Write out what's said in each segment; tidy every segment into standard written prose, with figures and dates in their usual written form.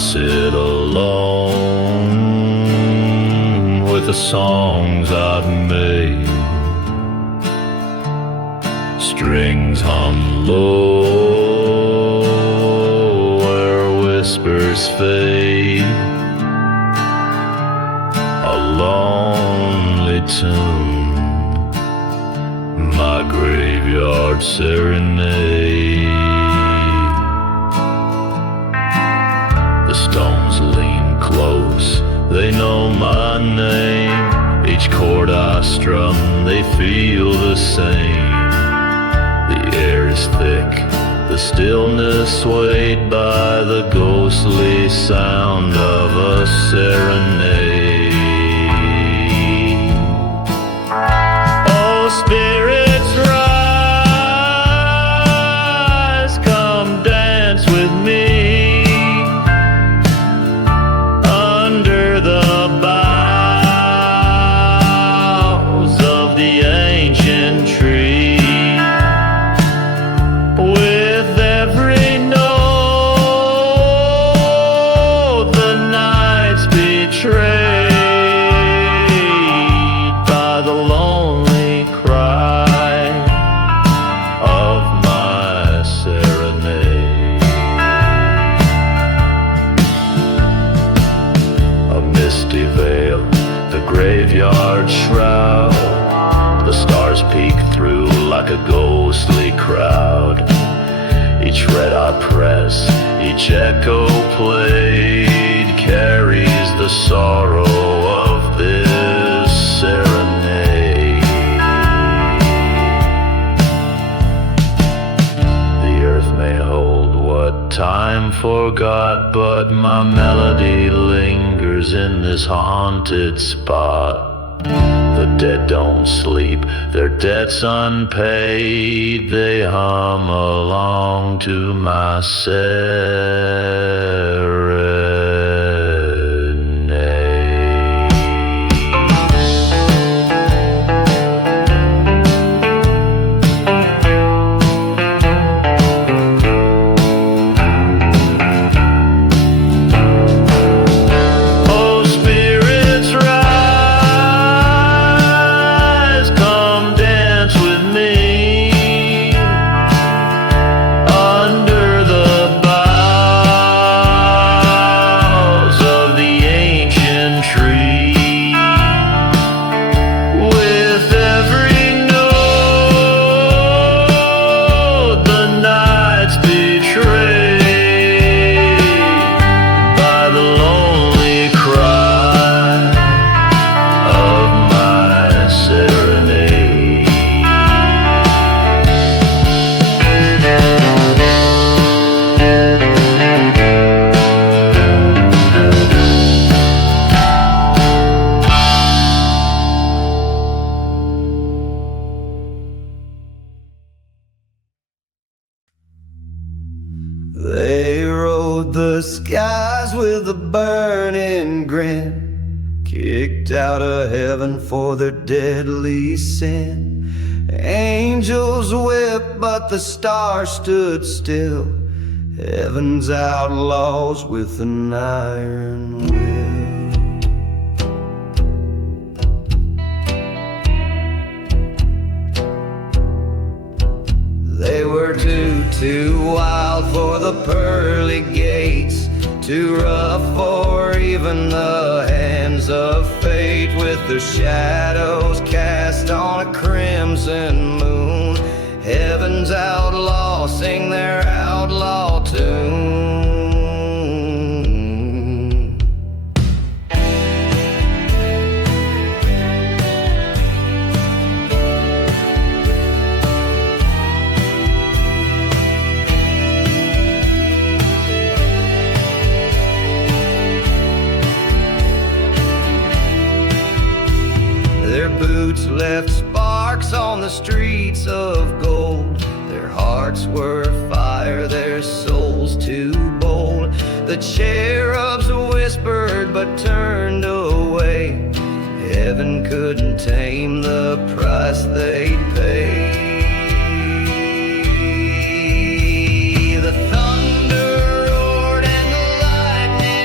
sit alone with the songs I've made. Strings hum low where whispers fade. A lonely tune, my graveyard serenade. The stones lean close, they know my name. Each chord I strum, they feel the same. The air is thick, the stillness swayed by the ghostly sound of a serenade. Oh, spirits rise, come dance with me. Graveyard shroud, the stars peek through like a ghostly crowd. Each red I press, each echo played carries the sorrow of this serenade. The earth may hold what time forgot, but my melody lingers in this haunted spot. The dead don't sleep, their debts unpaid. They hum along to my serenade. They rode the skies with a burning grin, kicked out of heaven for their deadly sin. Angels wept, but the stars stood still, heaven's outlaws with an iron will. They were too wild for the pearly gates, too rough for even the hands of fate. With their shadows cast on a crimson moon, heaven's outlaws sing their outlaw tune. Their boots left sparks on the streets of gold. Their hearts were fire, their souls too bold. The cherubs whispered but turned away. Heaven couldn't tame the price they'd pay. The thunder roared and the lightning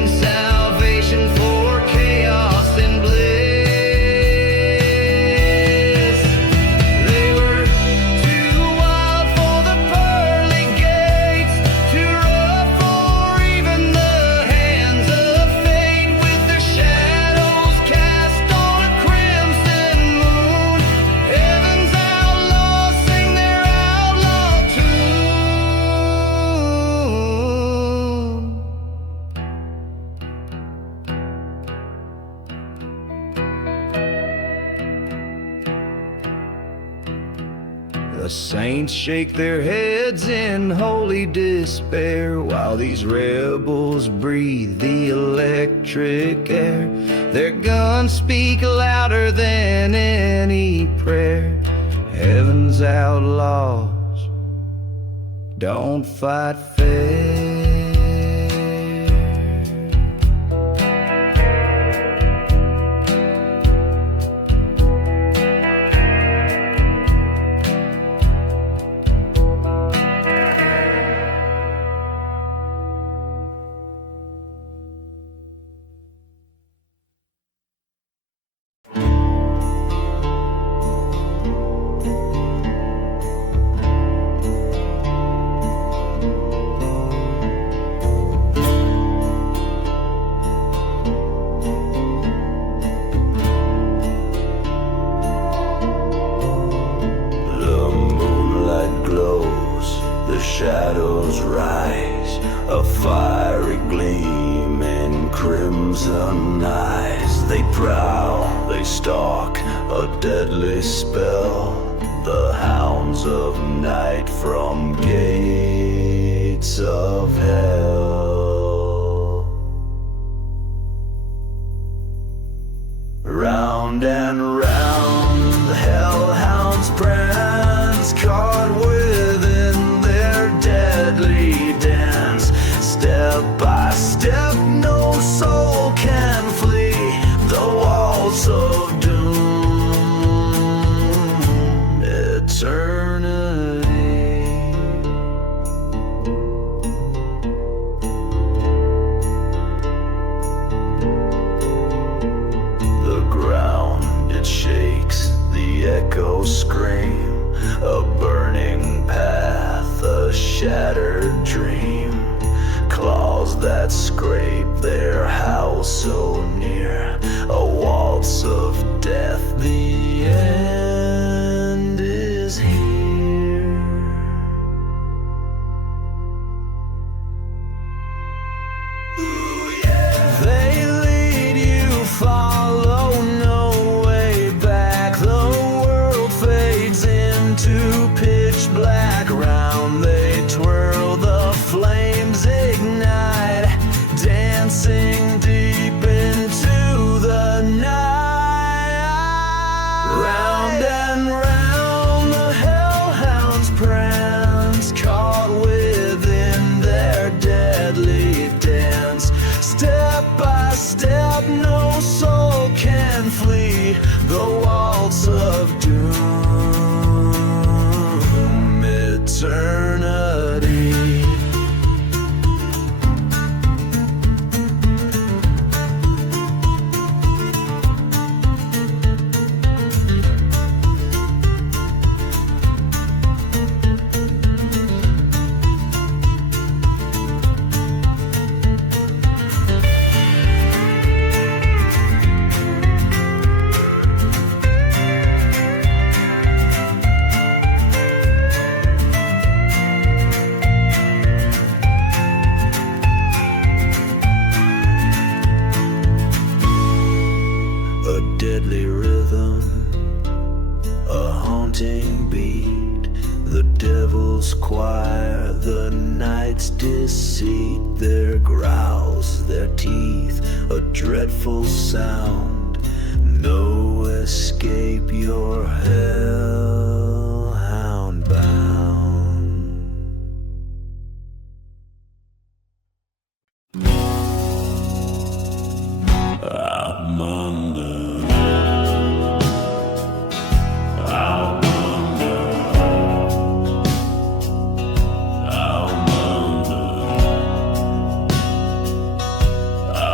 trading salvation for chaos and bliss. They were too wild for the pearly gates, too rough for even the hands of fate. With their shadows cast on a crimson moon, heaven's outlaws sing their outlaw tune. The saints shake their heads in holy despair while these rebels breathe the electric air. Their guns speak louder than any prayer. Heaven's outlaws don't fight fair. Shadows rise, a fiery gleam in crimson eyes. They prowl, they stalk, a deadly spell. The hounds of night from gates of hell. Round and round the hellhounds prance, caught within their deadly dance. Step by step, no soul can flee the walls of doom. Eternity. The ground, it shakes, the echoes scream, a burning path, a shattered dream. Claws that scrape their house so near, a waltz of death, the end is here. Ooh, yeah. They lead you, follow, no way back. The world fades into pitch black. Round they twirl, the flames ignite, dancing deep into the night. Round and round the hellhounds prance, caught within their deadly dance. Step by step, no soul can flee the waltz of doom. Eternity. A deadly rhythm, a haunting beat, the devil's choir, the night's deceit. Their growls, their teeth, a dreadful sound. No escape, you're hellhound bound. I'm under.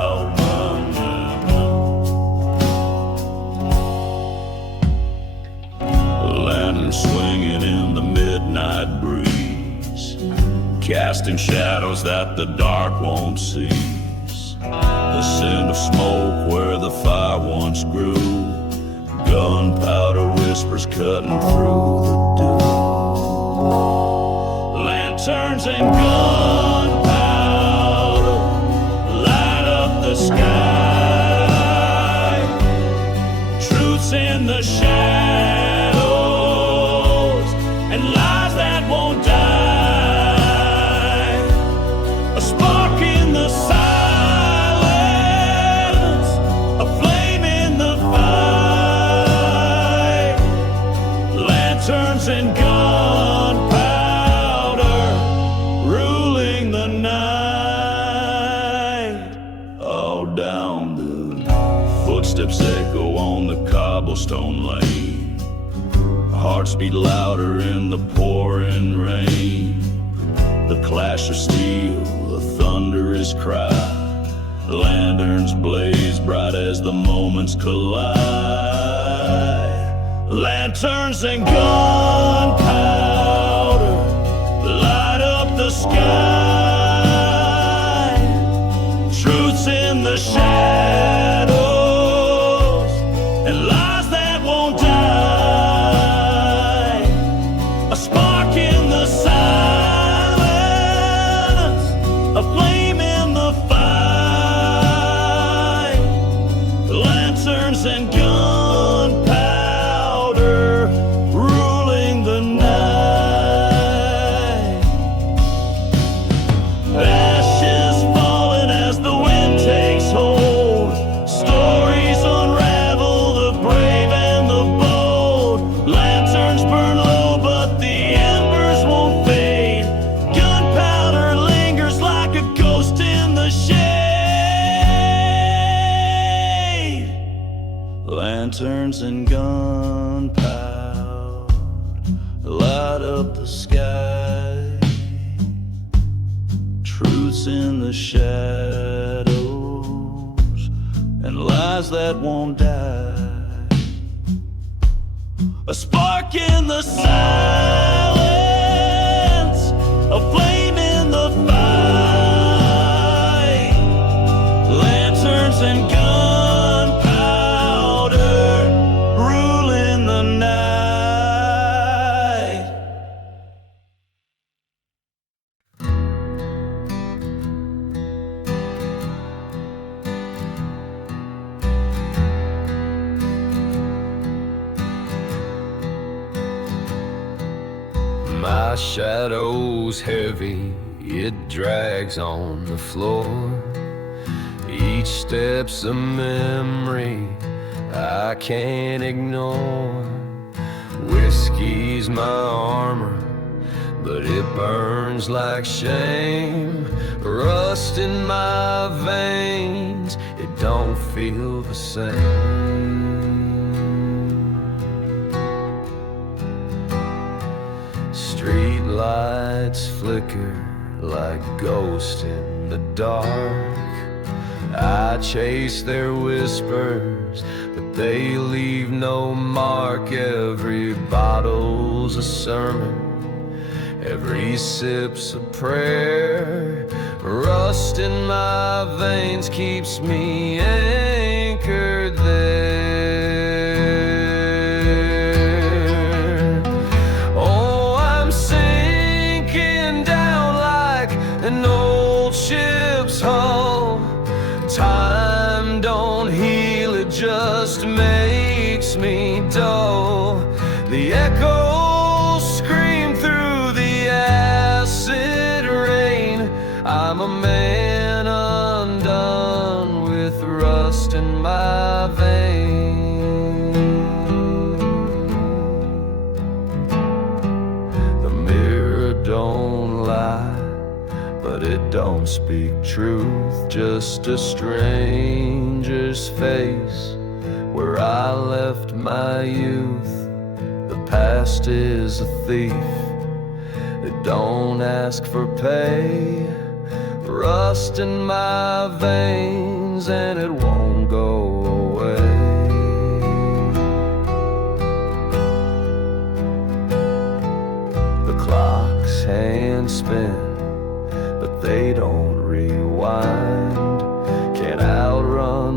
casting shadows that the dark won't seize. The scent of smoke where the fire once grew. Gunpowder whispers cutting through the dew. Lanterns and gunpowder light up the sky. Truth's in the shadows and lies that won't die. A spark in the silence, a flame in the fight. Lanterns and gunpowder ruling the night. All down the footsteps echo on the cobblestone lane. Hearts beat louder in the pouring rain. The clash of steel, the thunderous cry. Lanterns blaze bright as the moments collide. Lanterns and gunpowder light up the sky. Truth's in the shadows and lies that won't die. A spark in the silence, a flame in the fight. Lanterns and gunpowder ruling the night. Ashes falling as the wind takes hold. Stories unravel, the brave and the bold. Lanterns burn low, but the embers won't fade. Gunpowder lingers like a ghost in the shade. Lanterns and gunpowder light up the sky. Truths in the shadows and lies that won't die. A spark in the silence, a flame in the fight. Lanterns and gunpowder ruling the night. My shadow's heavy, it drags on the floor. Each step's a memory I can't ignore. Whiskey's my armor, but it burns like shame. Rust in my veins, it don't feel the same. Street lights flicker like ghosts in the dark. I chase their whispers, but they leave no mark. Every bottle's a sermon, every sip's a prayer. Rust in my veins keeps me anchored there. Oh, I'm sinking down like an old ship's hull. Time don't heal, it just makes me dull. The echoes scream through the acid rain. I'm a man undone with rust in my veins. The mirror don't lie, but it don't speak truth. Just a stranger's face where I left my youth. The past is a thief, it don't ask for pay. Rust in my veins and it won't go away. The clock's hands spin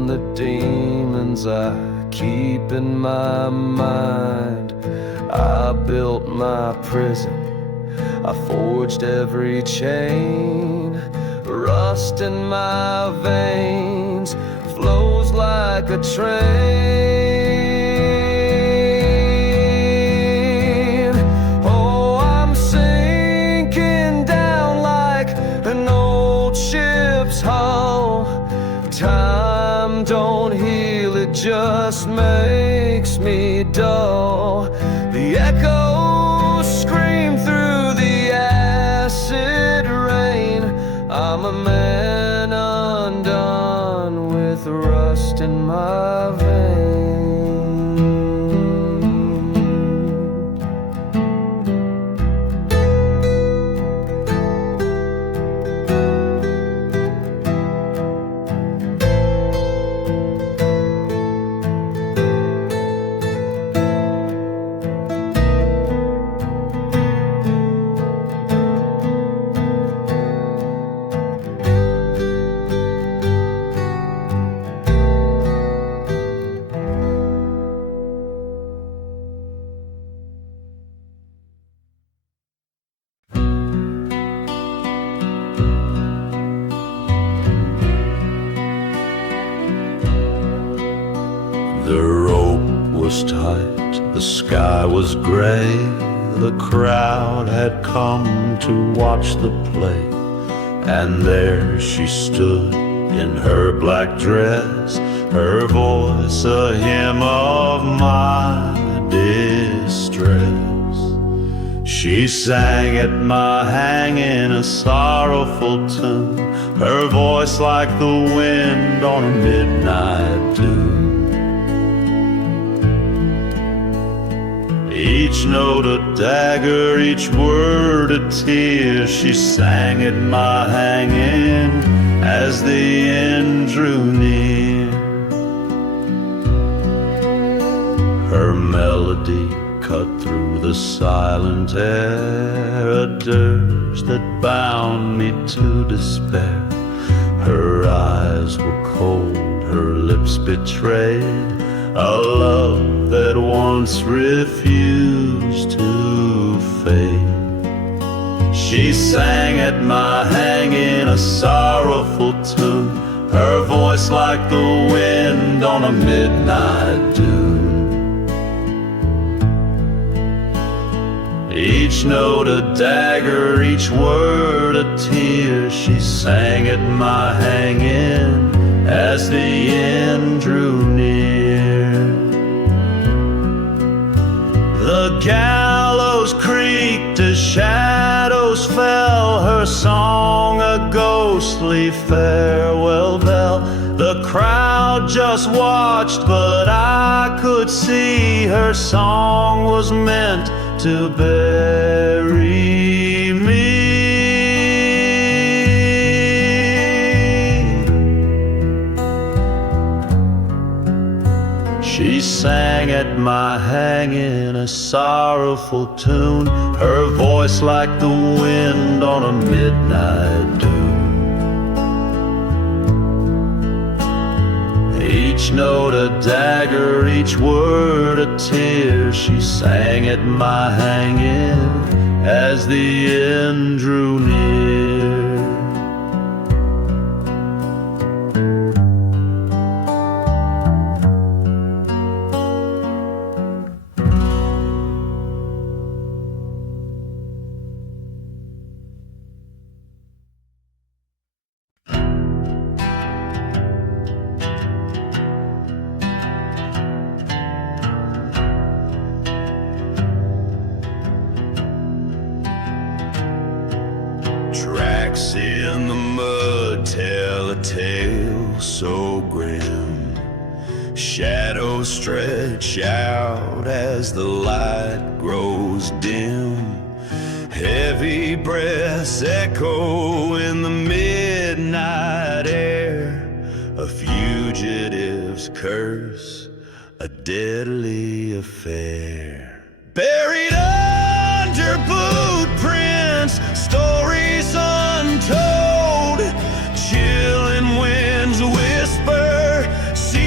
the demons I keep in my mind. I built my prison, I forged every chain. Rust in my veins flows like a train. Oh, I'm sinking down like an old ship's hull. Time don't heal, it just makes me dull. The echoes scream through the acid rain. I'm a man undone with rust in my veins. The rope was tight, the sky was gray. The crowd had come to watch the play. And there she stood in her black dress, her voice a hymn of my distress. She sang at my hanging a sorrowful tune, her voice like the wind on a midnight dune. Each note a dagger, each word a tear. She sang at my hanging as the end drew near. Her melody cut through the silent air, a dirge that bound me to despair. Her eyes were cold, her lips betrayed a love that once refused to fade. She sang at my hanging a sorrowful tune, her voice like the wind on a midnight dune. Each note a dagger, each word a tear. She sang at my hanging as the end drew near. The gallows creaked as shadows fell, her song a ghostly farewell bell. The crowd just watched, but I could see her song was meant to bury me. She sang at my hanging a sorrowful tune, her voice like the wind on a midnight dune. Each note a dagger, each word a tear. She sang at my hanging as the end drew near. Tracks in the mud tell a tale so grim. Shadows stretch out as the light grows dim. Heavy breaths echo in the midnight air. A fugitive's curse, a deadly affair. Buried under boot prints, stories untold. Chilling winds whisper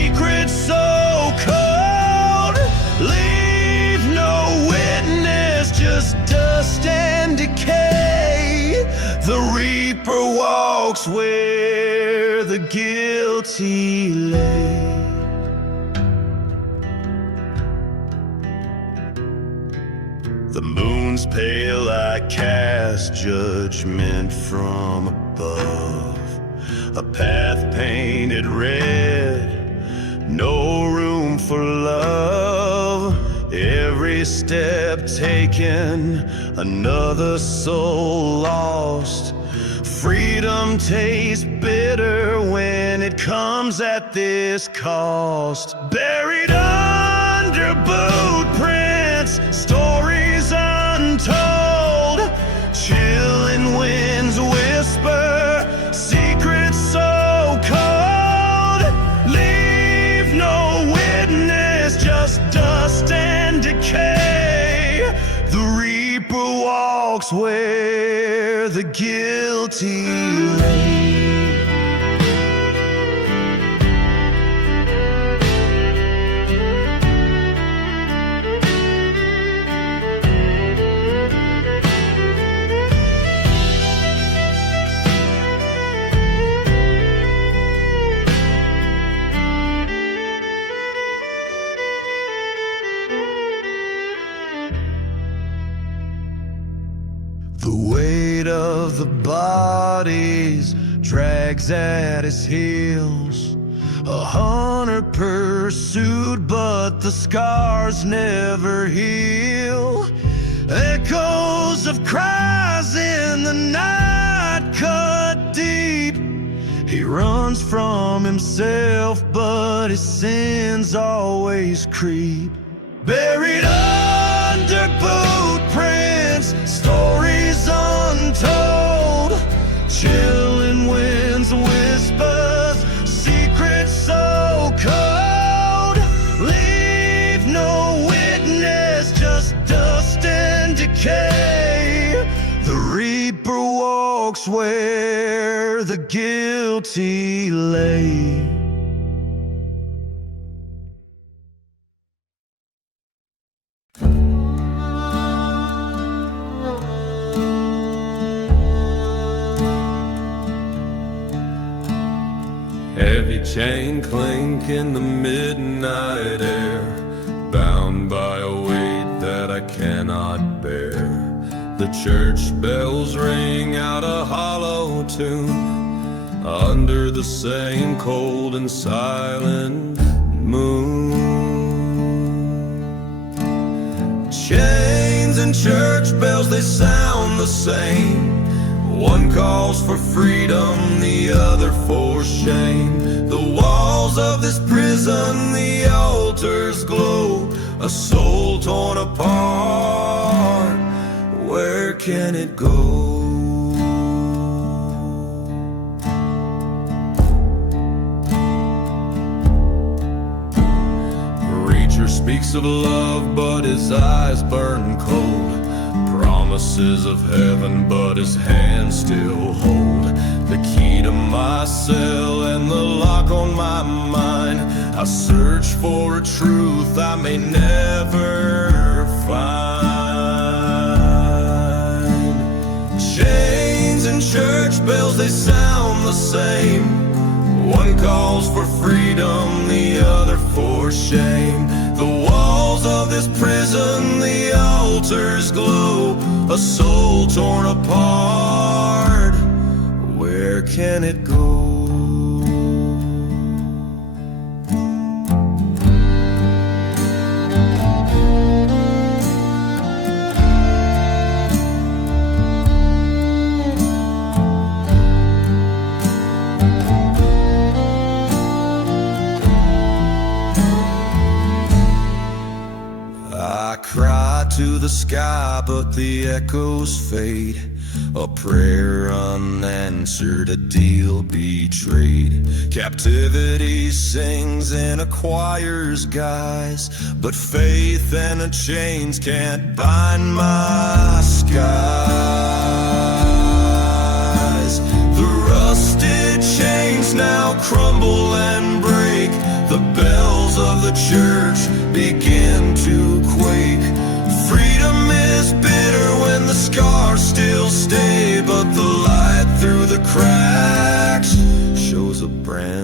guilty lay. The moon's pale, I cast judgment from above. A path painted red, no room for love. Every step taken, another soul lost. Freedom tastes bitter when it comes at this cost. Buried under boot prints, stories untold. Chilling winds whisper, secrets so cold. Leave no witness, just dust and decay. The reaper walks where the guilty lay. The weight of the bodies drags at his heels. A hunter pursued, but the scars never heal. Echoes of cries in the night cut deep. He runs from himself, but his sins always creep. Buried under boot prints, stories untold. Chilling winds whispers, secrets so cold. Leave no witness, just dust and decay. The reaper walks where the guilty lay. Heavy chain clink in the midnight air, bound by a weight that I cannot bear. The church bells ring out a hollow tune under the same cold and silent moon. Chains and church bells, they sound the same. One calls for freedom, the other for shame. The walls of this prison, the altars glow. A soul torn apart, where can it go? Preacher speaks of love, but his eyes burn cold. Promises of heaven, but his hands still hold the key to my cell and the lock on my mind. I search for a truth I may never find. Chains and church bells, they sound the same. One calls for freedom, the other for shame. The walls of this prison, the altars glow. A soul torn apart, where can it go? I cry to the sky, but the echoes fade. A prayer unanswered, a deal betrayed. Captivity sings in a choir's guise, but faith and the chains can't bind my skies. The rusted chains now crumble and break. The bells of the church begin to quake. Freedom is bitter when the scars still stay, but the light through the cracks shows a brand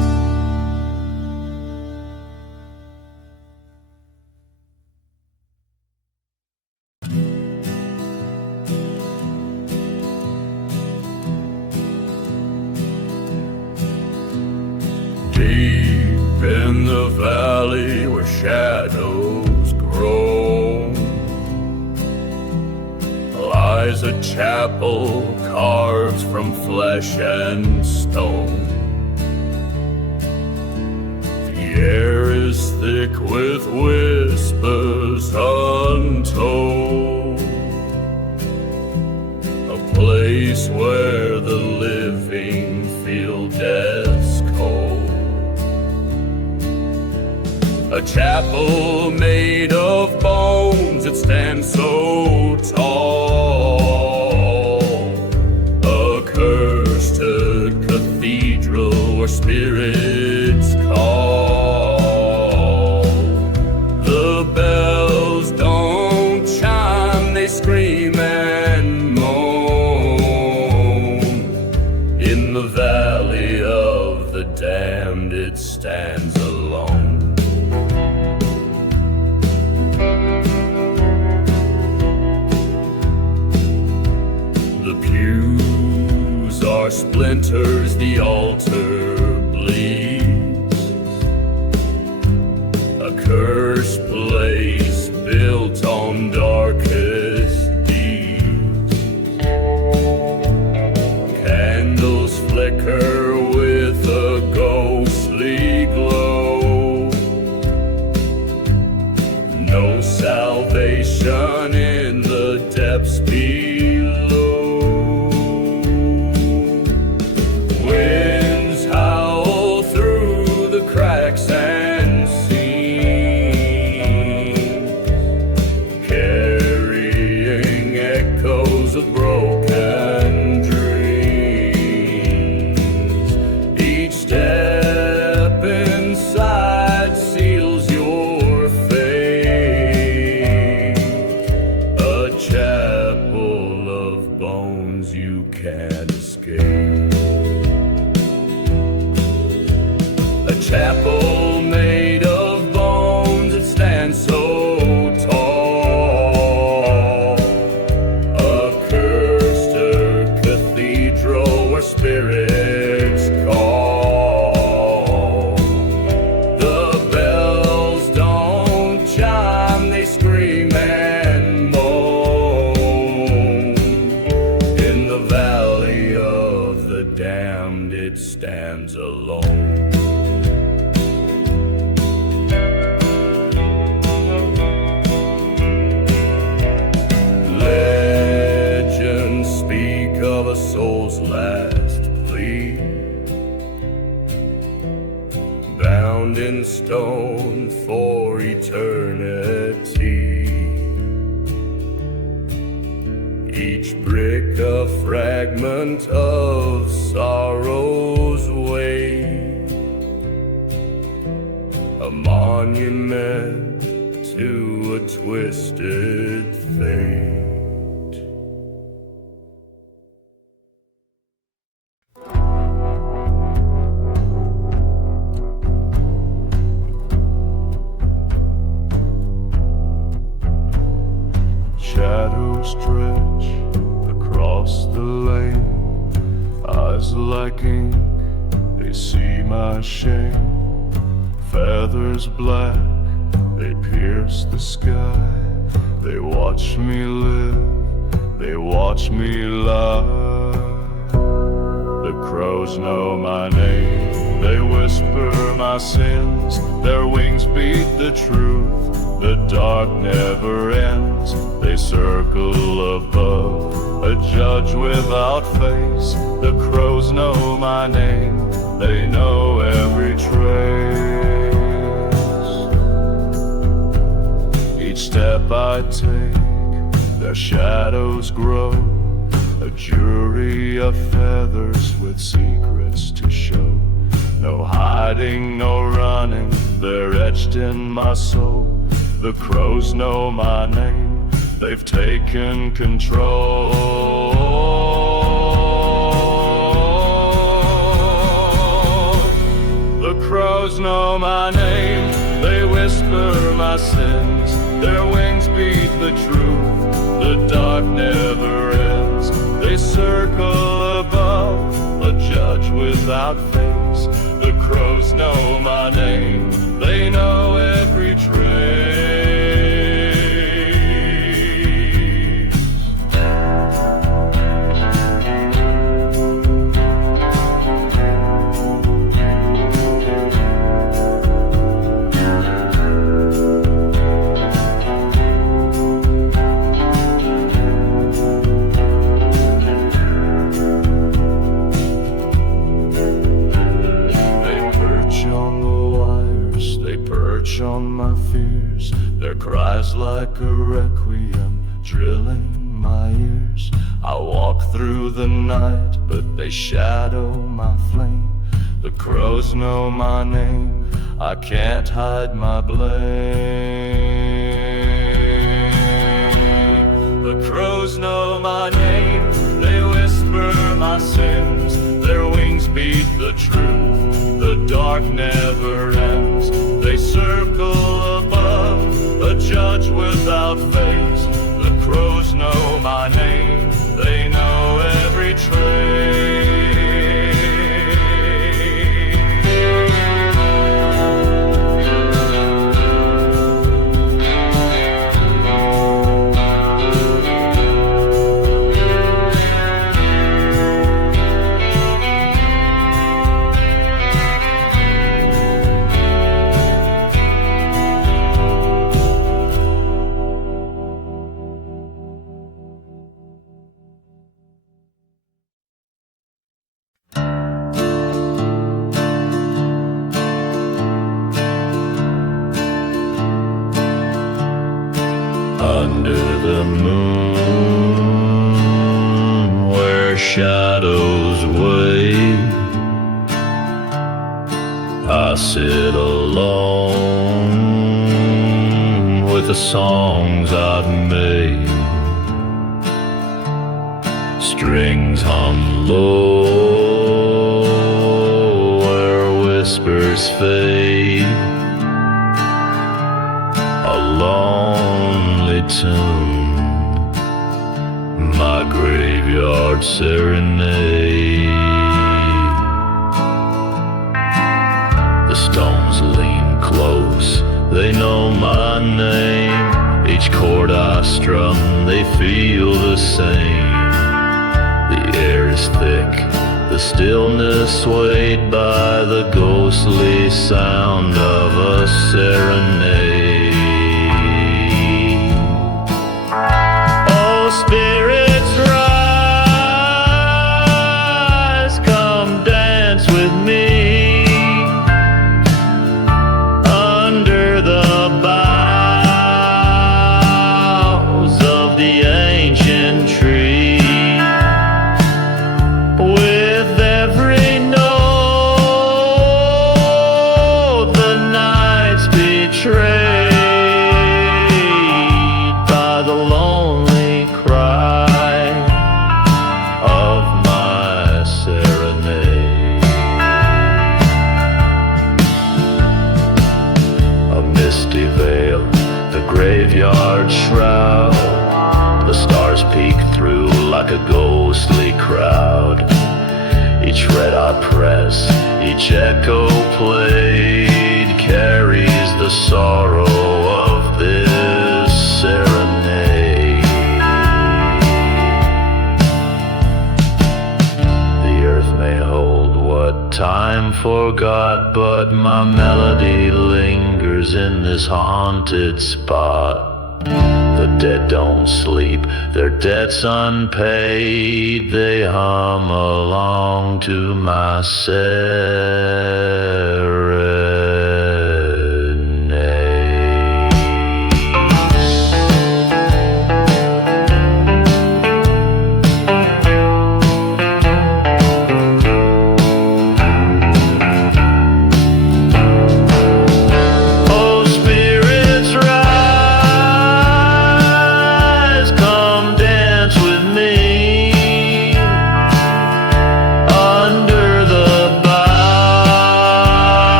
the valley where shadows grow lies a chapel carved from flesh and stone. The air is thick with whispers untold, a place where the living feel death's cold. A chapel made of bones, it stands so tall, a cursed cathedral where spirits call. The bells don't chime, they scream and moan. In the valley of the damned it stands alone. Are splinters, the altar bleeds, a cursed place built on darkest deeds. Candles flicker with a ghostly glow, no salvation in the depths below. Winds howl through the cracks and seams, carrying echoes of broken dreams. Each step inside seals your fate, a chapel of bones you can't escape. A chapel made of bones, it stands so tall, a cursed cathedral where spirits call. The bells don't chime, they scream and moan. In the valley of the damned it stands alone. Of a soul's last plea, bound in stone for eternity. Each brick a fragment of sorrow's weight, a monument to a twisted fate. Shadows stretch across the lane, eyes like ink, they see my shame. Feathers black, they pierce the sky. They watch me live, they watch me lie. The crows know my name, they whisper my sins. Their wings beat the truth, the dark never ends. They circle above, a judge without face. The crows know my name, they know every trace. Each step I take, their shadows grow, a jury of feathers with secrets to show. No hiding, no running, they're etched in my soul. The crows know my name, they've taken control. The crows know my name, they whisper my sins. Their wings beat the truth, the dark never ends. They circle above, a judge without face. The crows know my name, they know every trace. On my fears, their cries like a requiem drilling my ears. I walk through the night, but they shadow my flame. The crows know my name, I can't hide my blame. The crows know my name, they whisper my sins. Their wings beat the truth, the dark never ends. They circle above, a judge without face. The crows know my name, they know every trace. Under the moon, where shadows wait, I sit alone with the songs I've made. Strings hum low where whispers fade. A lonely tune, my graveyard serenade. The stones lean close, they know my name. Each chord I strum, they feel the same. The air is thick, the stillness swayed by the ghostly sound of a serenade. Spirits rise, come dance with me under the boughs of the ancient tree. With every note, the night's betrayed by the lonely cry of my serenade. A misty veil, the graveyard shroud. The stars peek through like a ghostly crowd. Each red I press, each echo played carries the sorrow of this serenade. May hold what time forgot, but my melody lingers in this haunted spot. The dead don't sleep, their debts unpaid. They hum along to my serenade.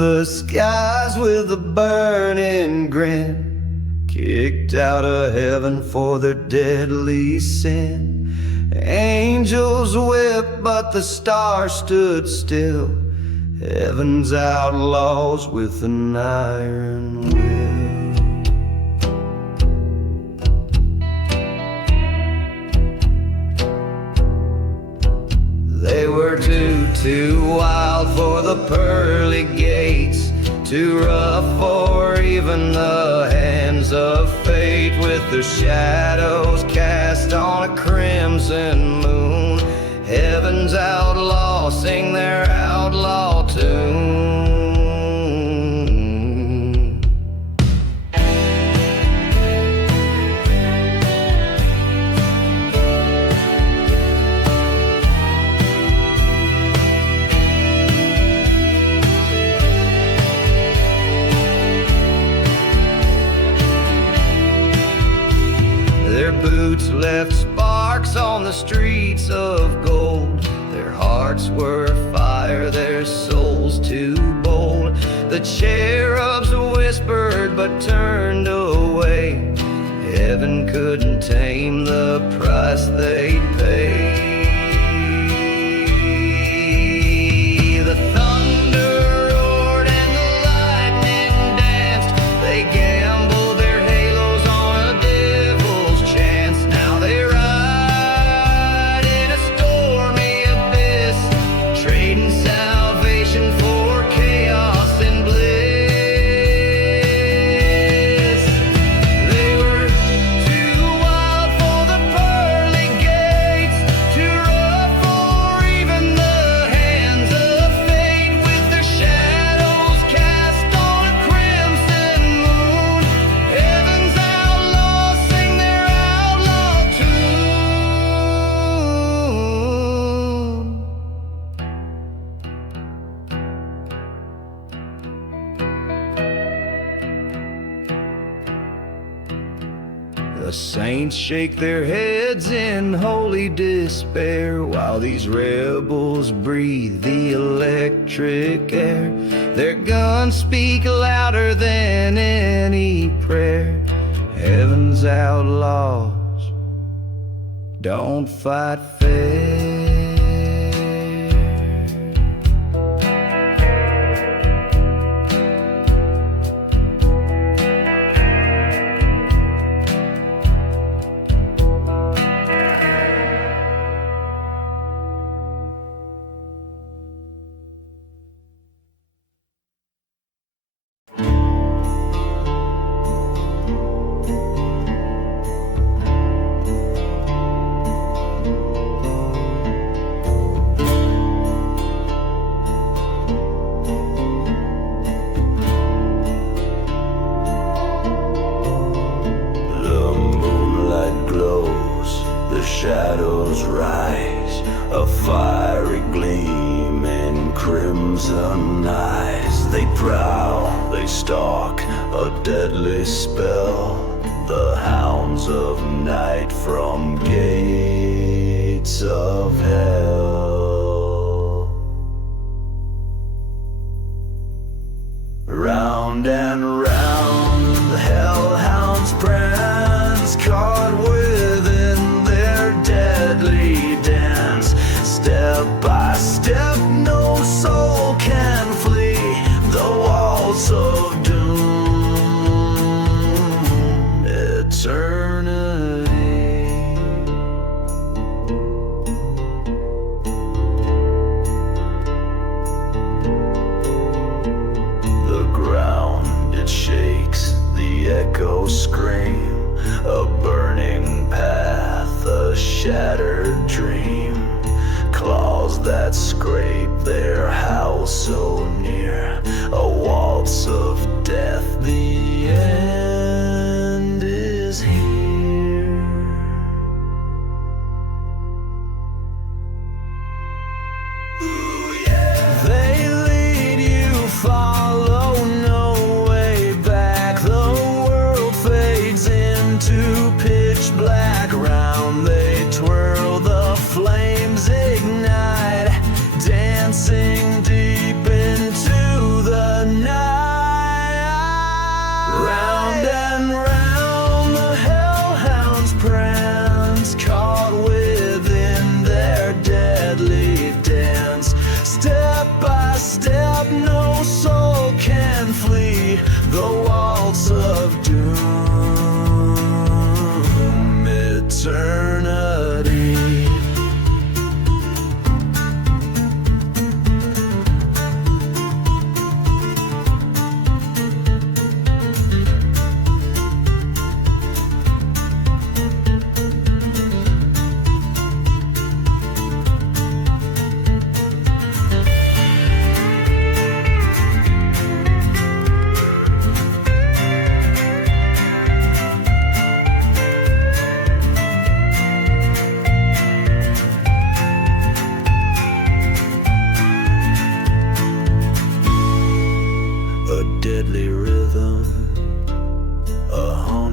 the skies with a burning grin, kicked out of heaven for their deadly sin. Angels wept, but the stars stood still, heaven's outlaws with an iron will. They were too wild for the pearly gates, too rough for even the hands of fate. With their shadows cast on a crimson moon, heaven's outlaws sing their outlaw tune. Their boots left sparks on the streets of gold. Their hearts were fire, their souls too bold. The cherubs whispered but turned away. Heaven couldn't tame the price they'd pay. The thunder roared and the lightning danced. They gambled their halos on a devil's chance. Now they ride in a stormy abyss, trading salvation for chaos and bliss. They were too wild for the pearly gates, too rough for even the hands of fate. With their shadows cast on a crimson moon, heaven's outlaws sing their outlaw tune. The saints shake their heads in holy despair, while these rebels breathe the electric air. Their guns speak louder than any prayer. Heaven's outlaws don't fight fair. Shadows rise, a fiery gleam in crimson eyes. They prowl, they stalk, a deadly spell, the hounds of night from gates of hell. Round and round the hellhounds prance, caught within their deadly dance. Step by step no soul can flee the walls of doom. Eternity. The ground, it shakes, the echoes scream, a burning path, a shattered dream. Claws that scrape their house so near, a waltz of death, the end is here. Ooh, yeah. They lead you, follow, no way back. The world fades into pitch black. Round they twirl, the flames ignite, dancing deep into the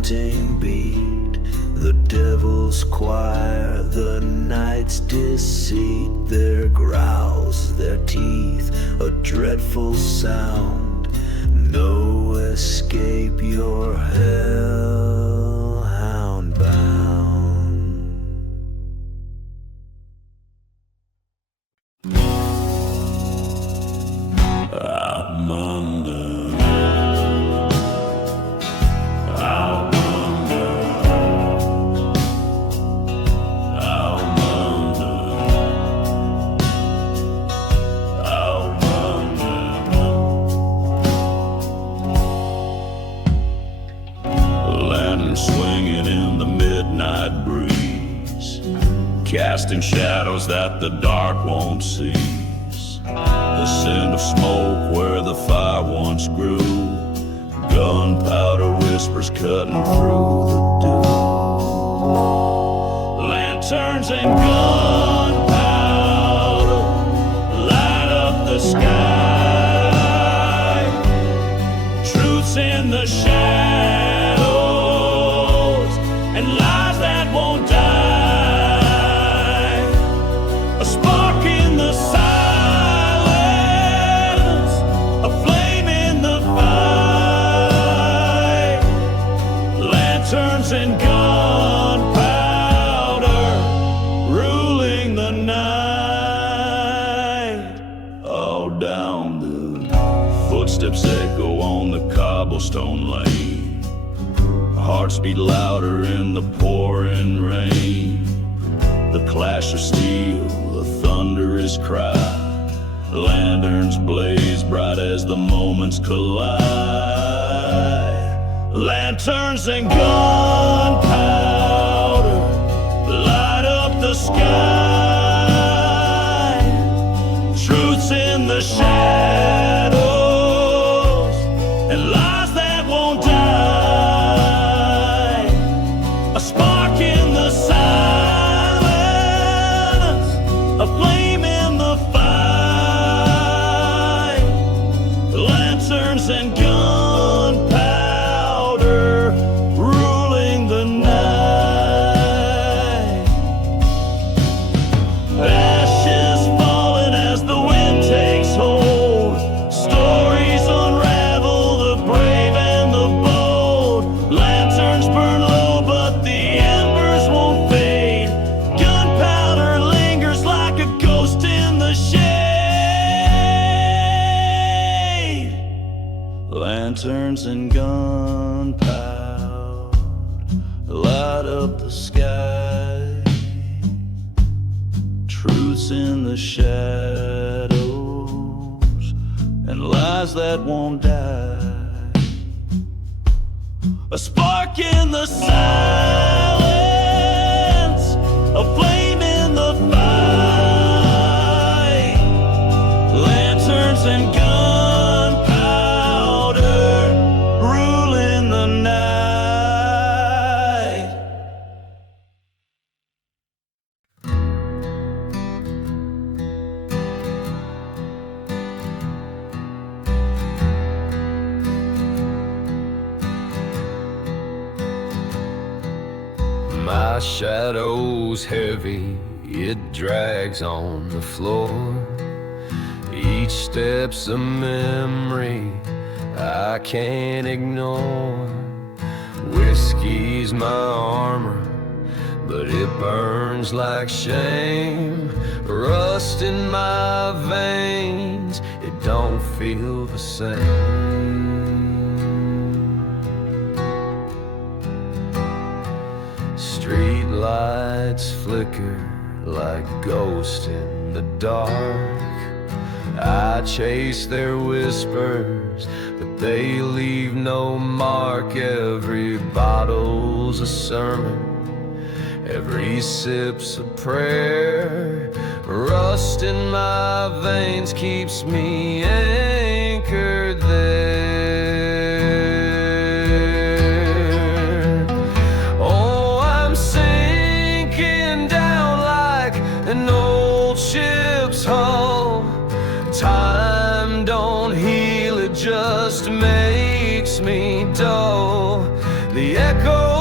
haunting beat, the devil's choir, the night's deceit, their growls, their teeth, a dreadful sound, no escape, your hellhound bound. I'm under. Swinging in the midnight breeze, casting shadows that the dark won't seize. The scent of smoke where the fire once grew, gunpowder whispers cutting through the dew. Lanterns and gunpowder light up the sky. Truth's in the shadows and lies that won't die. A spark in the silence, a flame in the fight. Lanterns and gunpowder ruling the night. All down the footsteps echo on the cobblestone lane. Hearts beat louder in the pouring rain. The clash of steel, the thunderous cry. Lanterns blaze bright as the moments collide. Lanterns and gunpowder light up the sky. Truth's in the shadows and lies that won't die. A spark in the silence, a flame in the fight. Lanterns and gunpowder ruling the night. Ashes falling as the wind takes hold. Stories unravel, the brave and the bold. Lanterns burn low, but the embers won't fade. Gunpowder lingers like a ghost in the shade. Lanterns and gunpowder light up the sky. Truth's in the shadows and lies that won't die. A spark in the silence, a flame in the fight. Lanterns and gunpowder ruling the night. My shadow's heavy, it drags on the floor. Each step's a memory I can't ignore. Whiskey's my armor, but it burns like shame. Rust in my veins, it don't feel the same. Street lights flicker like ghosts in the dark. I chase their whispers, but they leave no mark. Every bottle's a sermon, every sip's a prayer. Rust in my veins keeps me anchored there. Oh, I'm sinking down like an old ship's hull. Time don't heal, it just makes me dull. The echo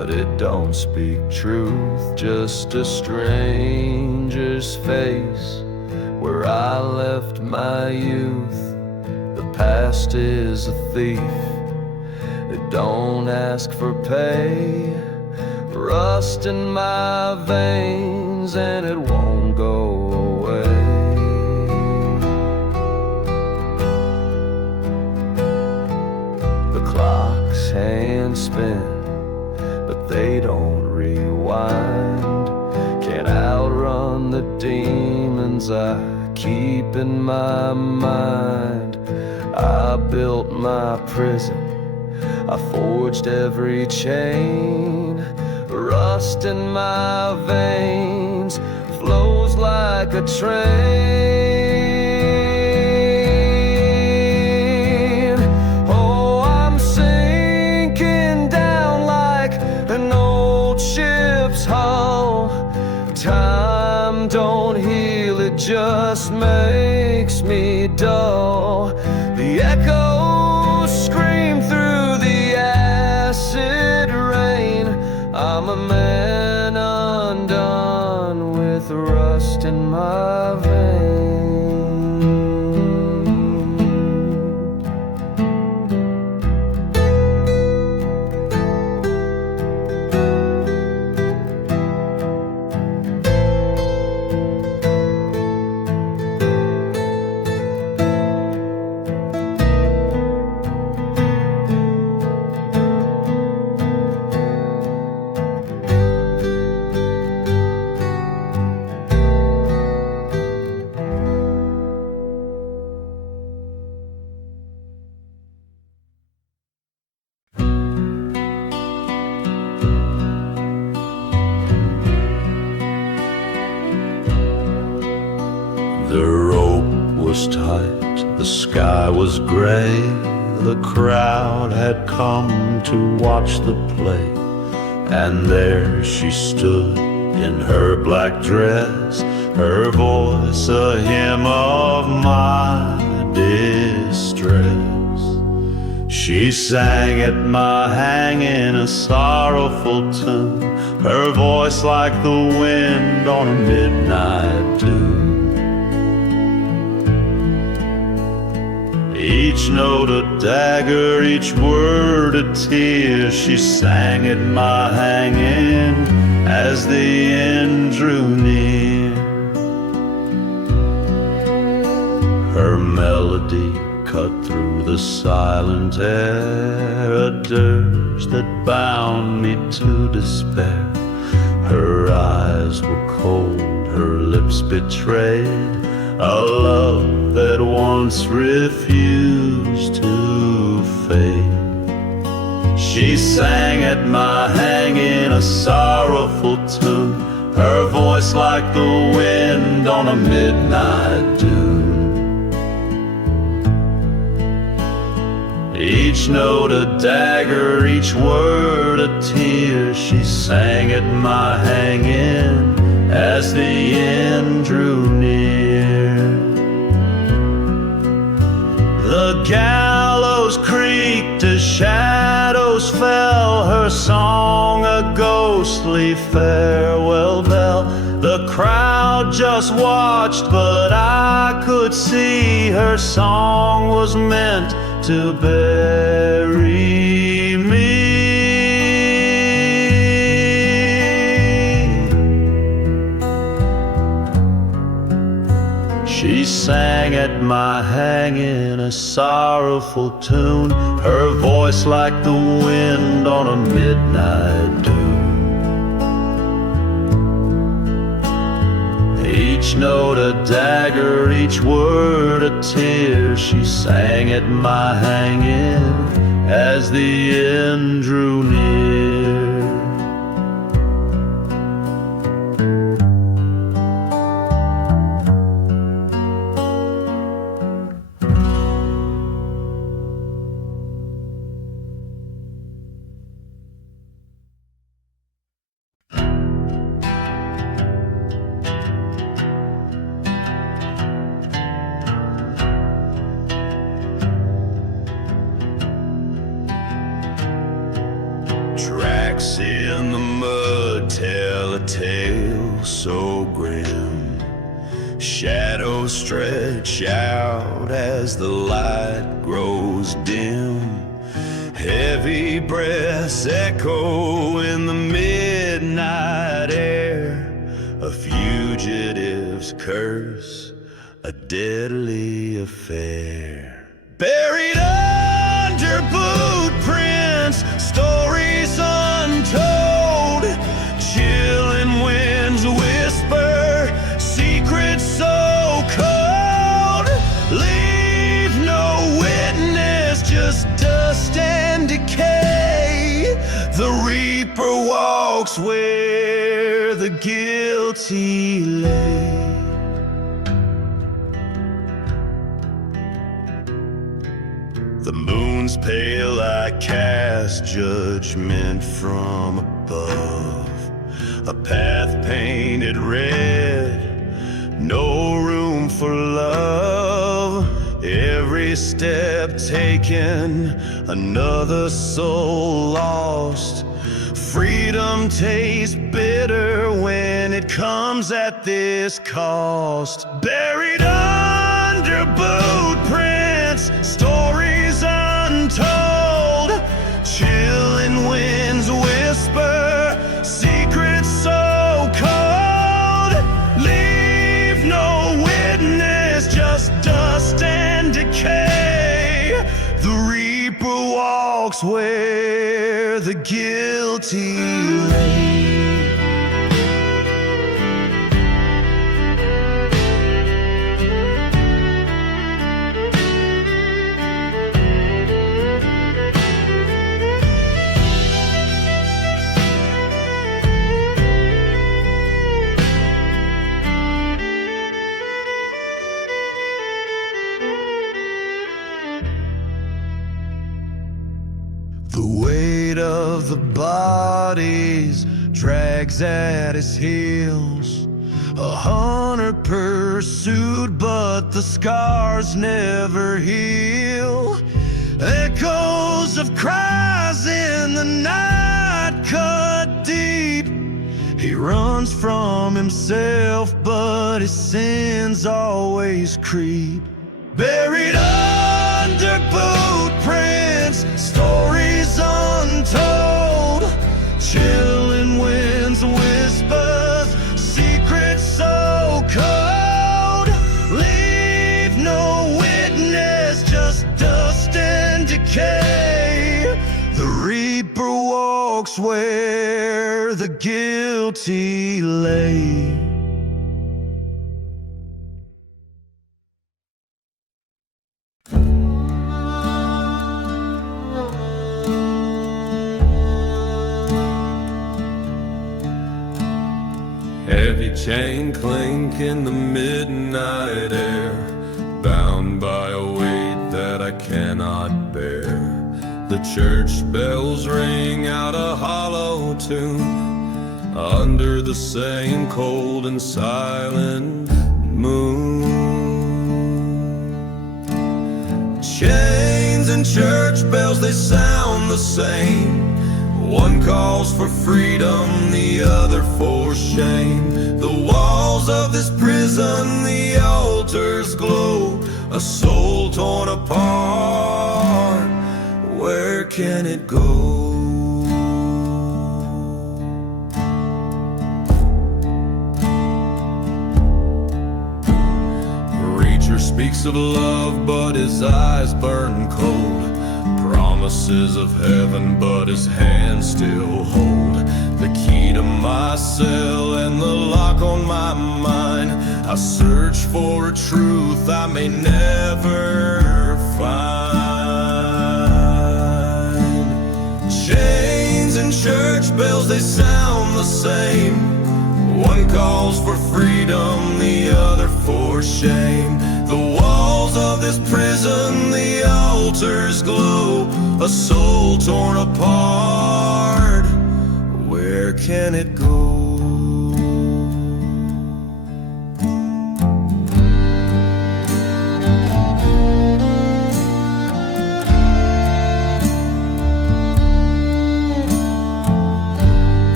but it don't speak truth. Just a stranger's face where I left my youth. The past is a thief, it don't ask for pay. Rust in my veins and it won't go away. The clock's hands spin, but they don't rewind. Can't outrun the demons I keep in my mind. I built my prison, I forged every chain. Rust in my veins flows like a train. Oh, I'm sinking down like an old ship's hull. Time don't heal, it just makes me dull. The echoes scream through the acid rain. I'm a man undone with rust in my veins. The rope was tight, the sky was gray. The crowd had come to watch the play. And there she stood in her black dress, her voice a hymn of my distress. She sang at my hanging a sorrowful tune, her voice like the wind on a midnight dune. Each note a dagger, each word a tear. She sang at my hanging as the end drew near. Her melody cut through the silent air, a dirge that bound me to despair. Her eyes were cold, her lips betrayed a love that once refused to fade. She sang at my hanging a sorrowful tune, her voice like the wind on a midnight dune. Each note a dagger, each word a tear. She sang at my hanging as the end drew near. The gallows creaked as shadows fell, her song a ghostly farewell bell. The crowd just watched, but I could see her song was meant to bury me. She sang at my hanging a sorrowful tune, her voice like the wind on a midnight dune. Each note a dagger, each word a tear. She sang at my hanging as the end drew near. Tracks in the mud tell a tale so grim. Shadows stretch out as the light grows dim. Heavy breaths echo in the midnight air. A fugitive's curse, a deadly affair. Buried under boot prints, stories untold. Chilling winds whisper, secrets so cold. Leave no witness, just dust and decay. The reaper walks where the guilty lay. The moon's pale light casts judgment from above. A path painted red, no room for love. Every step taken, another soul lost. Freedom tastes bitter when it comes at this cost. Buried under boot prints, stories untold. Chilling winds whisper, secrets so cold. Leave no witness, just dust and decay. The reaper walks where the guilty lay. The weight of the bodies drags at his heels. A hunter pursued, but the scars never heal. Echoes of cries in the night cut deep. He runs from himself, but his sins always creep. Buried under boot prints, stories untold. Chilling winds whispers, secrets so cold. Leave no witness, just dust and decay. The reaper walks where the guilty lay. Heavy chain clink in the midnight air, bound by a weight that I cannot bear. The church bells ring out a hollow tune under the same cold and silent moon. Chains and church bells, they sound the same. One calls for freedom, the other for shame. The walls of this prison, the altars glow. A soul torn apart, where can it go? Preacher speaks of love, but his eyes burn cold. Promises of heaven, but his hands still hold the key to my cell and the lock on my mind. I search for a truth I may never find. Chains and church bells, they sound the same. One calls for freedom, the other for shame. The walls of this prison, the altars glow. A soul torn apart, where can it go?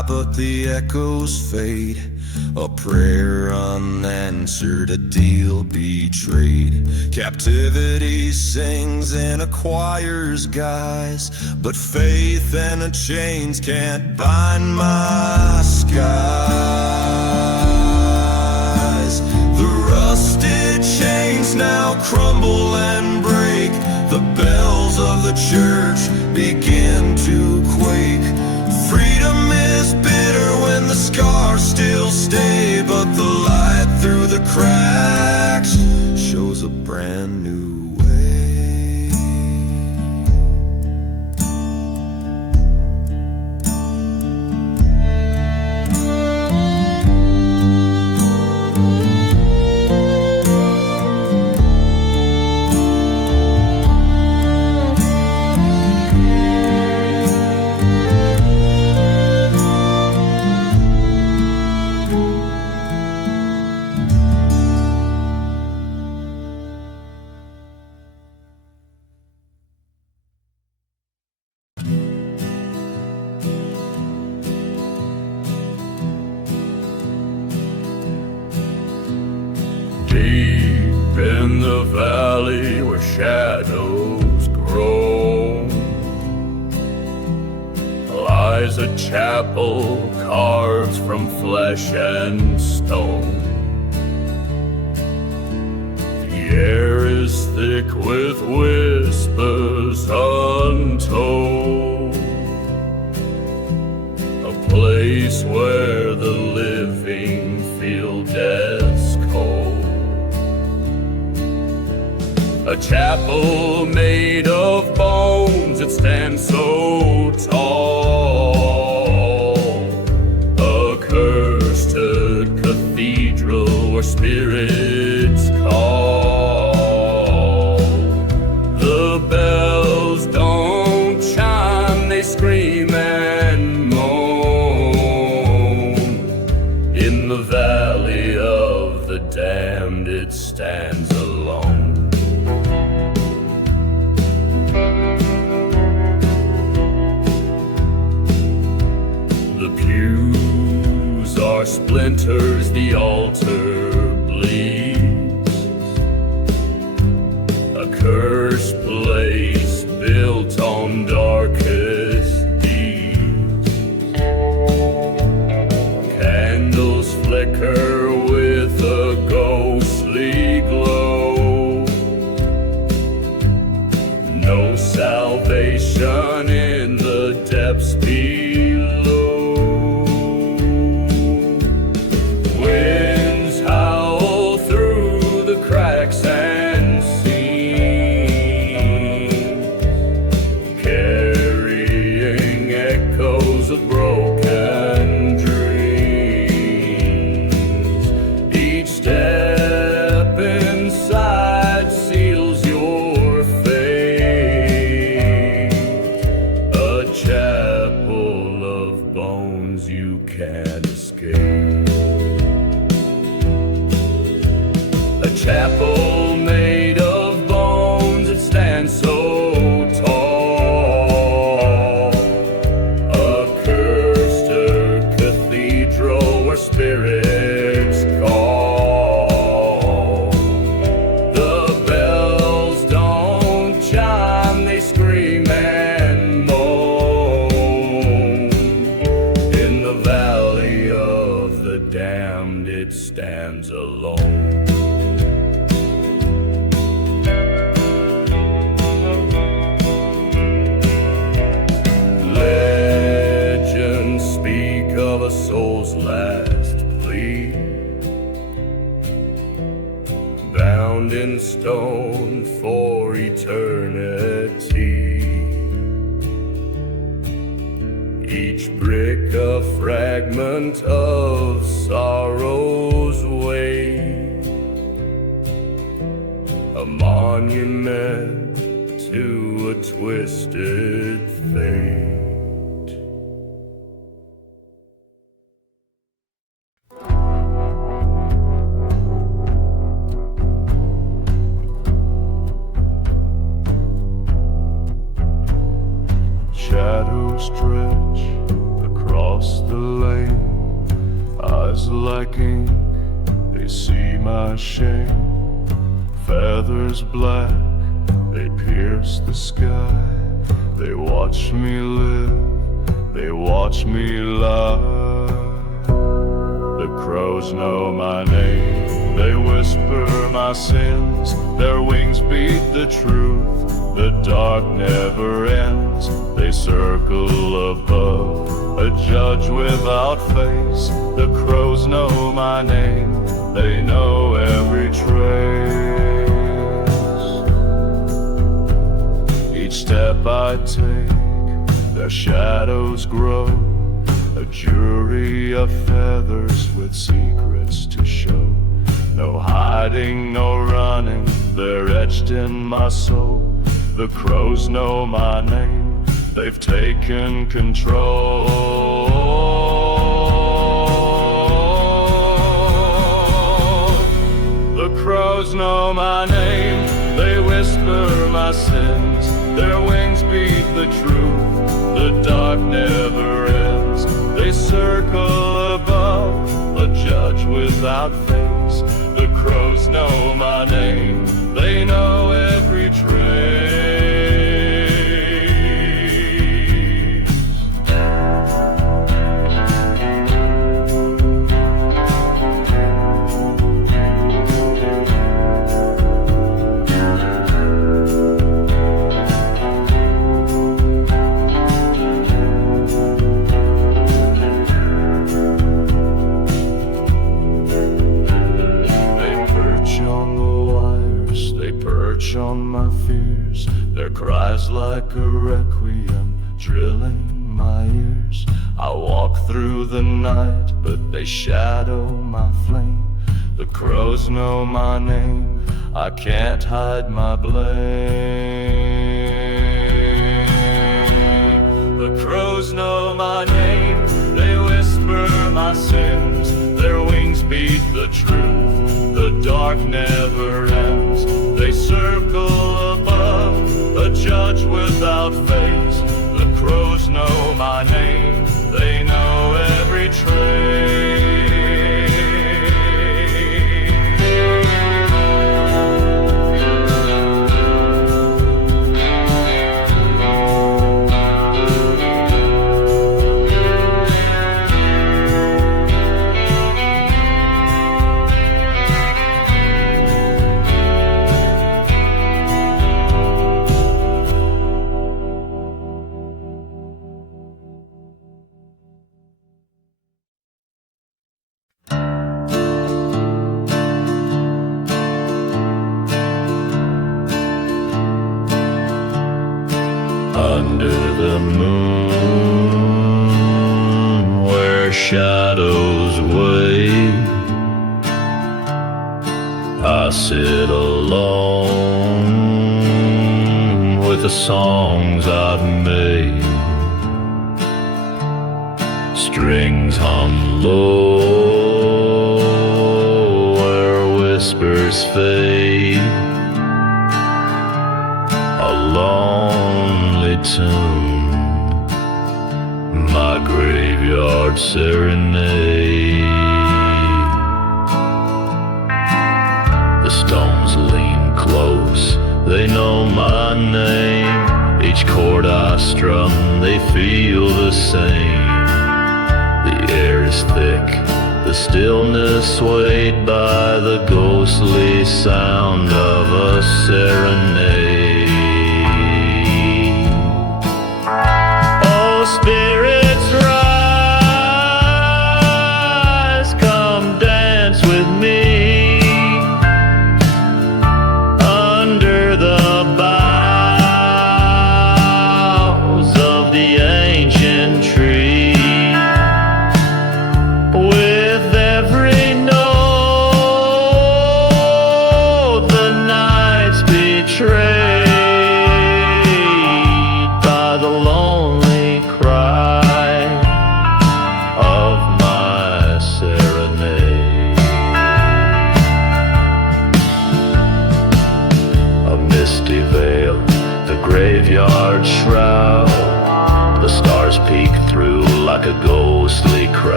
die, but the echoes fade. A prayer unanswered, a deal betrayed. Captivity sings in a choir's guise, but faith and the chains can't bind my skies. The rusted chains now crumble and break. The bells of the church begin to quake. Freedom is bitter when the scars still stay, but the light through the cracks shows a brand new way. Deep in the valley where shadows grow lies a chapel carved from flesh and stone. The air is thick with whispers untold, a place where the living feel death's cold. A chapel made of bones, it stands so tall. A cursed cathedral where spirits call. The bells don't chime, they scream and moan. In the valley of the damned, it stands alone. Are splinters, the altar bleeds. A cursed place built on darkest deeds. Candles flicker with a ghostly glow. No salvation in the depths below. Chapel made of bones, it stands so tall. A cursed cathedral where spirits call. The bells don't chime, they scream and moan. In the valley of the damned, it stands alone. Of a soul's last plea, bound in stone for eternity. Each brick a fragment of sorrow's weight, a monument to a twisted fate. Shadows stretch across across the lane, eyes like ink, they see my shame. Feathers black, they pierce the sky. They watch me live, they watch me lie. The crows know my name, they whisper my sins. Their wings beat the truth, the dark never ends. They circle above, a judge without face. The crows know my name, they know every trace. Each step I take, their shadows grow, a jury of feathers with secrets to show. No hiding, no running, they're etched in my soul. The crows know my name, they've taken control. The crows know my name, they whisper my sins. Their wings beat the truth, the dark never ends. They circle above, a judge without face. The crows know my name, they know every trace. On my fears, their cries like a requiem drilling my ears. I walk through the night, but they shadow my flame. The crows know my name, I can't hide my blame. The crows know my name, they whisper my sins. Their wings beat the truth, the dark never ends. They circle above, a judge without face. The crows know my name, they know every trace. Under the moon, where shadows wait, I sit alone with the songs I've made. Strings hum low where whispers fade. A lonely tune, my graveyard serenade. The stones lean close, they know my name. Each chord I strum, they feel the same. The air is thick, the stillness swayed by the ghostly sound of a serenade. Spirits rise, come dance with me under the boughs of the ancient tree. With every note, the nights betray.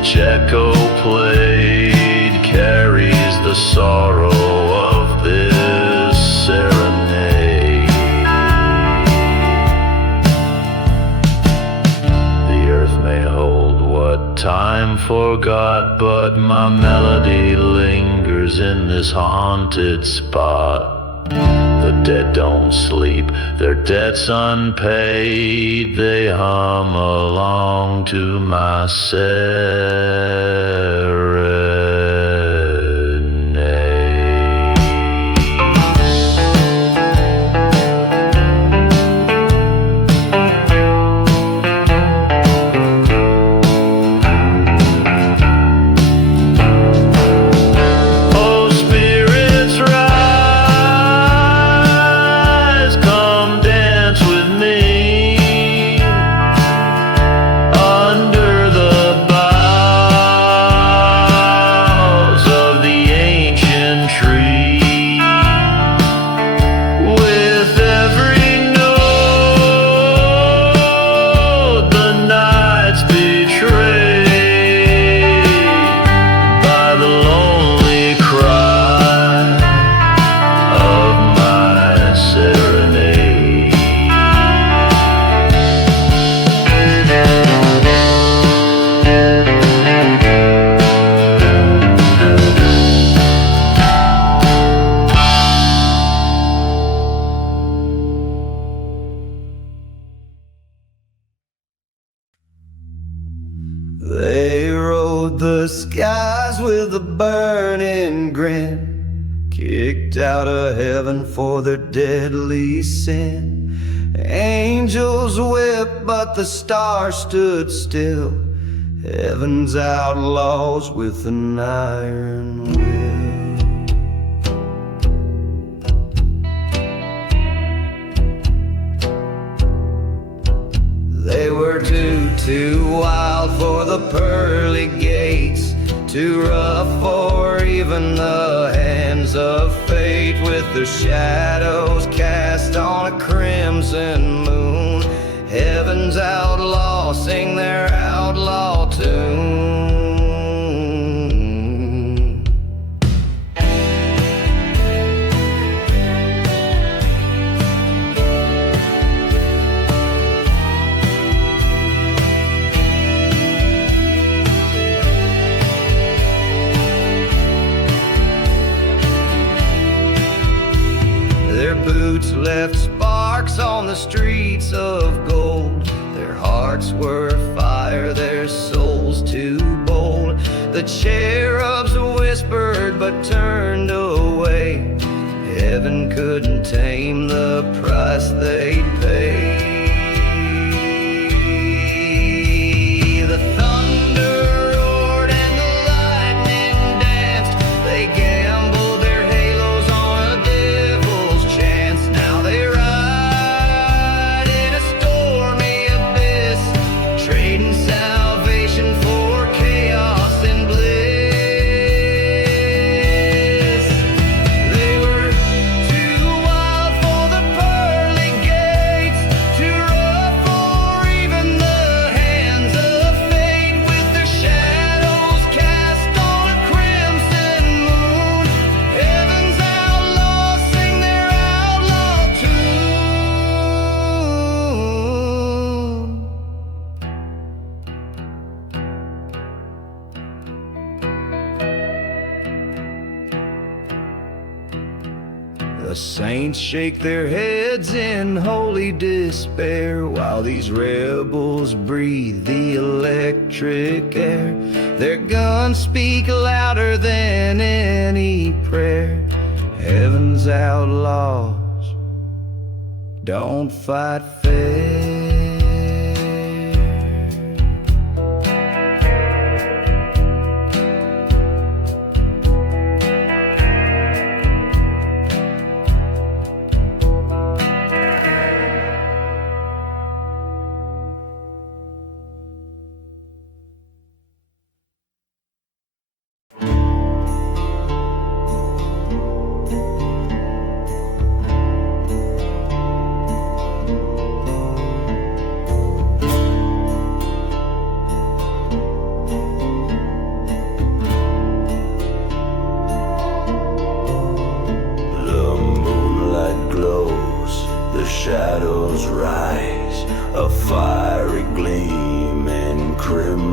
Each echo played carries the sorrow of this serenade. The earth may hold what time forgot, but my melody lingers in this haunted spot. The dead don't sleep, their debts unpaid. They hum along to my They rode the skies with a burning grin, kicked out of heaven for their deadly sin. Angels wept, but the stars stood still. Heaven's outlaws with an iron will. They were too wild for the pearly gates, too rough for even the hands of fate. With their shadows cast on a crimson moon, heaven's outlaws sing their outlaw tune. Their boots left sparks on the streets of gold. Their hearts were fire, their souls too bold. The cherubs whispered but turned away. Heaven couldn't tame the price they'd pay. The thunder roared and the lightning danced. They gambled their halos on a devil's chance. Now they ride in a stormy abyss, trading salvation for chaos and bliss. They were too wild for the pearly gates, too rough for even the hands of fate. With their shadows cast on a crimson moon, heaven's outlaws sing their outlaw tune. The saints shake their heads in holy despair, while these rebels breathe the electric air. Their guns speak louder than any prayer. Heaven's outlaws don't fight fair.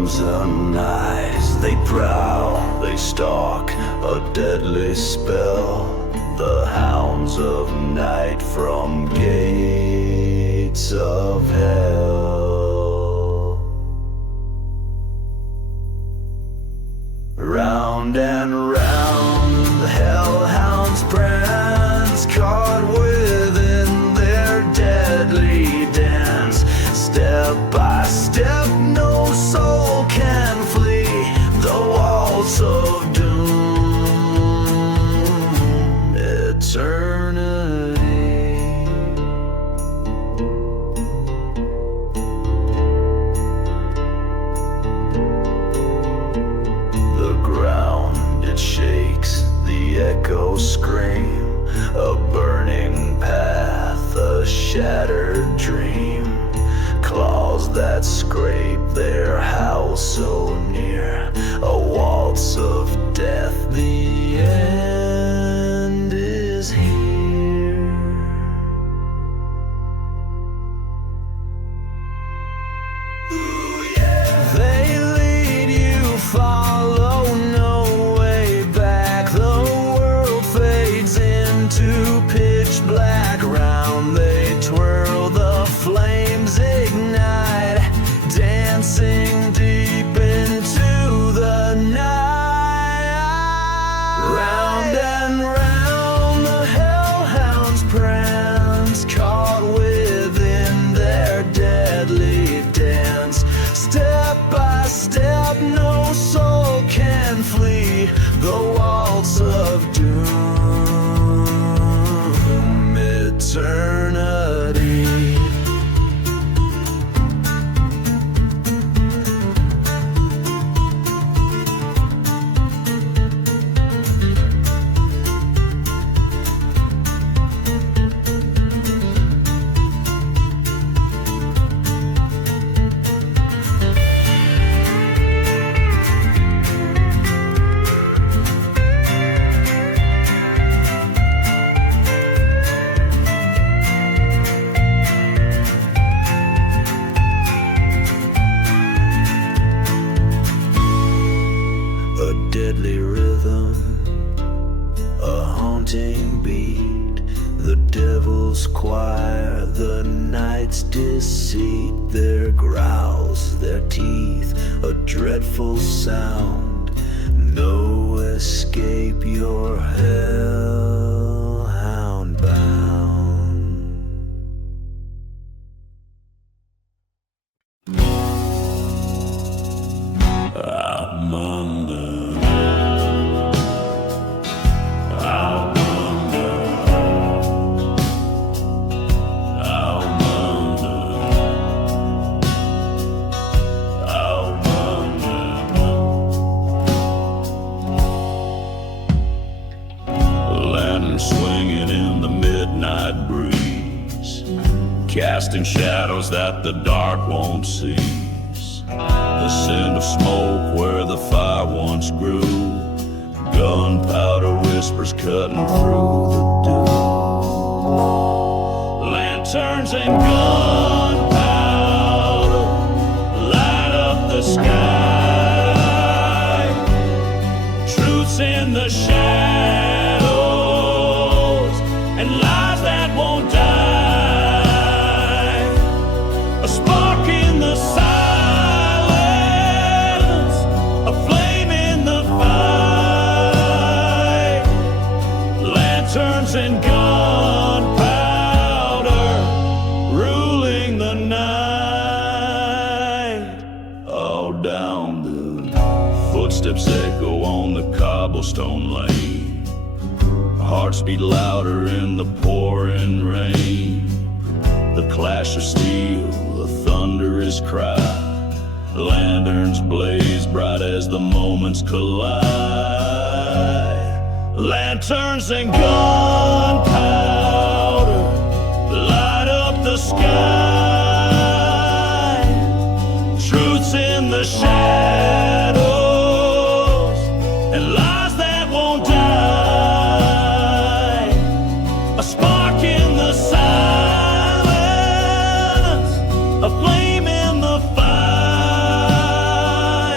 crimson eyes, they prowl, they stalk a deadly spell. The hounds of night from gates of hell. Round and round the hellhounds prance, caught within their deadly dance. Step by step, no soul can flee the walls of doom. Eternity. The ground, it shakes, the echoes scream, a burning path, a shattered dream. Claws that scrape their house so near, a waltz of death, the end is here. Ooh, yeah. They lead you, follow, no way back. The world fades into pitch black. Round they twirl, the flames ignite, dancing deep into the night. Round and round the hellhounds prance, caught within their deadly dance. Step by step, no soul can flee the walls of doom. Eternity. A deadly rhythm, a haunting beat, the devil's choir, the night's deceit, their growls, their teeth, a dreadful sound, no escape, you're hellhound bound. I'm under. Swinging in the midnight breeze, casting shadows that the dark won't seize. The scent of smoke where the fire once grew, gunpowder whispers cutting through the dew. Lanterns and gunpowder light up the sky. Truth's in the shadows and lies that won't die. A spark in the silence, a flame in the fight. Lanterns and gunpowder ruling the night. All down the footsteps echo on the cobblestone lane. Hearts beat louder in the pouring rain. The clash of steel, the thunderous cry. Lanterns blaze bright as the moments collide. Lanterns and gunpowder light up the sky. Truth's in the shadows and lies that won't die. A spark in the silence, a flame in the fire.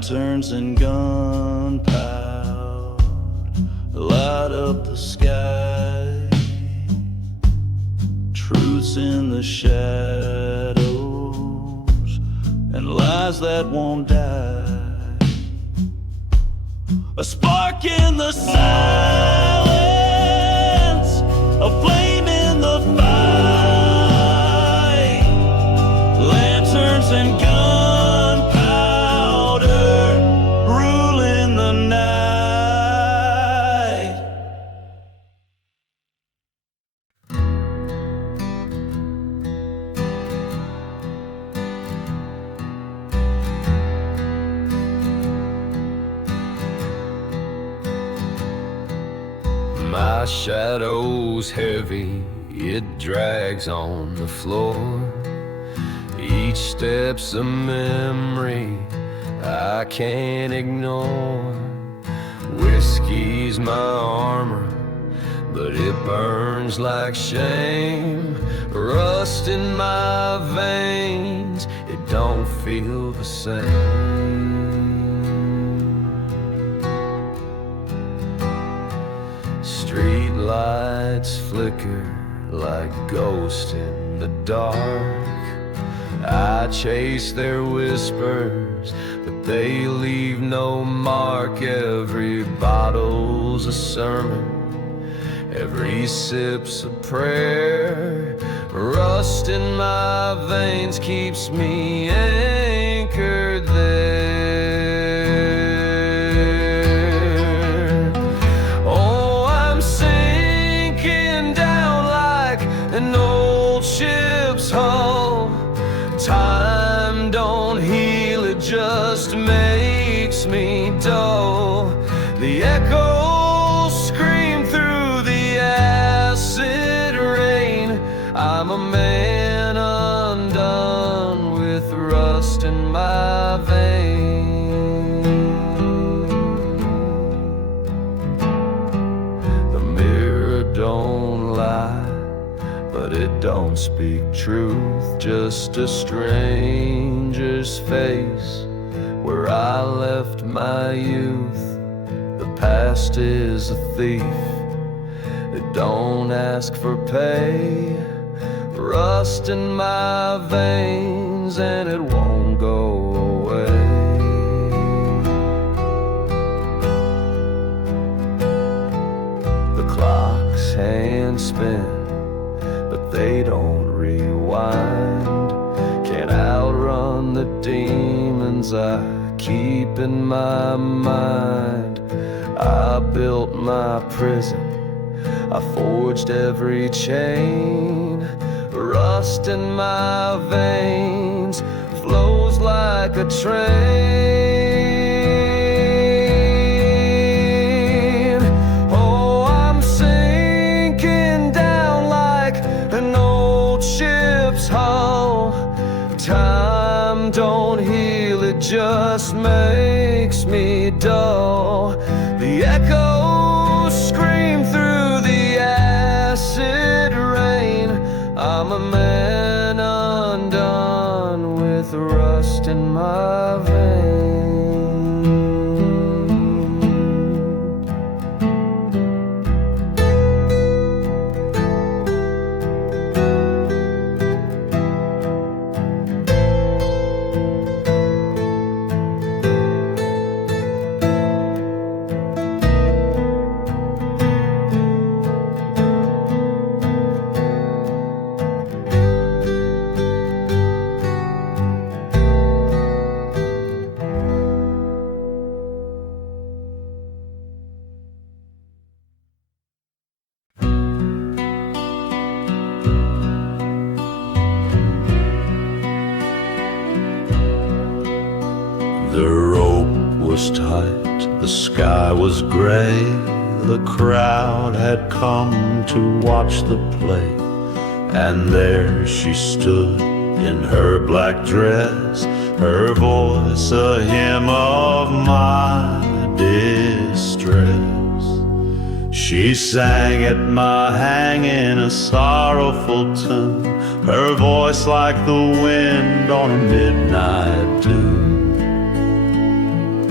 Lanterns and gunpowder light up the sky. Truths in the shadows and lies that won't die. A spark in the silence, a flame in the fight. Lanterns and gunpowder ruling the night. My shadow's heavy, it drags on the floor. Each step's a memory I can't ignore. Whiskey's my armor, but it burns like shame. Rust in my veins, it don't feel the same. Street lights flicker like ghosts in the dark. I chase their whispers, but they leave no mark. Every bottle's a sermon, every sip's a prayer. Rust in my veins keeps me anchored there. Oh, I'm sinking down like an old ship's hull. Time don't heal, it just makes me dull. The echoes scream through the acid rain. I'm a man undone with rust in my veins. The mirror don't lie, but it don't speak truth. Just a stranger's face where I left my youth. The past is a thief, it don't ask for pay. Rust in my veins and it won't go away. The clock's hands spin, but they don't rewind. Can't outrun the demons I keep in my mind. I built my prison, I forged every chain. Rust in my veins flows like a train. Oh, I'm sinking down like an old ship's hull. Time don't heal, it just makes me dull. The echoes scream through the acid rain. I'm a man undone with rust in my veins. The rope was tight, the sky was gray. The crowd had come to watch the play. And there she stood in her black dress, her voice a hymn of my distress. She sang at my hanging a sorrowful tune, her voice like the wind on a midnight dew.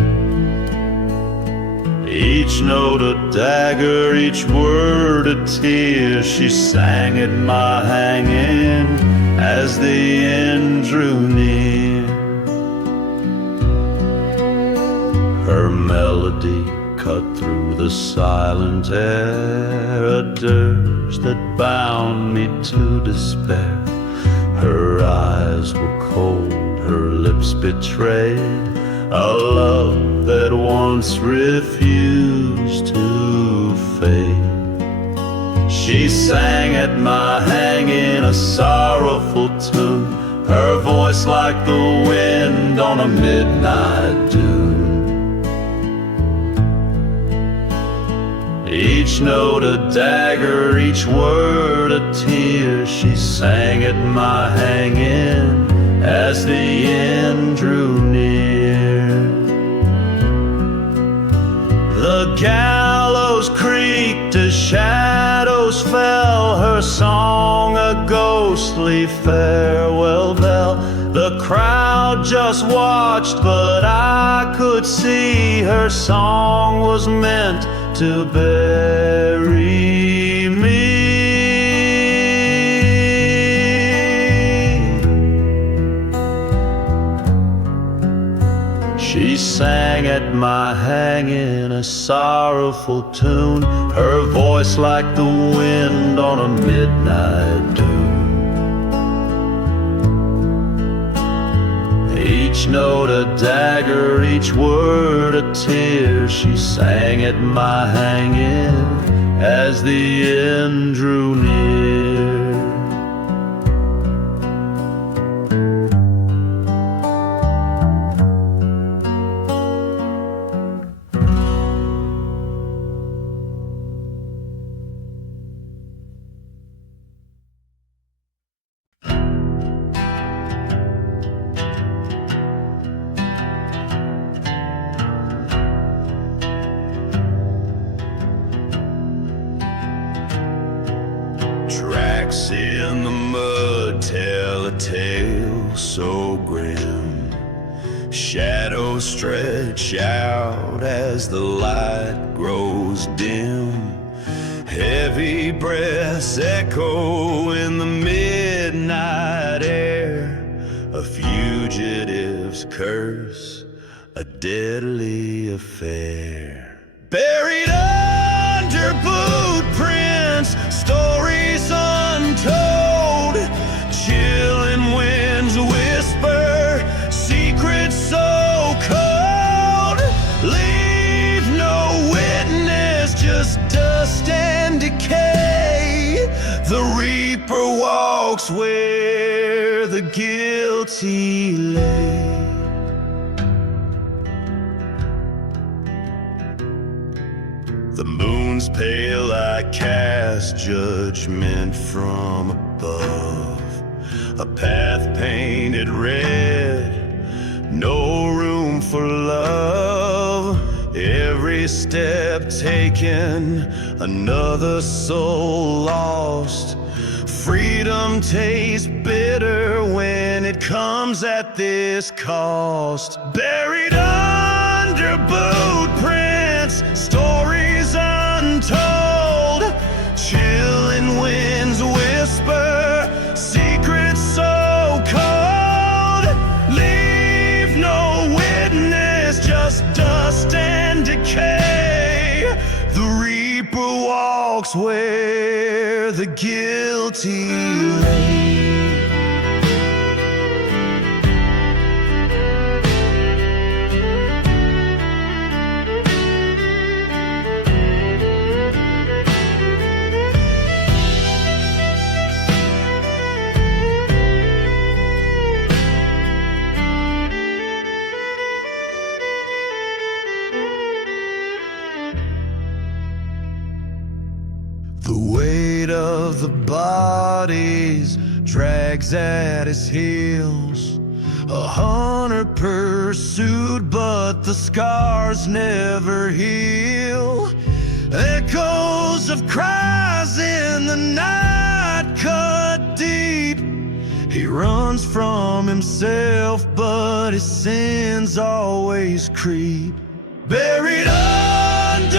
Each note a dagger, each word a tear. She sang at my hanging as the end drew near. Her melody cut through the silent air, a dirge that bound me to despair. Her eyes were cold, her lips betrayed a love that once refused to fade. She sang at my hanging a sorrowful tune, her voice like the wind on a midnight dune. Each note a dagger, each word a tear. She sang at my hanging as the end drew near. The gallows creaked as shadows fell, her song a ghostly farewell bell. The crowd just watched, but I could see her song was meant to bury me. She sang at my hanging a sorrowful tune, her voice like the wind on a midnight dune. Each note a dagger, each word a tear. She sang at my hanging as the end drew near. Tracks in the mud tell a tale so grim. Shadows stretch out as the light grows dim. Heavy breaths echo in the midnight air. A fugitive's curse, a deadly affair. Buried under boot prints, stories untold. Chilling winds whisper secrets so cold. Leave no witness, just dust and decay. The reaper walks where the guilty lay. The moon's pale light casts judgment from above. A path painted red, no room for love. Every step taken, another soul lost. Freedom tastes bitter when it comes at this cost. Buried under boot prints, stories untold. Chilling winds whisper secrets so cold. Leave no witness, just dust and decay. The reaper walks where the guilty lay. The weight of the bodies drags at his heels. A hunter pursued, but the scars never heal. Echoes of cries in the night cut deep. He runs from himself, but his sins always creep. Buried under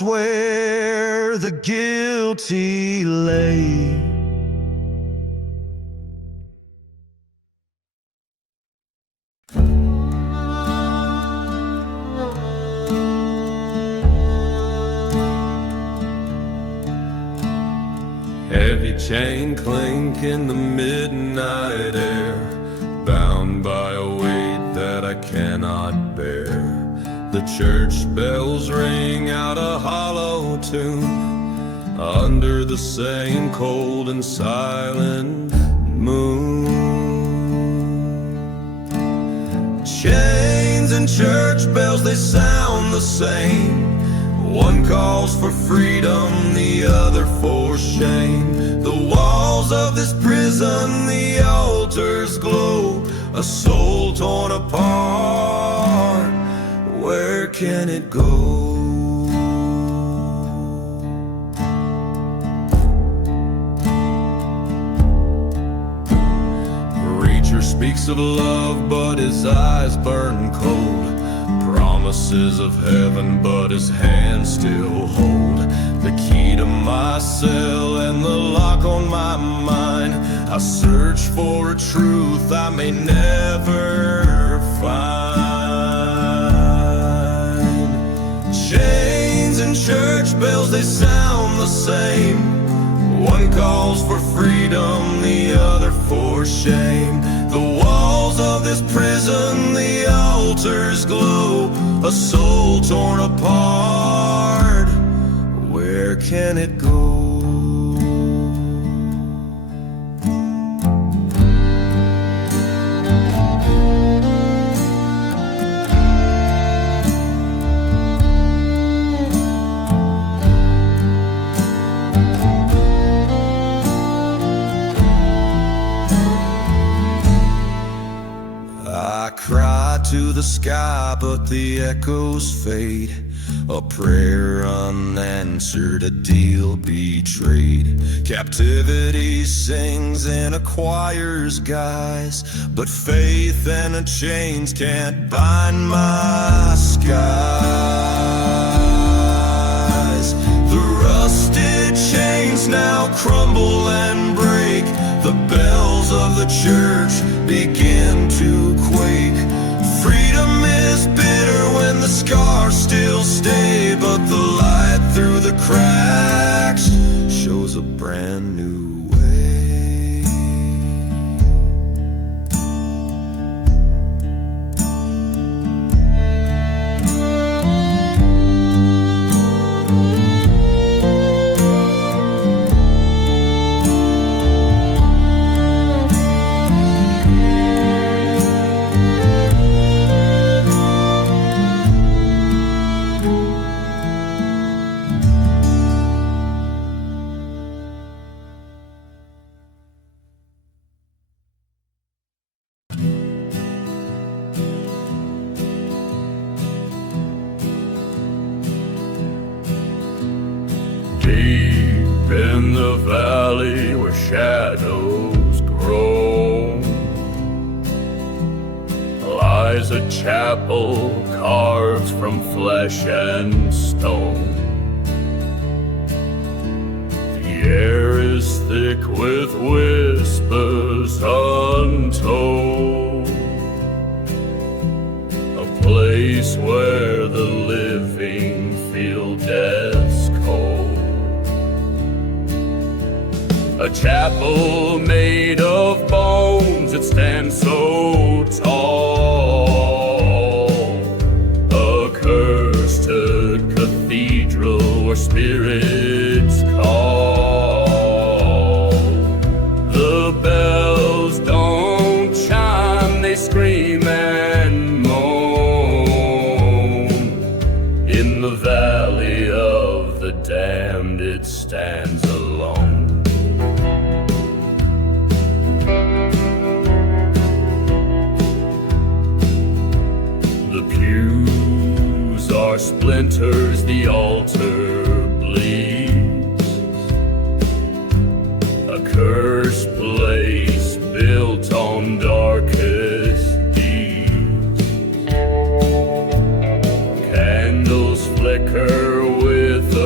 cross where the guilty lay. Heavy chain clink in the midnight air, bound by a weight that I cannot bear. The church bells ring out a hollow tune under the same cold and silent moon. Chains and church bells, they sound the same. One calls for freedom, the other for shame. The walls of this prison, the altars glow. A soul torn apart, where can it go? Preacher speaks of love, but his eyes burn cold. Promises of heaven, but his hands still hold the key to my cell and the lock on my mind. I search for a truth I may never find. Chains and church bells, they sound the same. One calls for freedom, the other for shame. The walls of this prison, the altars glow. A soul torn apart, where can it go? I cry to the sky, but the echoes fade. A prayer unanswered, a deal betrayed. Captivity sings in a choir's guise, but faith and a chains can't bind my skies. The rusted chains now crumble and break. The bells of the church begin to quake. Freedom is bitter when the scars still stay, but the light through the cracks shows a brand new way. Deep in the valley where shadows grow lies a chapel carved from flesh and stone. The air is thick with whispers untold, a place where the living feel death's cold. A chapel made of bones, it stands so tall. A cursed cathedral where spirits call. The bells don't chime, they scream and moan. In the valley of the damned, it stands alone. Our splinters, the altar bleeds. A cursed place built on darkest deeds. Candles flicker with a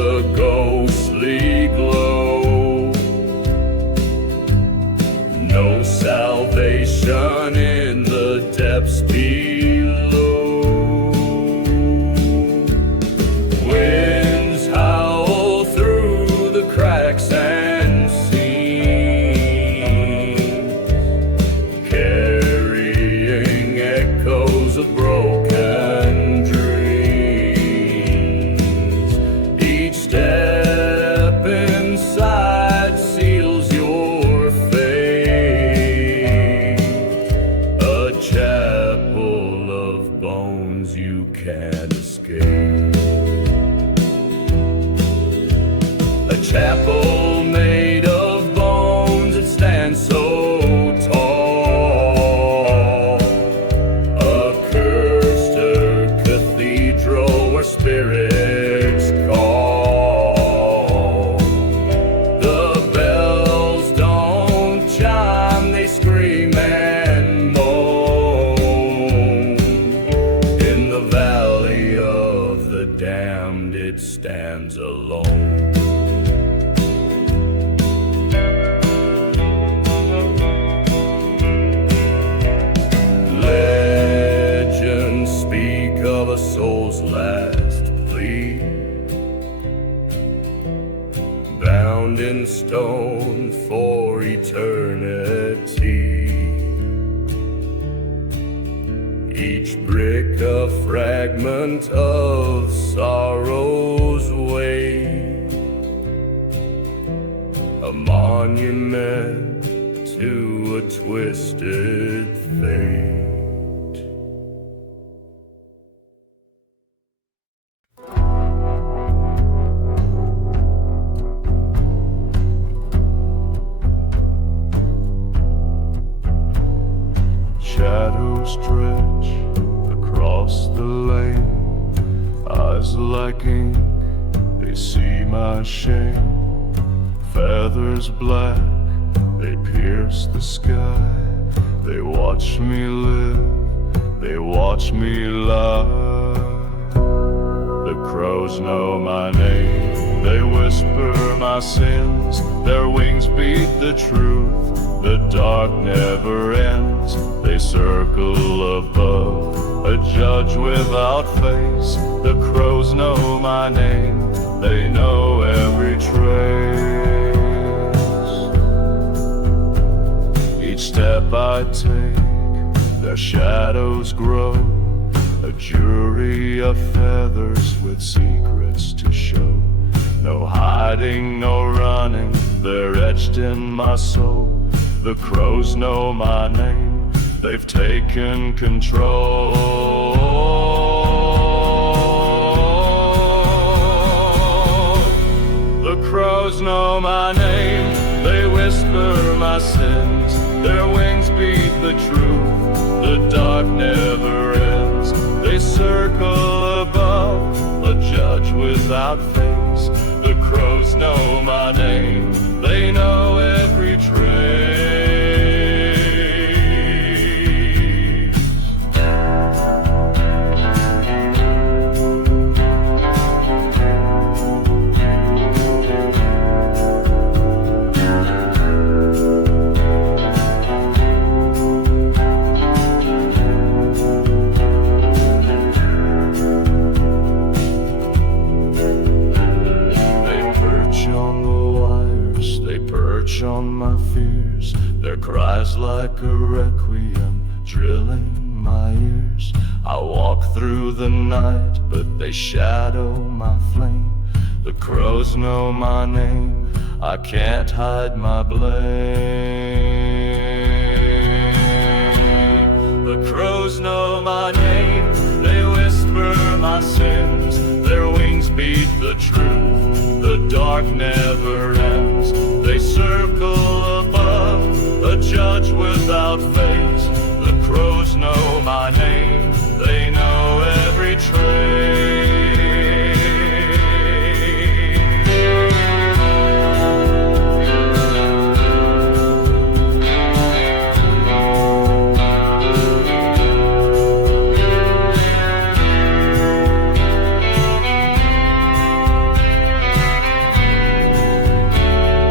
salvation in the depths below. Winds howl through the cracks and seams, carrying echoes of broken dreams. Each step inside seals your fate, a chapel of bones you can't escape. A chapel made of bones, it stands so tall, a cursed cathedral where spirits call. The bells don't chime, they scream and moan. In the valley of the damned it stands alone. Legends speak of a soul's last plea, bound in stone for eternity. Each brick a fragment of sorrow's weight, a monument to a twisted fate. Shadows stretch across the lane, eyes like ink, they see my shame. Feathers black, they pierce the sky. They watch me live, they watch me lie. The crows know my name, they whisper my sins. Their wings beat the truth, the dark never ends. They circle above, a judge without face. The crows know my name, they know every trace. Each step I take, their shadows grow, a jury of feathers with secrets to show. No hiding, no running, they're etched in my soul. The crows know my name, they've taken control. The crows know my name, they whisper my sins. Their wings beat the truth, the dark never ends. They circle above, a judge without face. The crows know my name, they know every trace. On my fears, their cries like a requiem drilling my ears. I walk through the night, but they shadow my flame. The crows know my name, I can't hide my blame. The crows know my name, they whisper my sins. Their wings beat the truth, the dark never ends. They circle above, a judge without face. The crows know my name, they know every trace.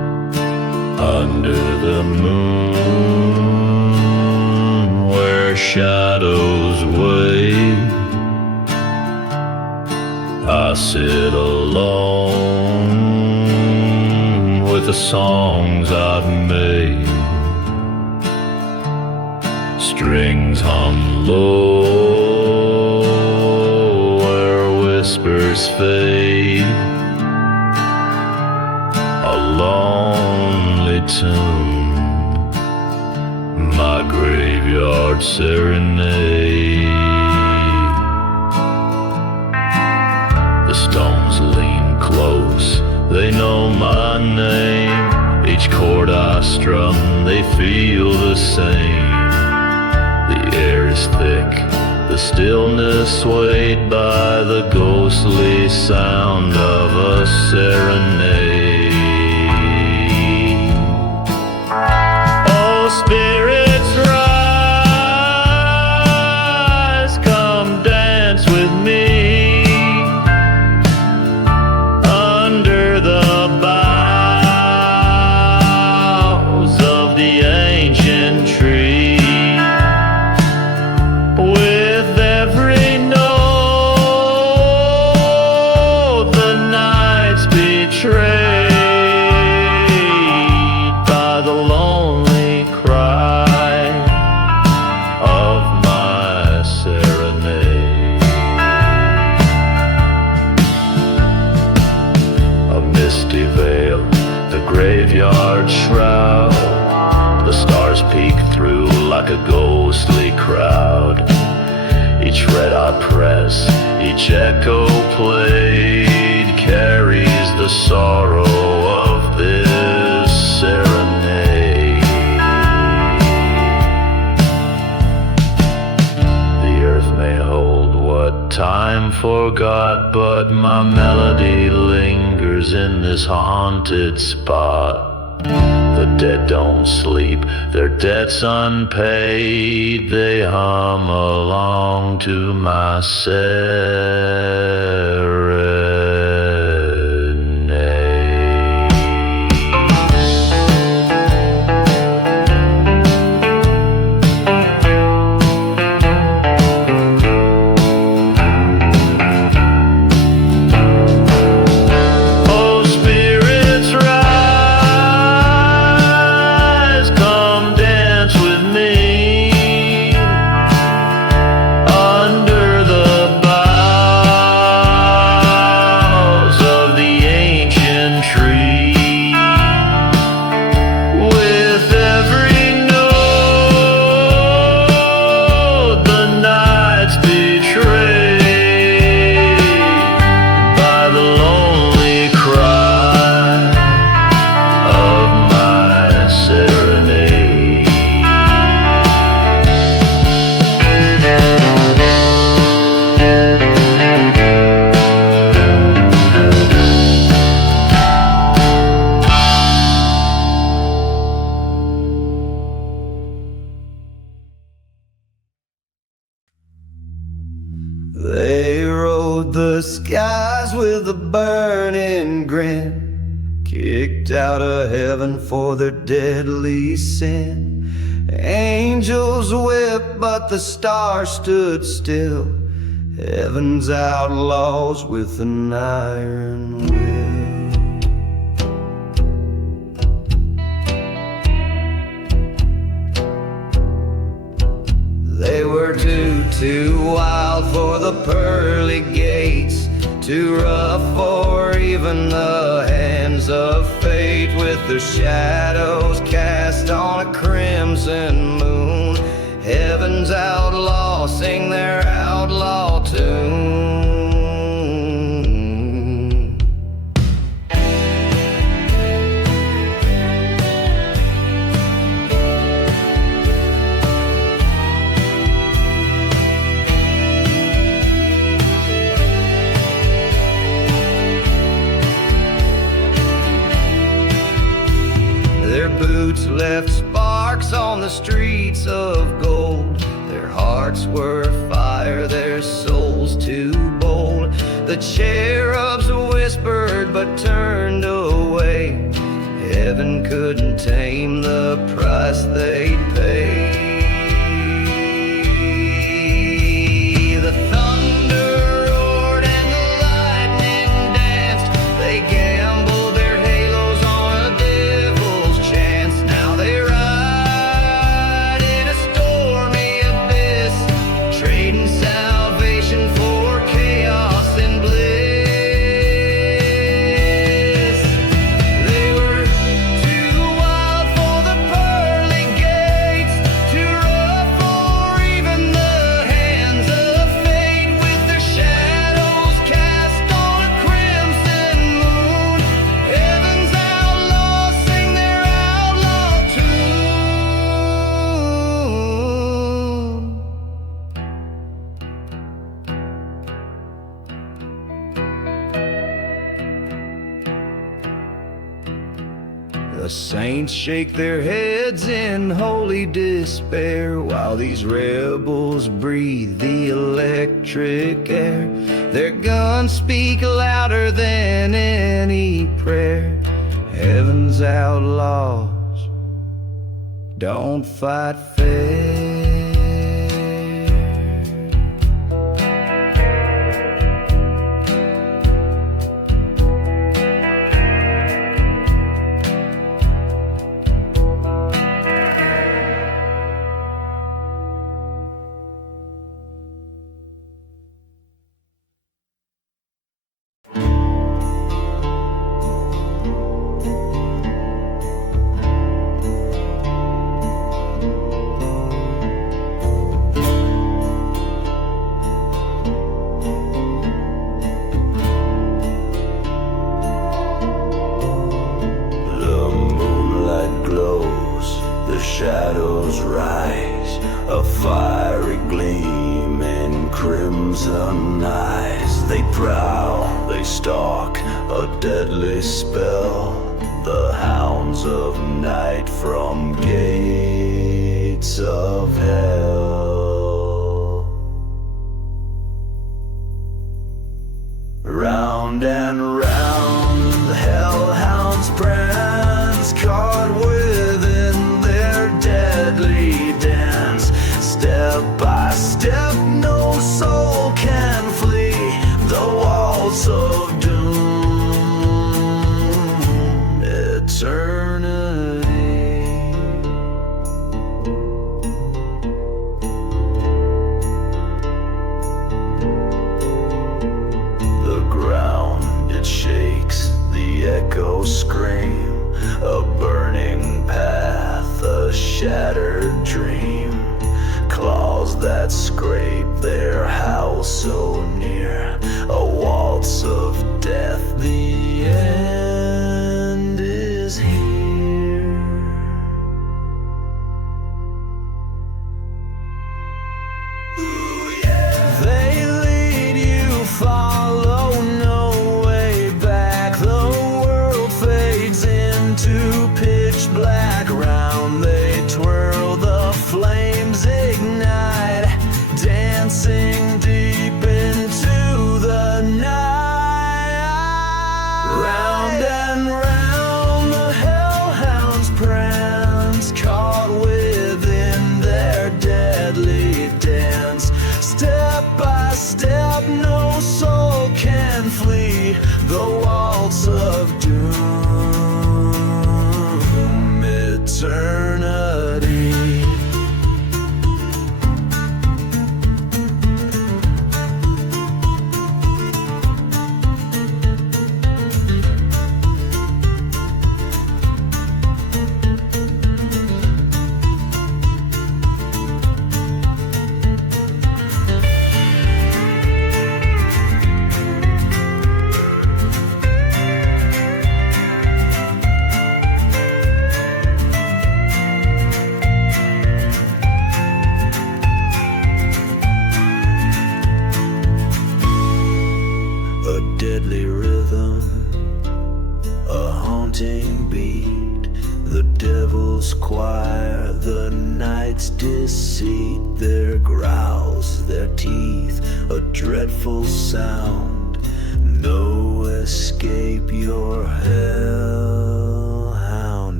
under the moon, where shadows wait, I sit alone with the songs I've made. Strings hum low where whispers fade, a lonely tune, my graveyard serenade. The stones lean close, they know my name. Each chord I strum, they feel the same. The air is thick, the stillness swayed by the ghostly sound of a serenade. Oh, spirits rise, come dance with me under the boughs of the ancient tree. With every note, the night's betrayed by the lonely cry of my serenade. A misty veil, the graveyard shroud, the stars peek through like a ghostly crowd. Each red I press, each echo played, carries the sorrow of this serenade. The earth may hold what time forgot, but my melody lingers in this haunted spot. The dead don't sleep, their debts unpaid, they hum along to my They rode the skies with a burning grin, kicked out of heaven for their deadly sin. Angels wept, but the stars stood still, heaven's outlaws with an iron will. They were too wild for the pearly gates, too rough for even the hands of fate. With their shadows cast on a crimson moon, heaven's outlaws sing their outlaw tune. Their boots left sparks on the streets of gold. Their hearts were fire, their souls too bold. The cherubs whispered but turned away. heaven couldn't tame the price they'd pay. The thunder roared and the lightning danced. They gambled their halos on a devil's chance. Now they ride in a stormy abyss, trading salvation for chaos and bliss. They were too wild for the pearly gates, too rough for even the hands of fate. With their shadows cast on a crimson moon, heaven's outlaws sing their outlaw tune. The saints shake their heads in holy despair, while these rebels breathe the electric air. Their guns speak louder than any prayer. Heaven's outlaws don't fight fair. Shadows rise, a fiery gleam in crimson eyes. They prowl, they stalk, a deadly spell. The hounds of night from gates of hell. Round and round the hellhounds prance, caught within their deadly dance. Step by step, no soul can flee the walls of doom. Eternity. The ground, it shakes, the echoes scream, a burning path, a shattered dream. Claws that scrape their house so near, a waltz of death, the end is here. Ooh, yeah. They lead you, follow, no way back. The world fades into pitch black. Round they twirl, the flames ignite, dancing deep into the night. Round and round the hellhounds prance, caught within their deadly dance. Step by step, no soul can flee the waltz of doom. Eternity. A deadly rhythm, a haunting beat, the devil's choir, the night's deceit. Their growls, their teeth, a dreadful sound, no escape, your hellhound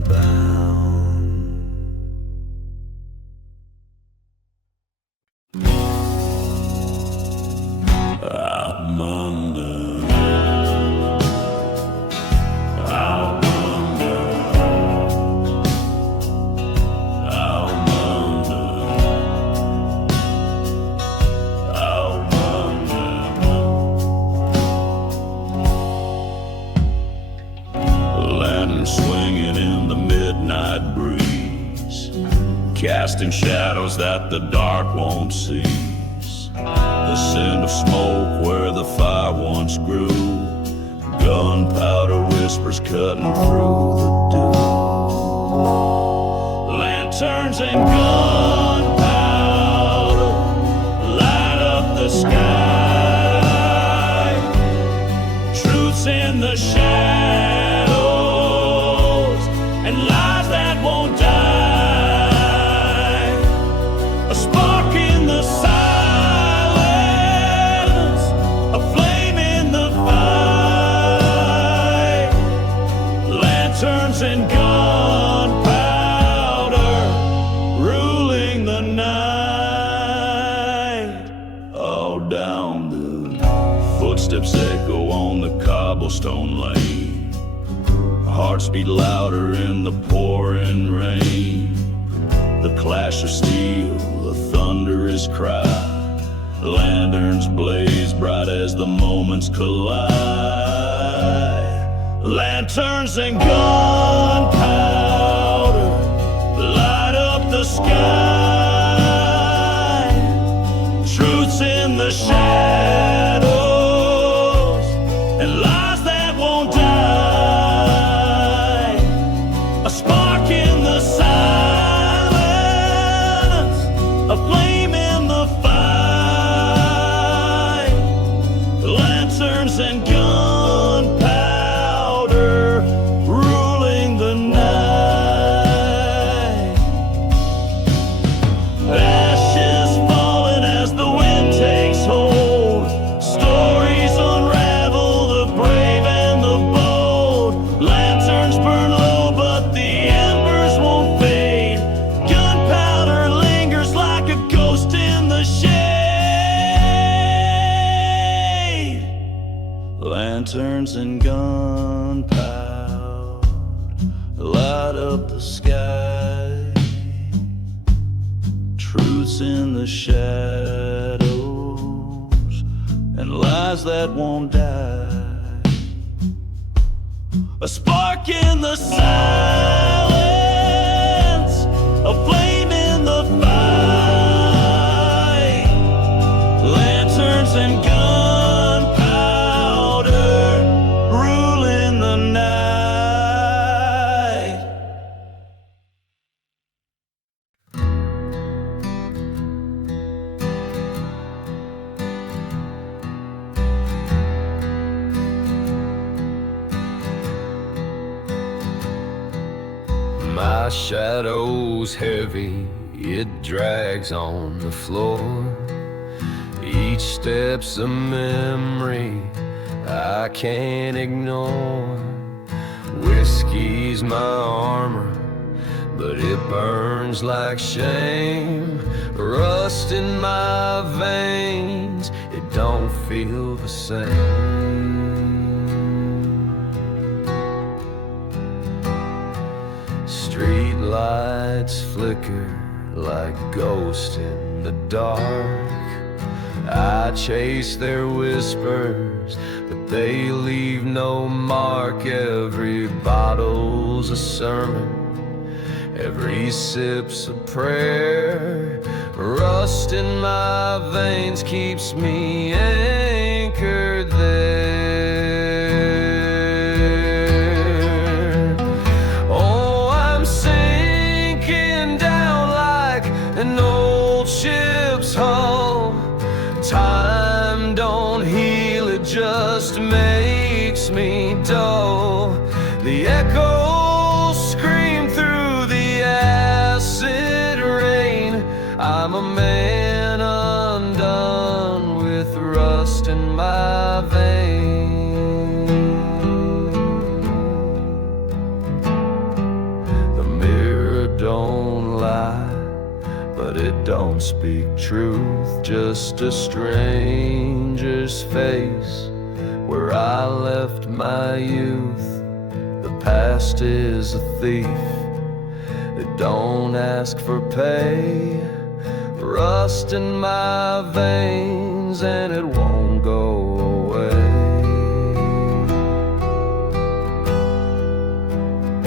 lantern swinging in the midnight breeze, casting shadows that the dark won't seize. The scent of smoke where the fire once grew, gunpowder whispers cutting through the dew. Lanterns and gunpowder light up the sky. Truth's in the shadows and lies that won't die. A spark in the silence, a flame in the fight. Lanterns and gunpowder ruling the night. All down the footsteps echo on the cobblestone lane. Hearts beat louder in the pouring rain. The clash of steel, the thunderous cry. Lanterns blaze bright as the moments collide. Lanterns and gunpowder light up the sky. Truth's in the shadows and lies that won't die. A spark in the silence, a flame in the fight. Lanterns and gunpowder ruling the night. Ashes falling as the wind takes hold. Stories unravel, the brave and the bold. Lanterns burn low, but the embers won't fade. Gunpowder lingers like a ghost in the shade. Lanterns and gunpowder light up the sky. Truth's in the shadows and lies that won't die. A spark in the silence, a flame in the fight. Lanterns and gunpowder ruling the night. My shadow's heavy, it drags on the floor. Each step's a memory I can't ignore. Whiskey's my armor, but it burns like shame. Rust in my veins, it don't feel the same. Street lights flicker like ghosts in the dark. I chase their whispers, but they leave no mark. Every bottle's a sermon, every sip's a prayer. Rust in my veins keeps me anchored there. Oh, I'm sinking down like an old ship's hull. Time don't heal, it just makes me dull. The echoes scream through the acid rain. I'm a man undone with rust in my veins. The mirror don't lie, but it don't speak truth. Just a stranger's face where I left my youth. The past is a thief, it don't ask for pay. Rust in my veins and it won't go away.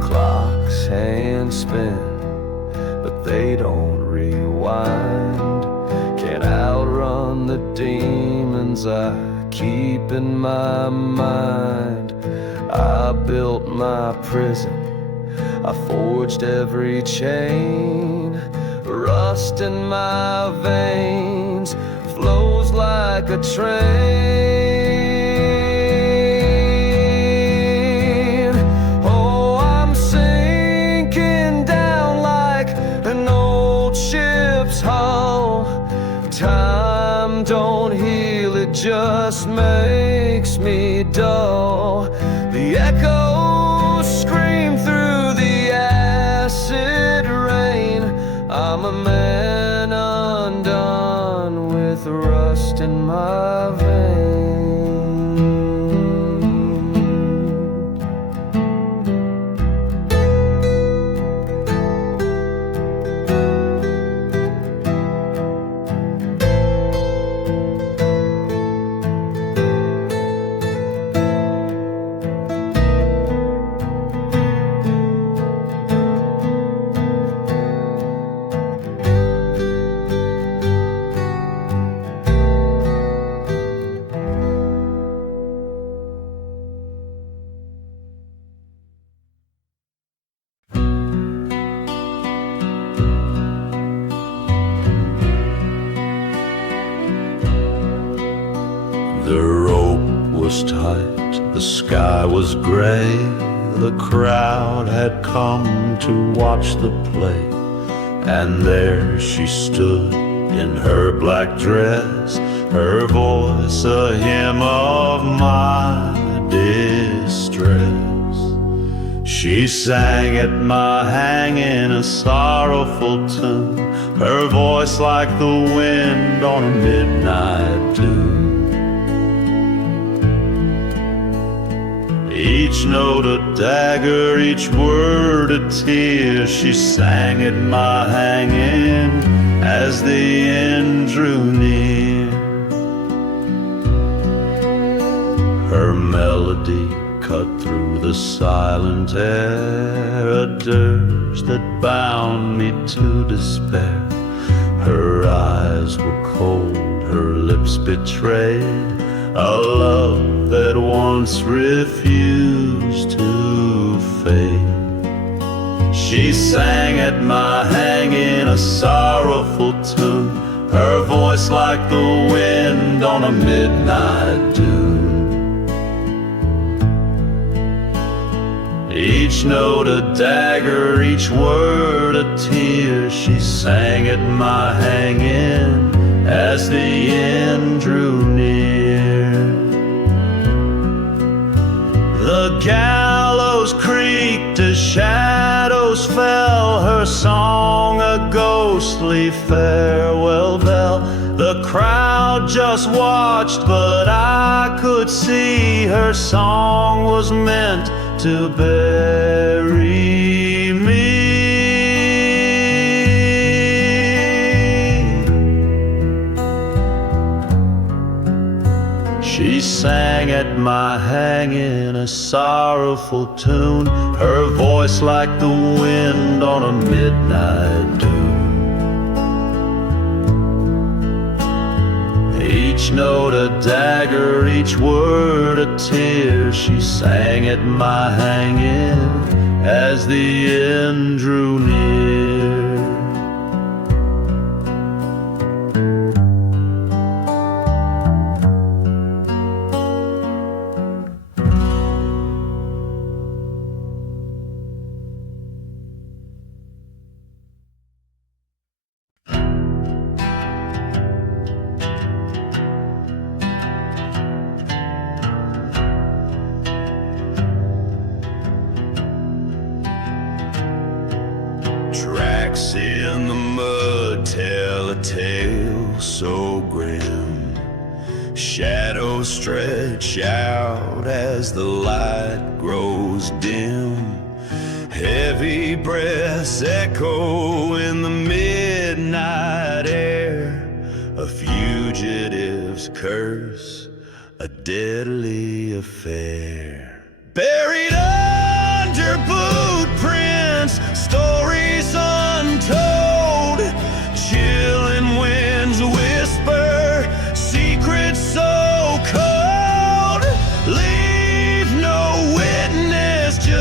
clocks hand spin, but they don't rewind. Can't outrun the demons I keep in my mind. I built my prison, I forged every chain. Rust in my veins flows like a train. Oh, I'm sinking down like an old ship's hull. Time don't heal, it just makes me dull. The echoes scream through the acid rain. I'm a man undone with rust in my veins. The rope was tight, the sky was gray. The crowd had come to watch the play, and there she stood in her black dress, her voice a hymn of my distress. She sang at my hanging a sorrowful tune, her voice like the wind on a midnight dune. Each note a dagger, each word a tear. She sang at my hanging as the end drew near. Her melody cut through the silent air, a dirge that bound me to despair. Her eyes were cold, her lips betrayed a love that once refused to fade. She sang at my hanging a sorrowful tune, her voice like the wind on a midnight dune. Each note a dagger, each word a tear. She sang at my hanging as the end drew near. The gallows creaked as shadows fell, her song a ghostly farewell bell. The crowd just watched, but I could see her song was meant to bury me. She sang at my hanging a sorrowful tune, her voice like the wind on a midnight dune. Each note a dagger, each word a tear. She sang at my hanging as the end drew near. Tracks in the mud tell a tale so grim. Shadows stretch out as the light grows dim. Heavy breaths echo in the midnight air. A fugitive's curse, a deadly affair. Buried under boot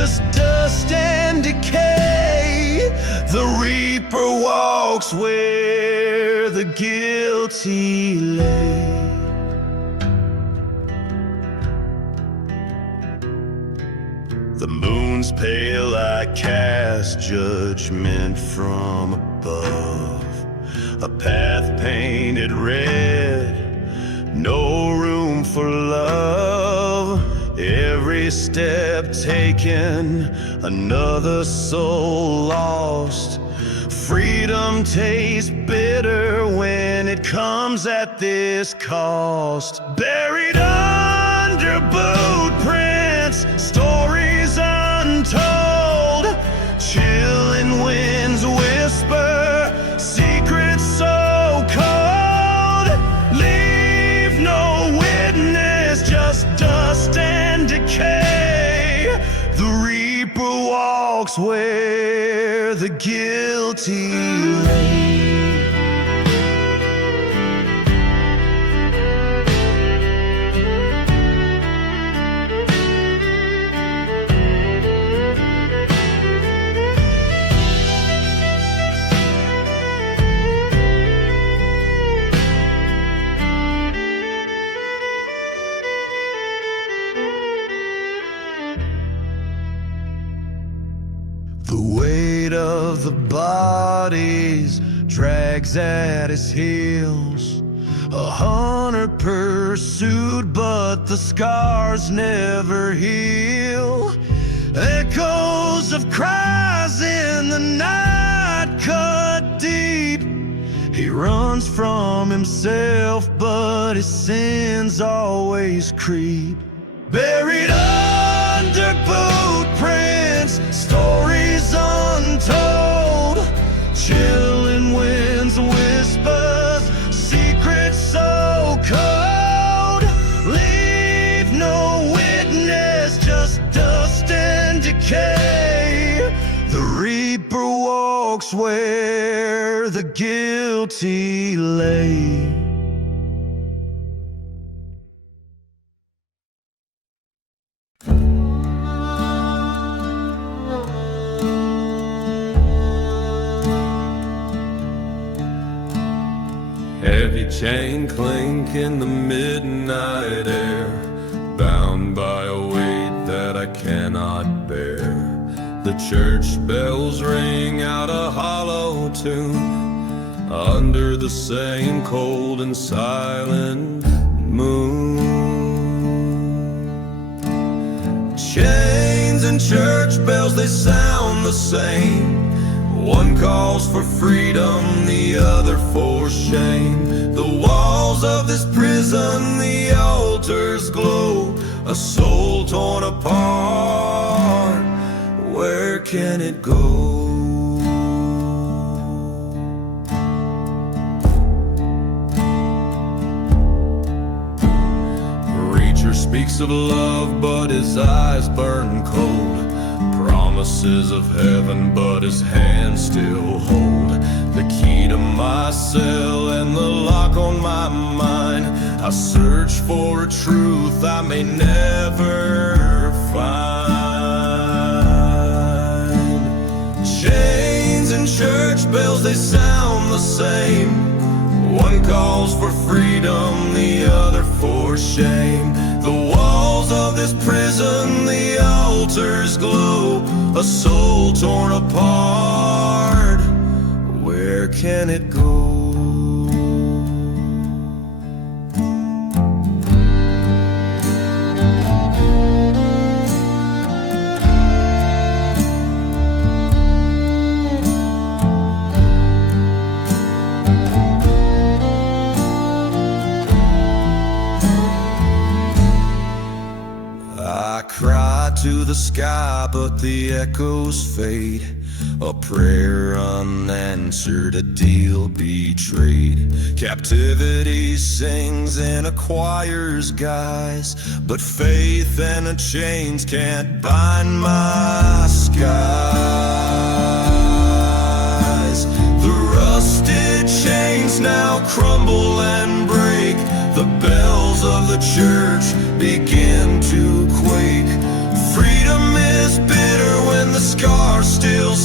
just dust and decay. The reaper walks where the guilty lay. The moon's pale light casts judgment from above. A path painted red, no room for love. Every step taken, another soul lost. Freedom tastes bitter when it comes at this cost. Buried under boot prints, stories untold. Chilling winds whisper, secrets so cold. Leave no witness, just dust and decay. The reaper walks where the guilty lay. The weight of the bodies drags at his heels. A hunter pursued, but the scars never heal. Echoes of cries in the night cut deep. He runs from himself, but his sins always creep. Buried under boot prints, stories untold. Chilling winds whispers, secrets so cold. Leave no witness, just dust and decay. The reaper walks where the guilty lay. Heavy chain clink in the midnight air, bound by a weight that I cannot bear. The church bells ring out a hollow tune under the same cold and silent moon. Chains and church bells, they sound the same. One calls for freedom, the other for shame. The walls of this prison, the altars glow. A soul torn apart, where can it go? Preacher speaks of love, but his eyes burn cold. Promises of heaven, but his hands still hold the key to my cell and the lock on my mind. I search for a truth I may never find. Chains and church bells, they sound the same. One calls for freedom, the other for shame. The walls of this prison, the altars glow. A soul torn apart, where can it go? I cry to the sky, but the echoes fade. A prayer unanswered, a deal betrayed. Captivity sings in a choir's guise, but faith and the chains can't bind my skies. The rusted chains now crumble and break. The bells of the church begin to quake. Freedom is bitter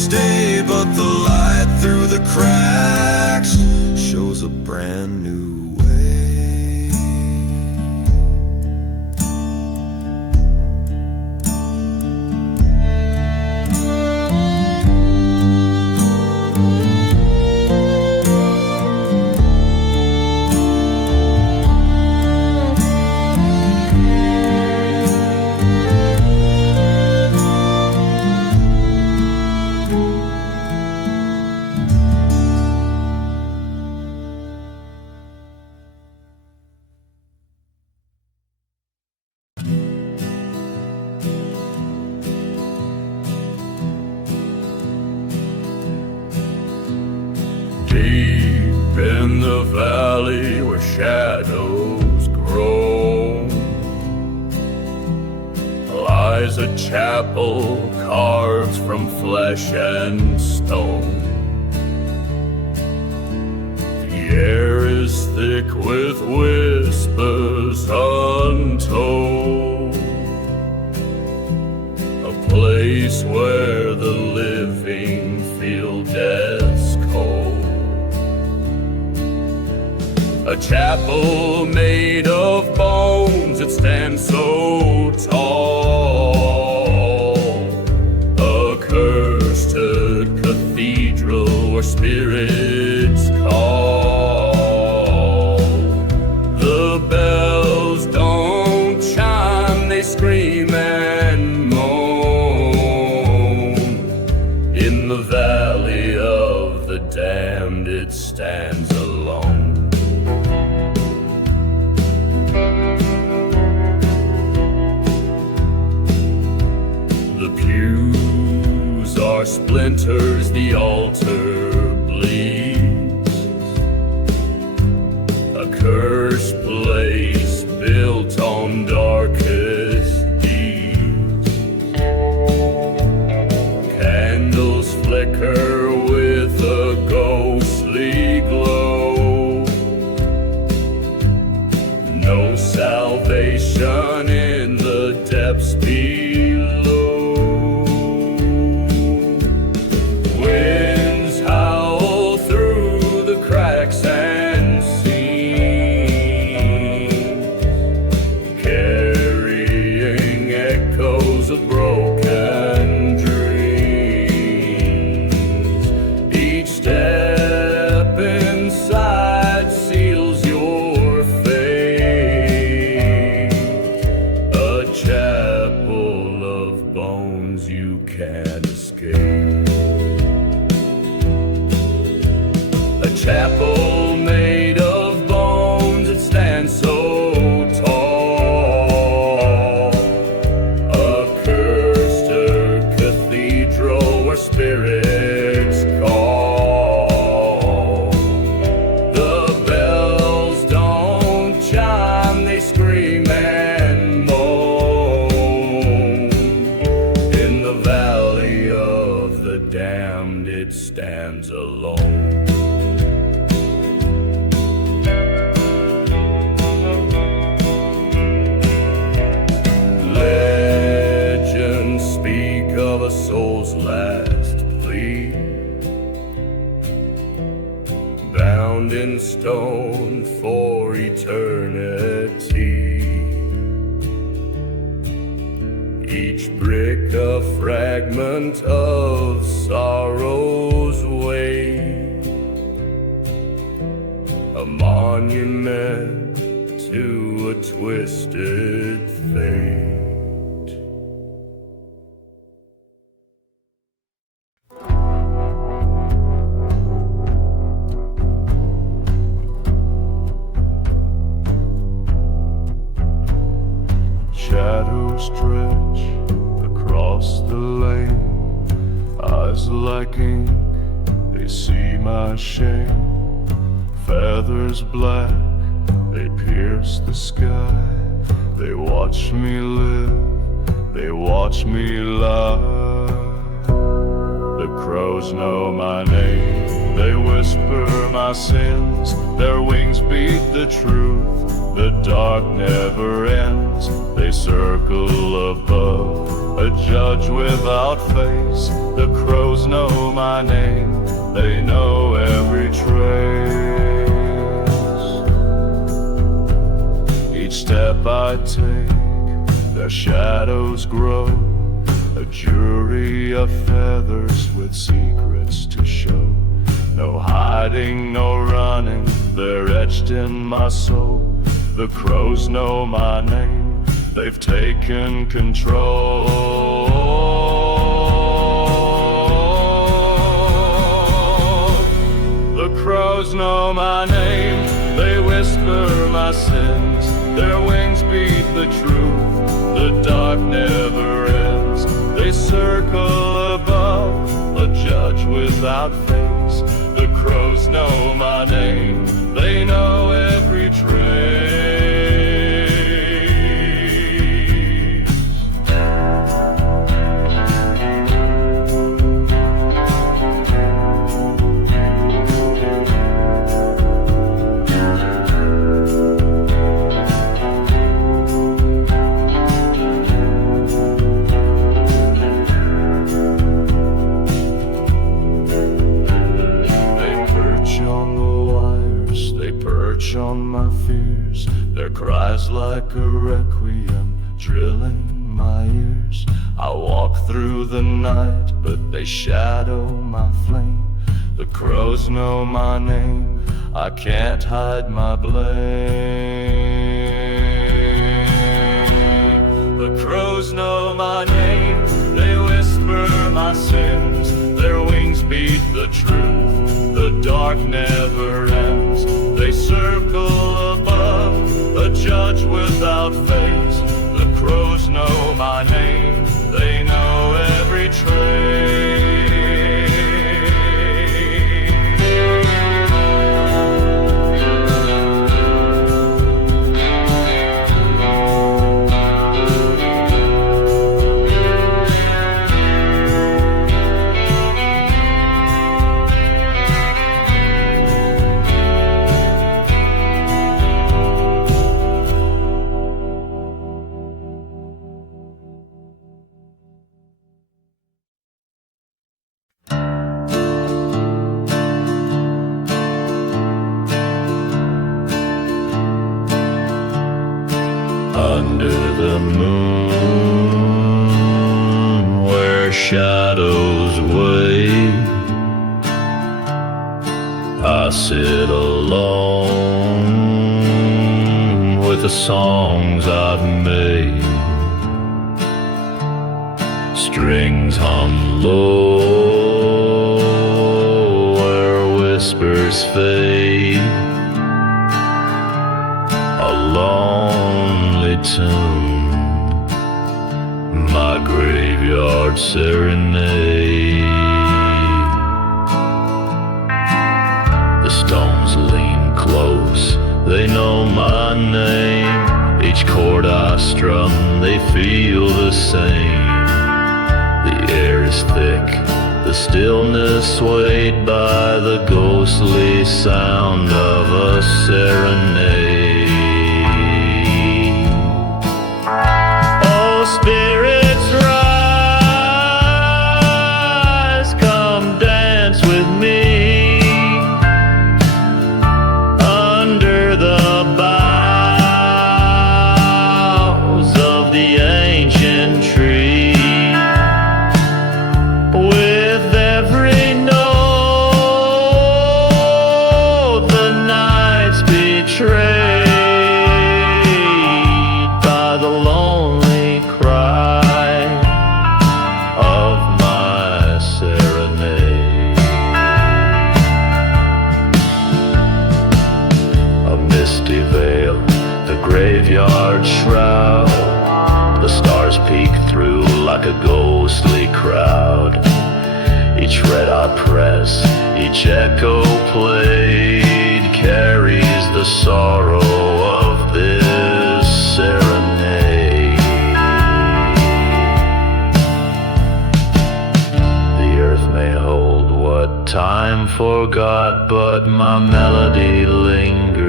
stay, but the light through the cracks shows a brand new way. Deep in the valley where shadows grow lies a chapel carved from flesh and stone. The air is thick with whispers untold, a place where the living feel death's cold. A chapel made of bones, it stands so tall. A cursed cathedral where spirits call. The bells don't chime, they scream and moan. In the valley of the damned it stands alone. Are splinters, the altar bleeds. A cursed place built on darkest deeds. Candles flicker with a ghostly glow. No salvation in the depths below. Chapel made of bones, it stands so tall. A cursed cathedral where spirits call. The bells don't chime, they scream and moan. In the valley of the damned it stands alone. Of a soul's last plea, bound in stone for eternity. Each brick a fragment of sorrow's weight, a monument to a twisted fate. Shadows stretch across the lane, eyes like ink, they see my shame. Feathers black, they pierce the sky. They watch me live, they watch me lie. The crows know my name, they whisper my sins. Their wings beat the truth The dark never ends, they circle above. A judge without face, the crows know my name, they know every trace. Each step I take, their shadows grow, a jury of feathers with secrets to show. No hiding, no running, they're etched in my soul. The crows know my name, they've taken control. The crows know my name, they whisper my sins. Their wings beat the truth, the dark never ends. They circle above, a judge without face. The crows know my name, they know every trace. On my fears, their cries like a requiem drilling my ears. I walk through the night, but they shadow my flame. The crows know my name, I can't hide my blame. The crows know my name, they whisper my sins. Their wings beat the truth, the dark never ends. They circle above, a judge without face. The crows know my name, they know every trace. Under the moon, where shadows wait, I sit alone with the songs I've made. Strings hum low where whispers fade. A lonely tune, my graveyard serenade. The stones lean close, they know my name. Each chord I strum, they feel the same. The air is thick, the stillness swayed by the ghostly sound of a serenade. Spirits rise, come dance with me under the boughs of the ancient tree. With every note, the night's betrayed by the lonely cry of my serenade. A misty veil, the graveyard shroud. The stars peek through like a ghostly crowd. Each red I press, each echo played carries the sorrow of this serenade. The earth may hold what time forgot, but my melody lingers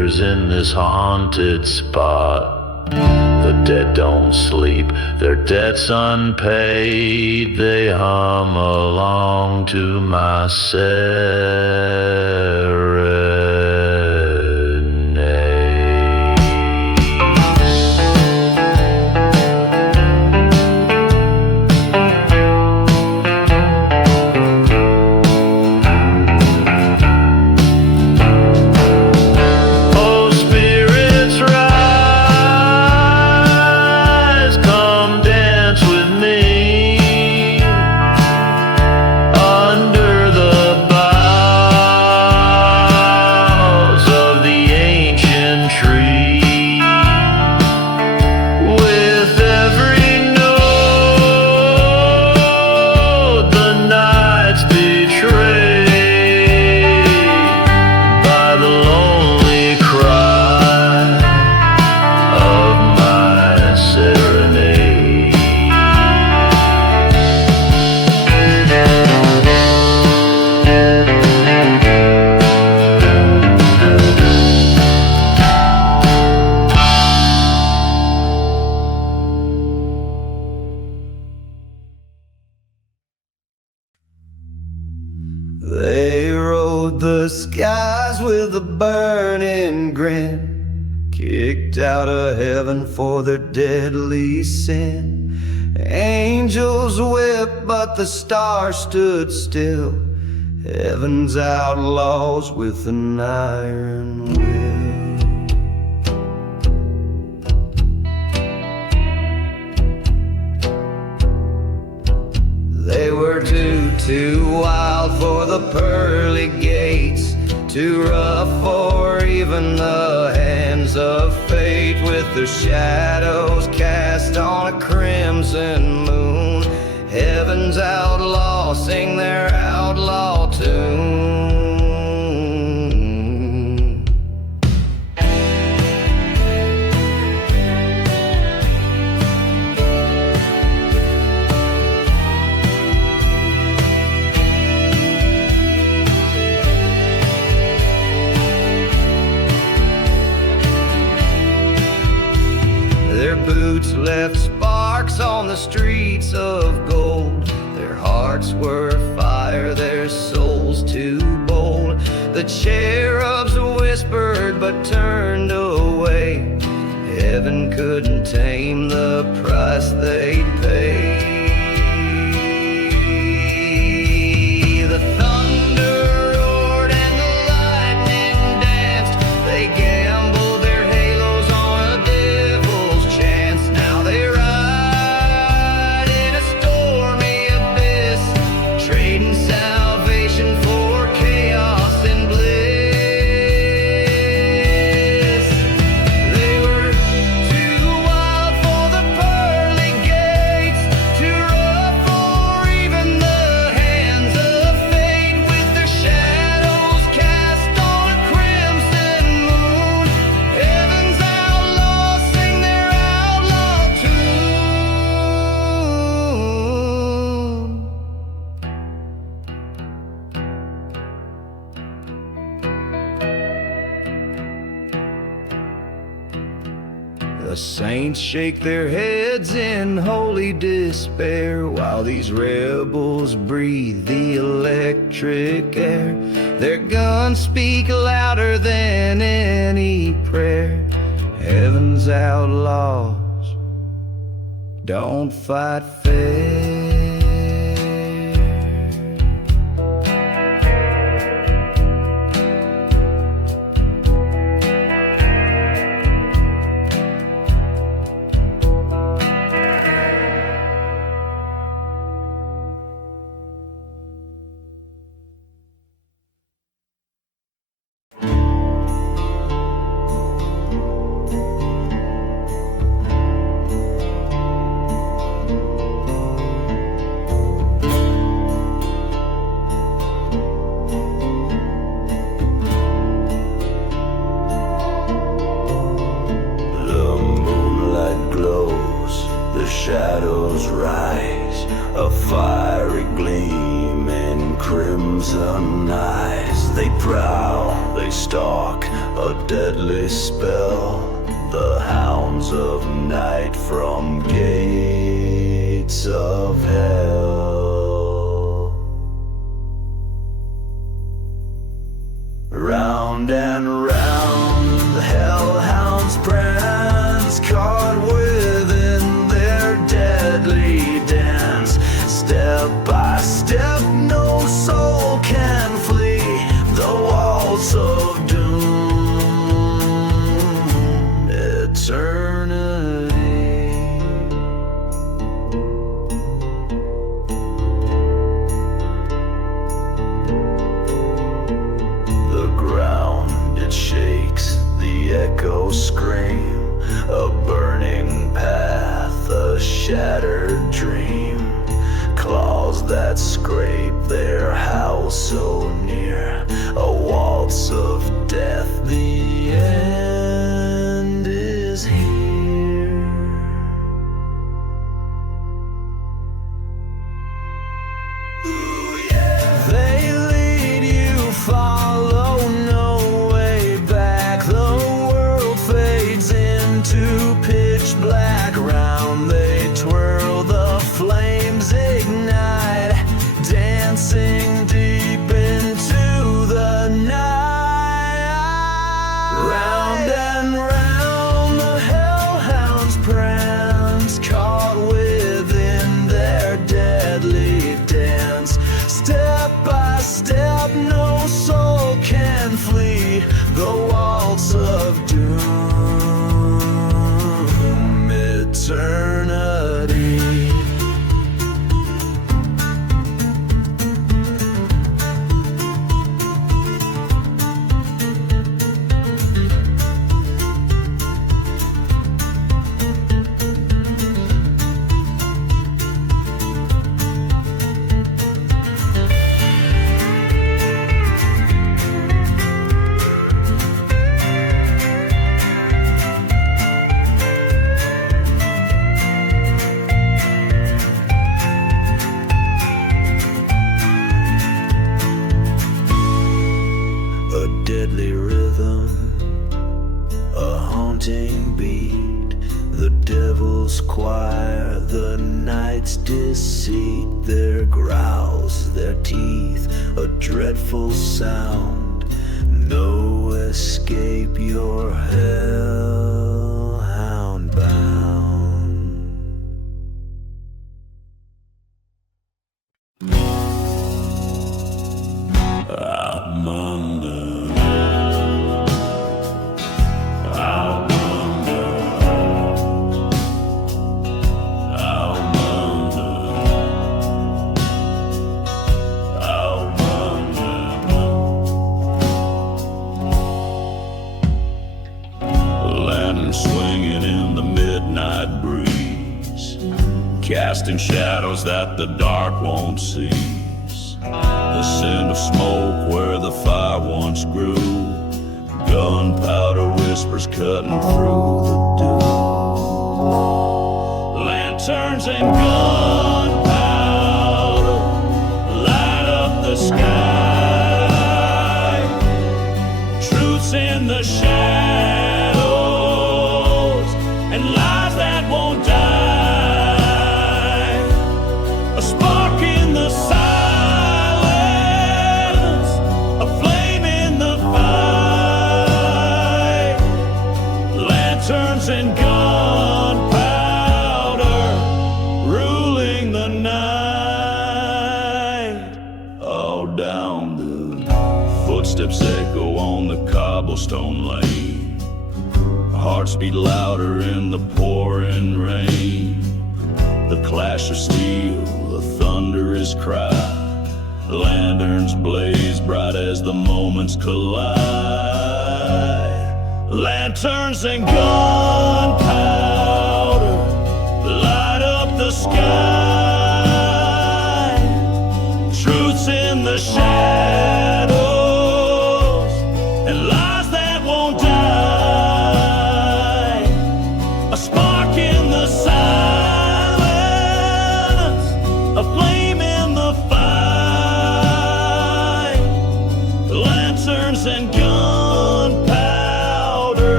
lingers in this haunted spot. The dead don't sleep, their debts unpaid. They hum along to my serenade. They rode the skies with a burning grin, kicked out of heaven for their deadly sin. Angels wept, but the stars stood still, heaven's outlaws with an iron will. They were too wild for the pearly gates, too rough for even the hands of fate. With their shadows cast on a crimson moon, heaven's outlaws sing their outlaw tune. Their boots left sparks on the streets of gold. Their hearts were fire, their souls too bold. The cherubs whispered but turned away. Heaven couldn't tame the price they paid. The thunder roared and the lightning danced. They gambled their halos on a devil's chance. Now they ride in a stormy abyss, trading salvation for chaos and bliss. They were too wild for the pearly gates, too rough for even the hands of fate. With their shadows cast on a crimson moon, heaven's outlaws sing their outlaw tune. The saints shake their heads in holy despair, while these rebels breathe the electric air. Their guns speak louder than any prayer. Heaven's outlaws don't fight fair. Shadows rise, a fiery gleam in crimson eyes. They prowl, they stalk, a deadly spell, the hounds of night from gates of hell. Round and round the hellhounds prance, caught within their deadly dance. Step by step no soul can flee the walls of doom. Eternity. The ground it shakes, the echoes scream, a burning path, a shattered dream. Claws that scrape their house so near, a waltz of death, the end is here. Ooh, yeah. They lead you, follow, no way back. The world fades into pitch black. Round they twirl, the flames ignite, dancing deep into the night. Round and round the hellhounds prance, caught within their deadly dance. Step by step no soul can flee the waltz of doom. Eternity. A deadly rhythm, a haunting beat, the devil's choir, the night's deceit, their growls, their teeth, a dreadful sound, no escape, your hellhound bound. I'm under. I'm under. I'm under. I'm under. Lantern swinging in the midnight breeze, casting shadows that the dark won't see. The scent of smoke where the fire once grew, gunpowder whispers cutting through the dew. Lanterns and gunpowder light up the sky. Truths in the shadows and lies that won't die. A spark in the silence, a flame in the fight. Lanterns and gunpowder ruling the night. All down the footsteps echo on the cobblestone lane. Hearts beat louder in the pouring rain. The clash of steel, the thunderous cry. Lanterns blaze bright as the moments collide. Lanterns and gunpowder light up the sky. Truths in the shadows and lies that won't die. A spark in the silence, a flame in the fight. Lanterns and gunpowder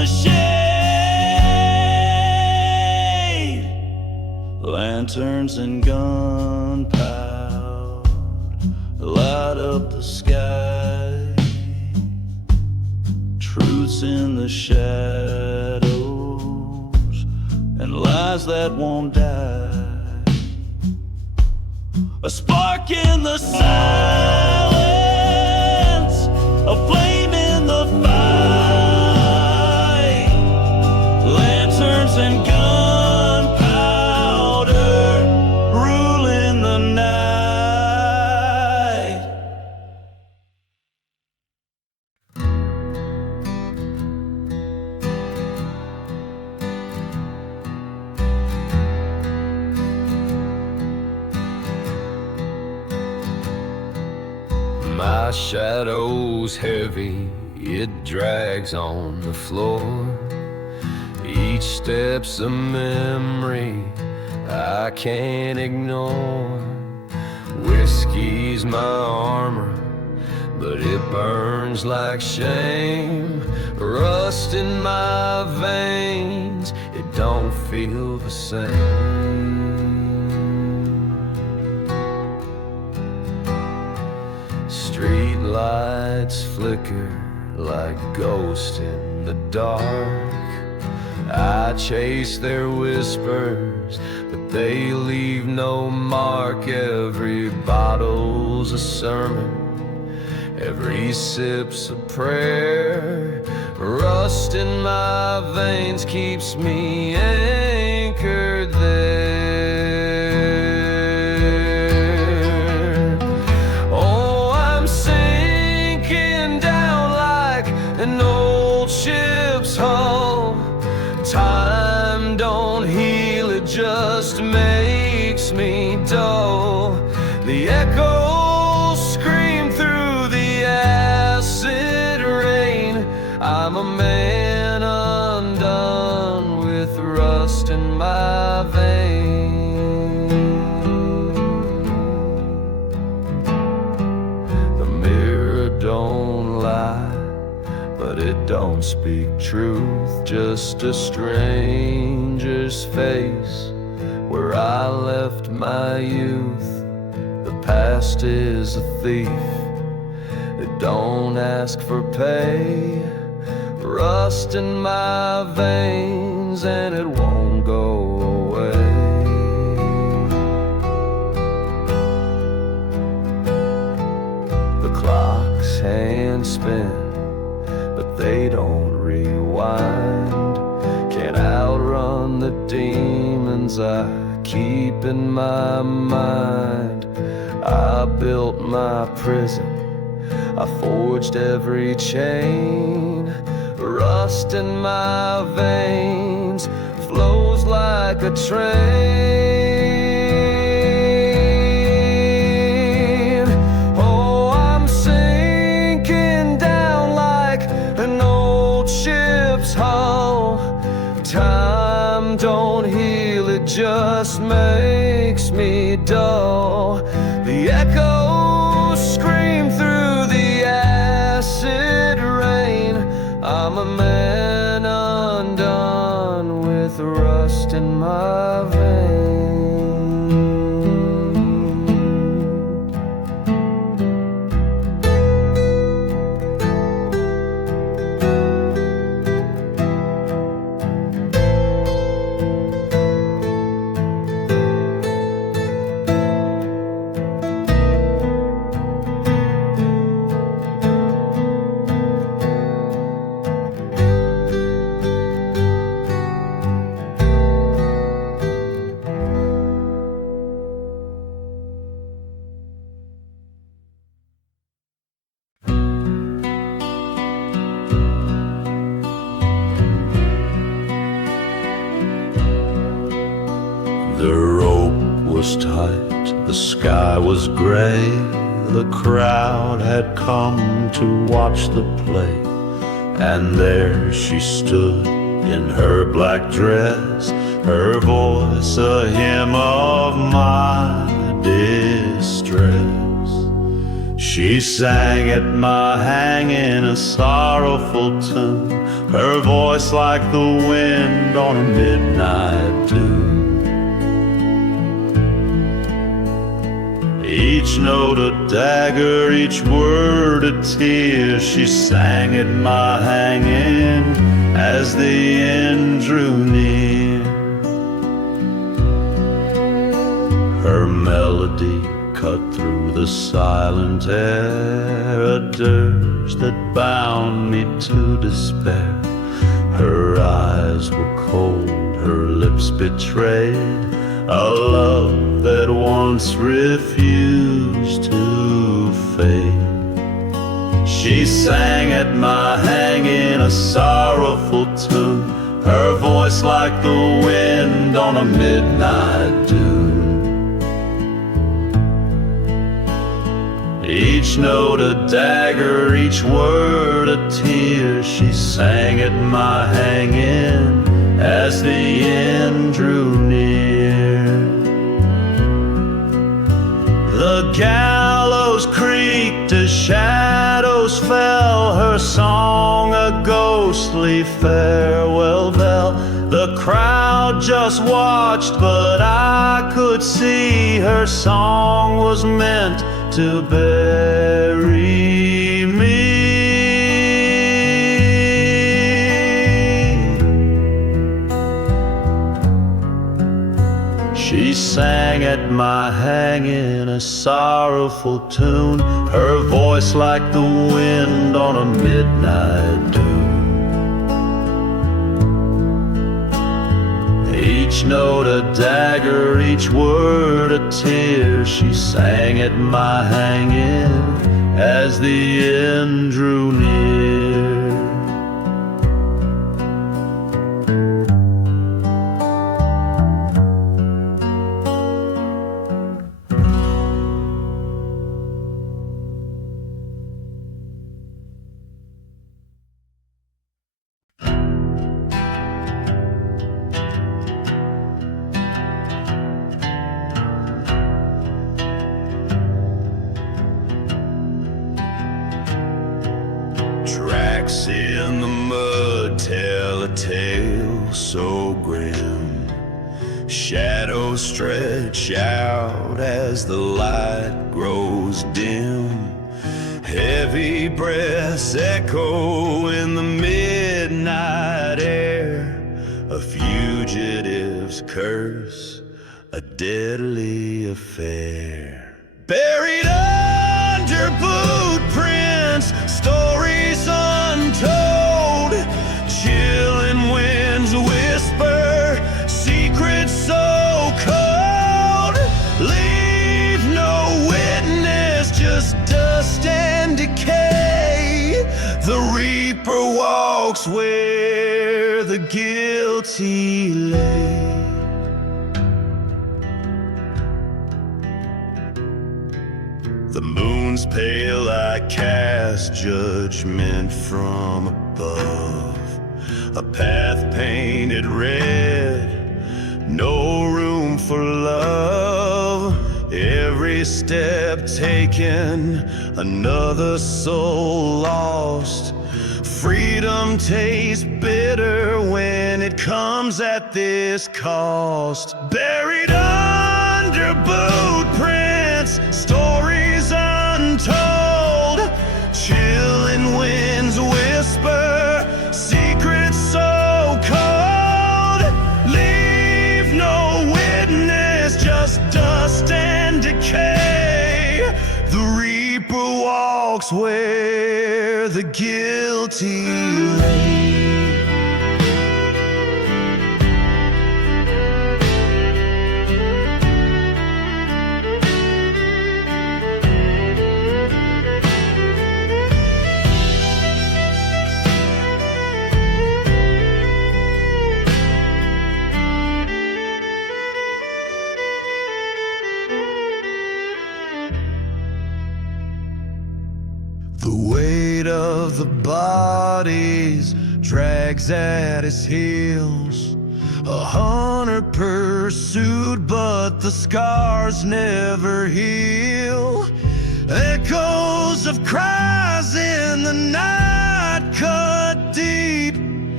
the shade, lanterns and gunpowder light up the sky. Truths in the shadows and lies that won't die. A spark in the silence, a flame in the fight, lanterns and gunpowder ruling the night. My shadow's heavy, it drags on the floor. Each step's a memory I can't ignore. Whiskey's my armor, but it burns like shame. Rust in my veins, it don't feel the same. Street lights flicker like ghosts in the dark. I chase their whispers, but they leave no mark. Every bottle's a sermon, every sip's a prayer. Rust in my veins keeps me anchored there. Oh, I'm sinking down like an old ship's hull. Time don't heal, it just makes me dull. The echoes scream through the acid rain. I'm a man undone with rust in my veins. The mirror don't lie, but it don't speak truth. Just a stranger's face where I left my youth. The past is a thief, it don't ask for pay. Rust in my veins and it won't go away. The clock's hands spin, but they don't rewind. Can't outrun the demons I keep in my mind. I built my prison, I forged every chain. Rust in my veins flows like a train. Oh, I'm sinking down like an old ship's hull. Time don't heal, it just makes me dull. The echoes scream through the acid rain. I'm a man undone with rust in my veins. The rope was tight, the sky was gray. The crowd had come to watch the play. And there she stood in her black dress, her voice a hymn of my distress. She sang at my hanging a sorrowful tune, her voice like the wind on a midnight dune. Each note a dagger, each word a tear, she sang at my hanging as the end drew near. Her melody cut through the silent air, a dirge that bound me to despair. Her eyes were cold, her lips betrayed a love that once refused to fade. She sang at my hanging a sorrowful tune, her voice like the wind on a midnight dune. Each note a dagger, each word a tear, she sang at my hanging as the end drew near. The gallows creaked as shadows fell, her song a ghostly farewell bell. The crowd just watched, but I could see her song was meant to bury me. She sang at my hanging a sorrowful tune, her voice like the wind on a midnight dune. Each note a dagger, each word a tear, she sang at my hanging as the end drew near. Tracks in the mud tell a tale so grim. Shadows stretch out as the light grows dim. Heavy breaths echo in the midnight air. A fugitive's curse, a deadly affair. Buried under boot prints, stories untold. Chilling winds whisper secrets so cold. Leave no witness, just dust and decay. The reaper walks where the guilty lay. The moon's pale light casts judgment from above. A path painted red, no room for love. Every step taken, another soul lost. Freedom tastes bitter when it comes at this cost. Buried under boot prints, stories untold. Chilling winds whisper secrets so cold. Leave no witness, just dust and decay. The reaper walks where the guilty lay. The weight of the bodies drags at his heels. A hunter pursued, but the scars never heal. Echoes of cries in the night cut deep.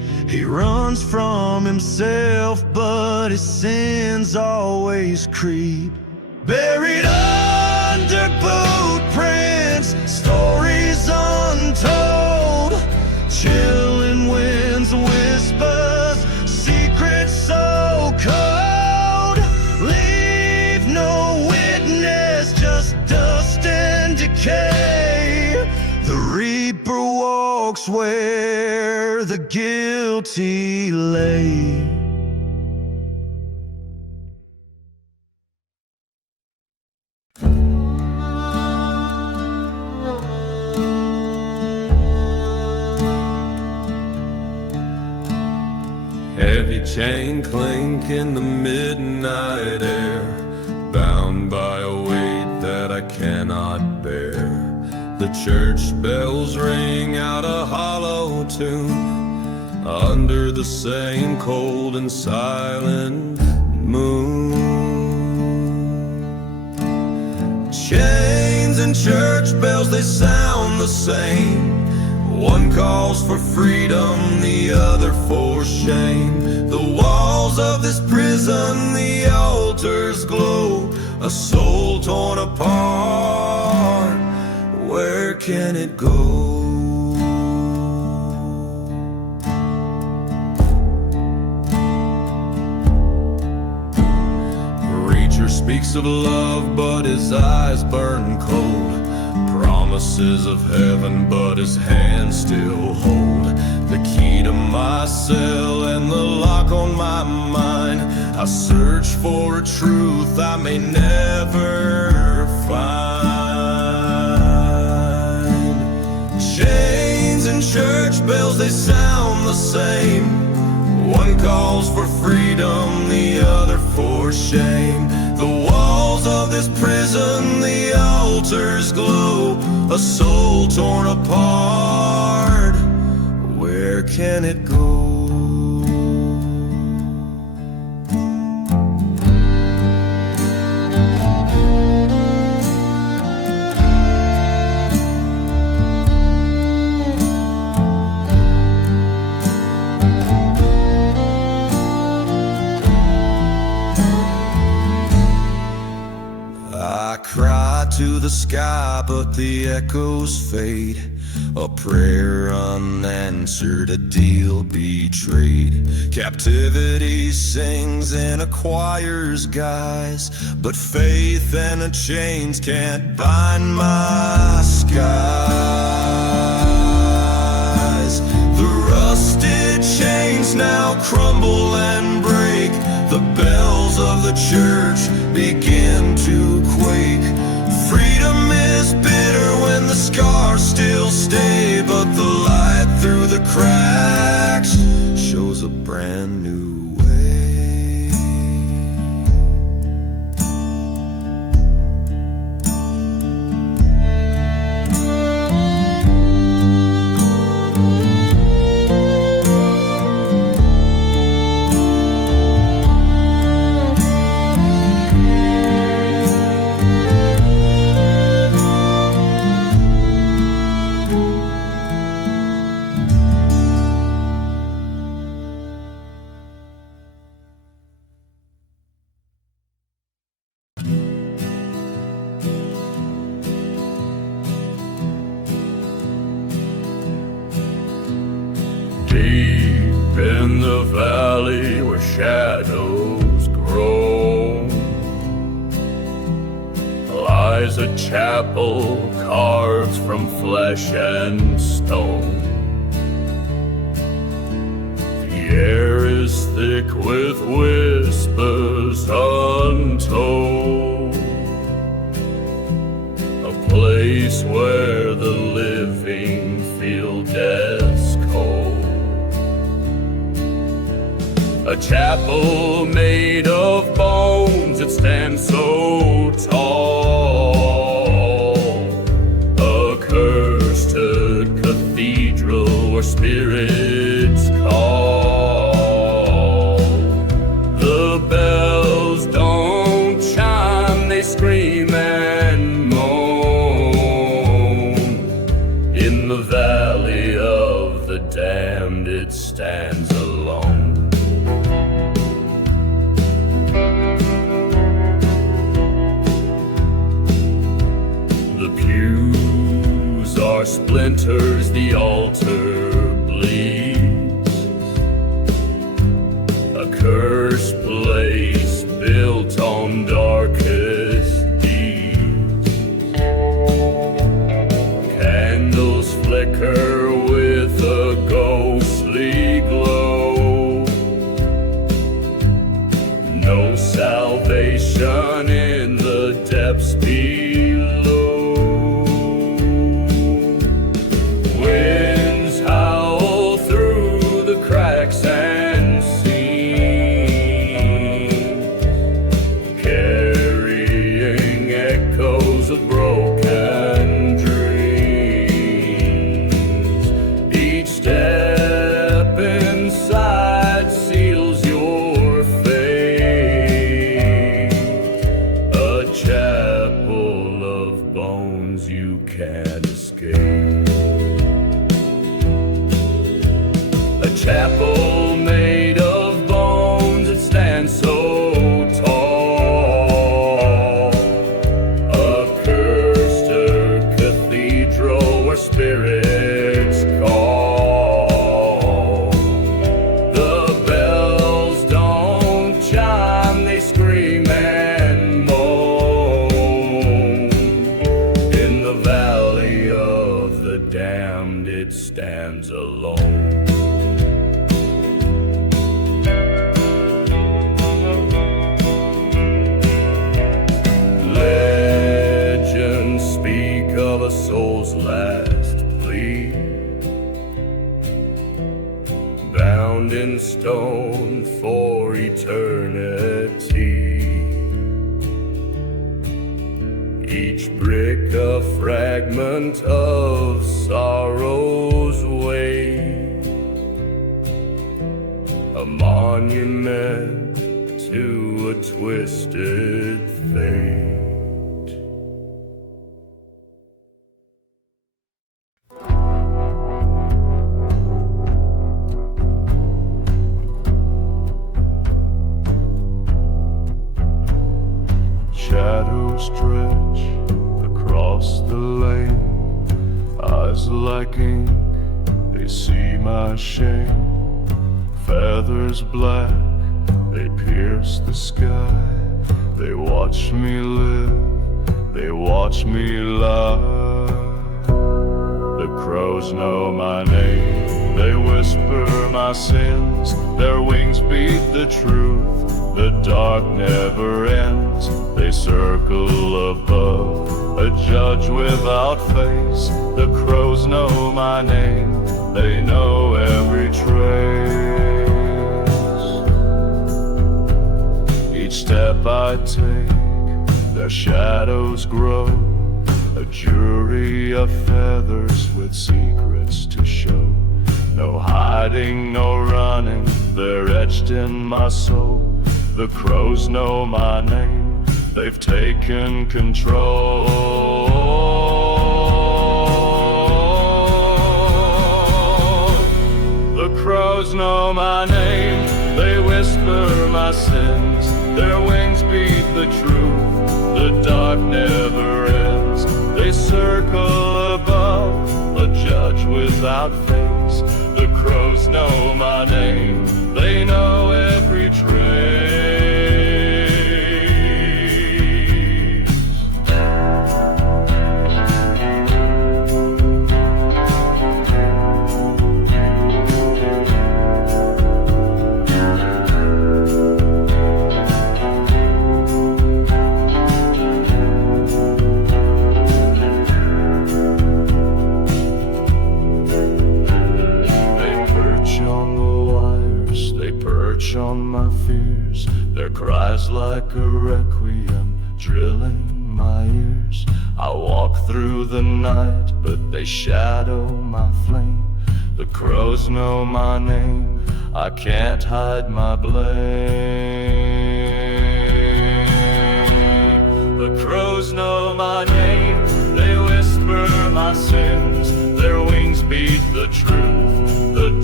He runs from himself, but his sins always creep. Buried under boot prints, stories untold, chilling winds, whispers, secrets so cold. Leave no witness, just dust and decay. The reaper walks where the guilty lay. Heavy chain clink in the midnight air, bound by a weight that I cannot bear. The church bells ring out a hollow tune under the same cold and silent moon. Chains and church bells, they sound the same. One calls for freedom, the other for shame. The walls of this prison, the altars glow. A soul torn apart, where can it go? Preacher speaks of love, but his eyes burn cold. Promises of heaven, but his hands still hold the key to my cell and the lock on my mind. I search for a truth I may never find. Chains and church bells, they sound the same. One calls for freedom, the other for shame. The walls of this prison, the altars glow. A soul torn apart, where can it go? I cry to the sky, but the echoes fade. A prayer unanswered, a deal betrayed. Captivity sings in a choir's guise, but faith and a chains can't bind my skies. The rusted chains now crumble and break. The bells of the church begin to quake. Freedom is bitter when the scars still stay, but the light through the cracks shows a brand new way. Deep in the valley where shadows grow lies a chapel carved from flesh and stone. The air is thick with whispers untold, a place where the living feel death's cold. A chapel made of bones, it stands so tall, a cursed cathedral where spirits call. The bells don't chime, they scream and moan. In the valley of the damned it stands alone. alone. The pews are splinters, the altar bleeds. A cursed place built on darkest deeds. Candles flicker with a ghostly glow. No salvation in the depths below. Winds howl through the cracks and seams, carrying echoes of broken dreams. Each step inside seals your fate. A chapel of bones you can't escape. A chapel made of bones, it stands so tall. A cursed cathedral where spirits call. The bells don't chime, they scream and moan. In the valley of the damned it stands alone. Legends speak of a soul's last plea, bound in stone for eternity. Each brick a fragment of sorrow's weight, a monument to a twisted fate. Shadows stretch across the lane, eyes like ink, they see my shame. Feathers black, they pierce the sky. They watch me live, they watch me lie. The crows know my name, they whisper my sins. Their wings beat the truth, the dark never ends. They circle above, a judge without face. The crows know my name, they know every trace. Each step I take, their shadows grow. A jury of feathers with secrets to show. No hiding, no running, they're etched in my soul. The crows know my name, they've taken control. The crows know my name, they whisper my sins. Their wings beat the truth, the dark never ends. They circle above, a judge without face. The crows know my name, they know every trace. On my fears, their cries like a requiem drilling my ears. I walk through the night, but they shadow my flame. The crows know my name, I can't hide my blame. The crows know my name, they whisper my sins. Their wings beat the truth, the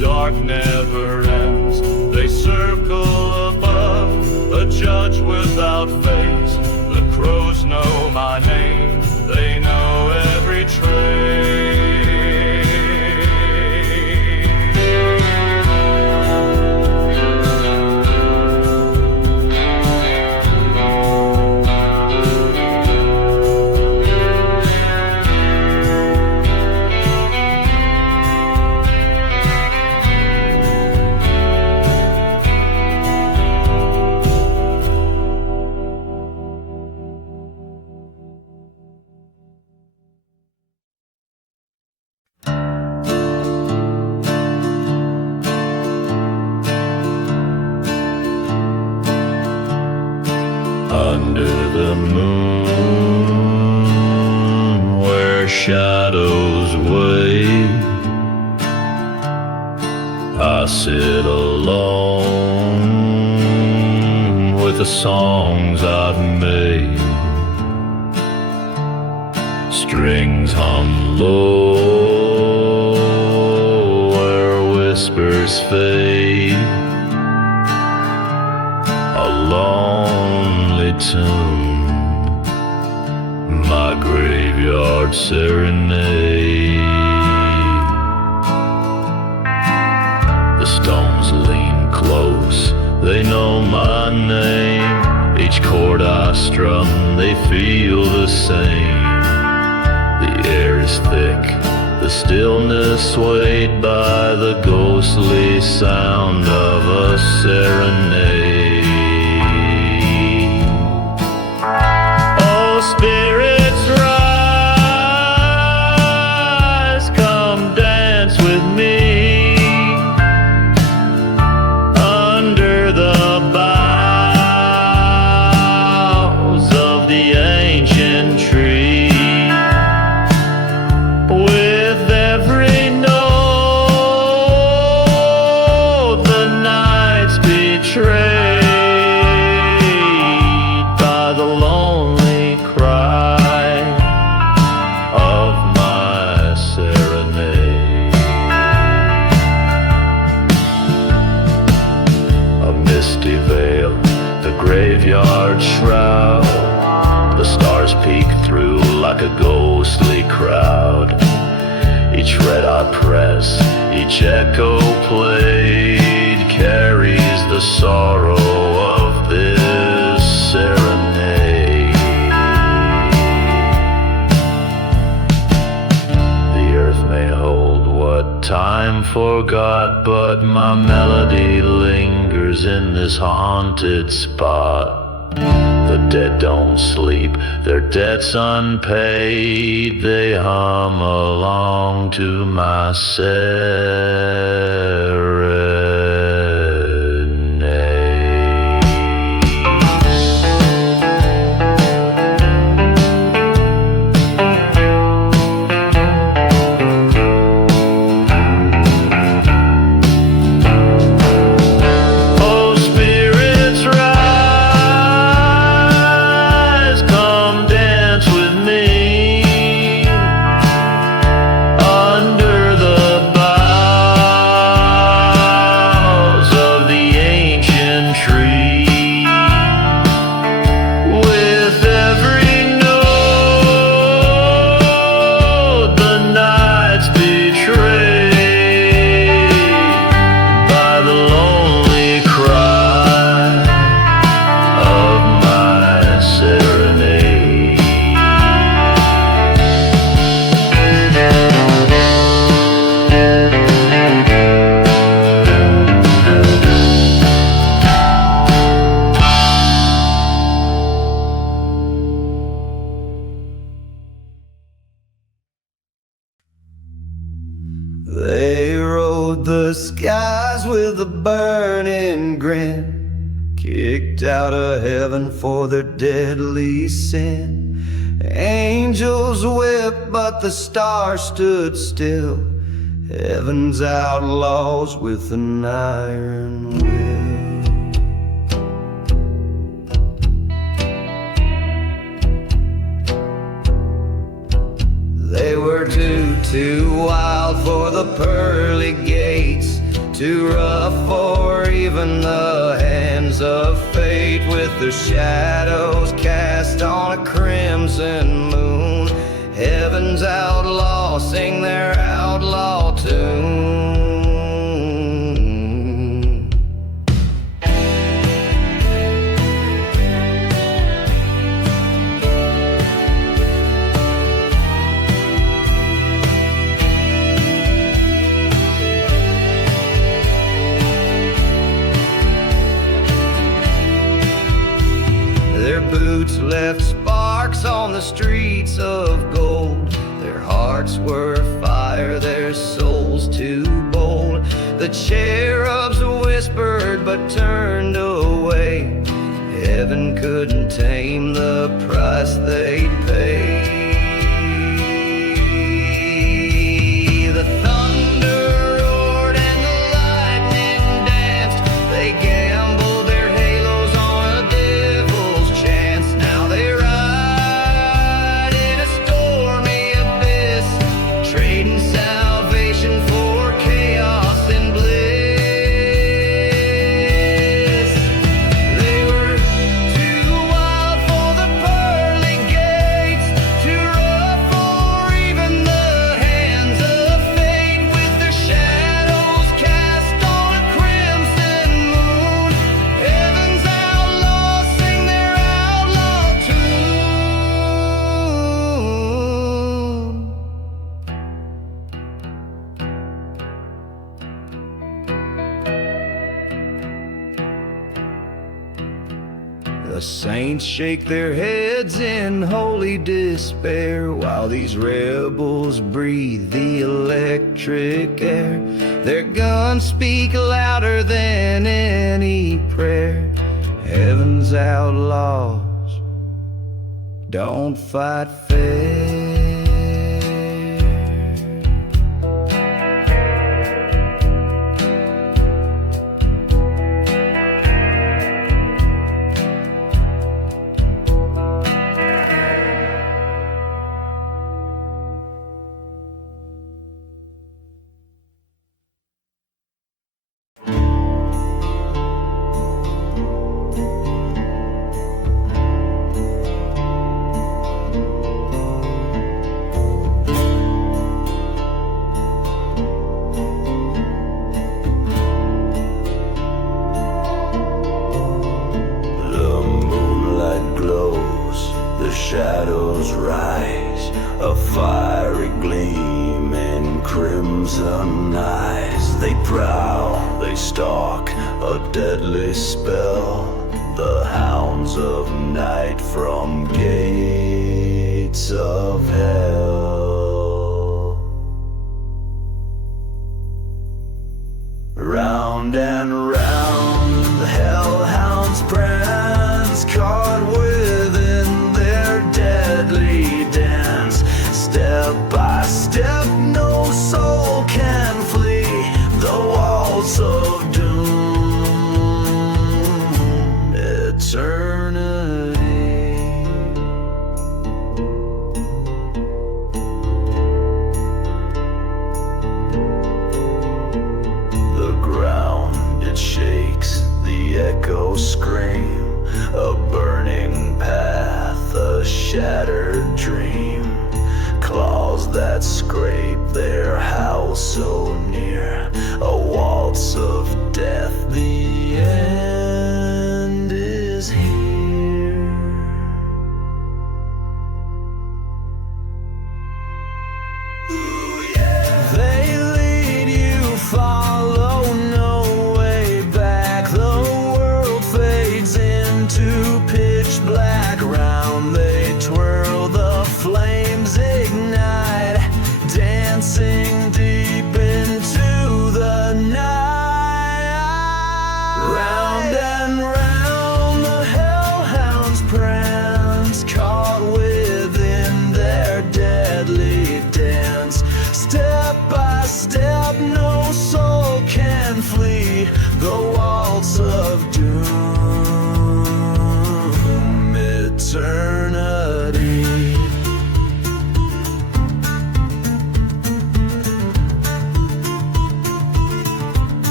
dark never ends. They circle above, a judge without face. The crows know my name, they know every trait. Under the moon, where shadows wait, I sit alone with the songs I've made. Strings hum low where whispers fade. A lonely tune, my graveyard serenade. The stones lean close, they know my name. Each chord I strum, they feel the same. The air is thick, the stillness swayed by the ghostly sound of a serenade. Spirits rise, come dance with me under the boughs of the ancient tree. With every note, the night's betrayed by the lonely cry of my serenade. A misty veil, the graveyard shroud. The stars peek through like a ghostly crowd. Each red I press, each echo played carries the sorrow of this serenade. May hold what time forgot, but my melody lingers in this haunted spot. The dead don't sleep, their debts unpaid. They hum along to my serenade. They rode the skies with a burning grin, kicked out of heaven for their deadly sin. Angels wept, but the stars stood still, heaven's outlaws with an iron will. They were too wild for the pearly gates, too rough for even the hands of fate, with their shadows cast on a crimson moon. Heaven's outlaw sing their outlaw tune. Their boots left sparks on the streets of gold. Their hearts were fire, their souls too bold. The cherubs whispered but turned away. Heaven couldn't tame the price they'd pay. The thunder roared and the lightning danced. They gambled their halos on a devil's chance. Now they ride in a stormy abyss, trading salvation for chaos and bliss. They were too wild for the pearly gates, too rough for even the hands of fate, with their shadows cast on a crimson moon. Heaven's outlaws sing their outlaw tune. The saints shake their heads in holy despair, while these rebels breathe the electric air. Their guns speak louder than any prayer. Heaven's outlaws don't fight fair. Shadows rise, a fiery gleam in crimson eyes. They prowl, they stalk, a deadly spell, the hounds of night from gates of hell. Round and round the hellhounds prance, caught within their deadly dance. Step by step, no soul can flee the walls of doom. Eternity. The ground, it shakes, the echoes scream, a burning path, a shattered dream, claws that scrape their house so near, a waltz of death, the end is here. They lead you, follow, no way back. The world fades into pitch black. Round they twirl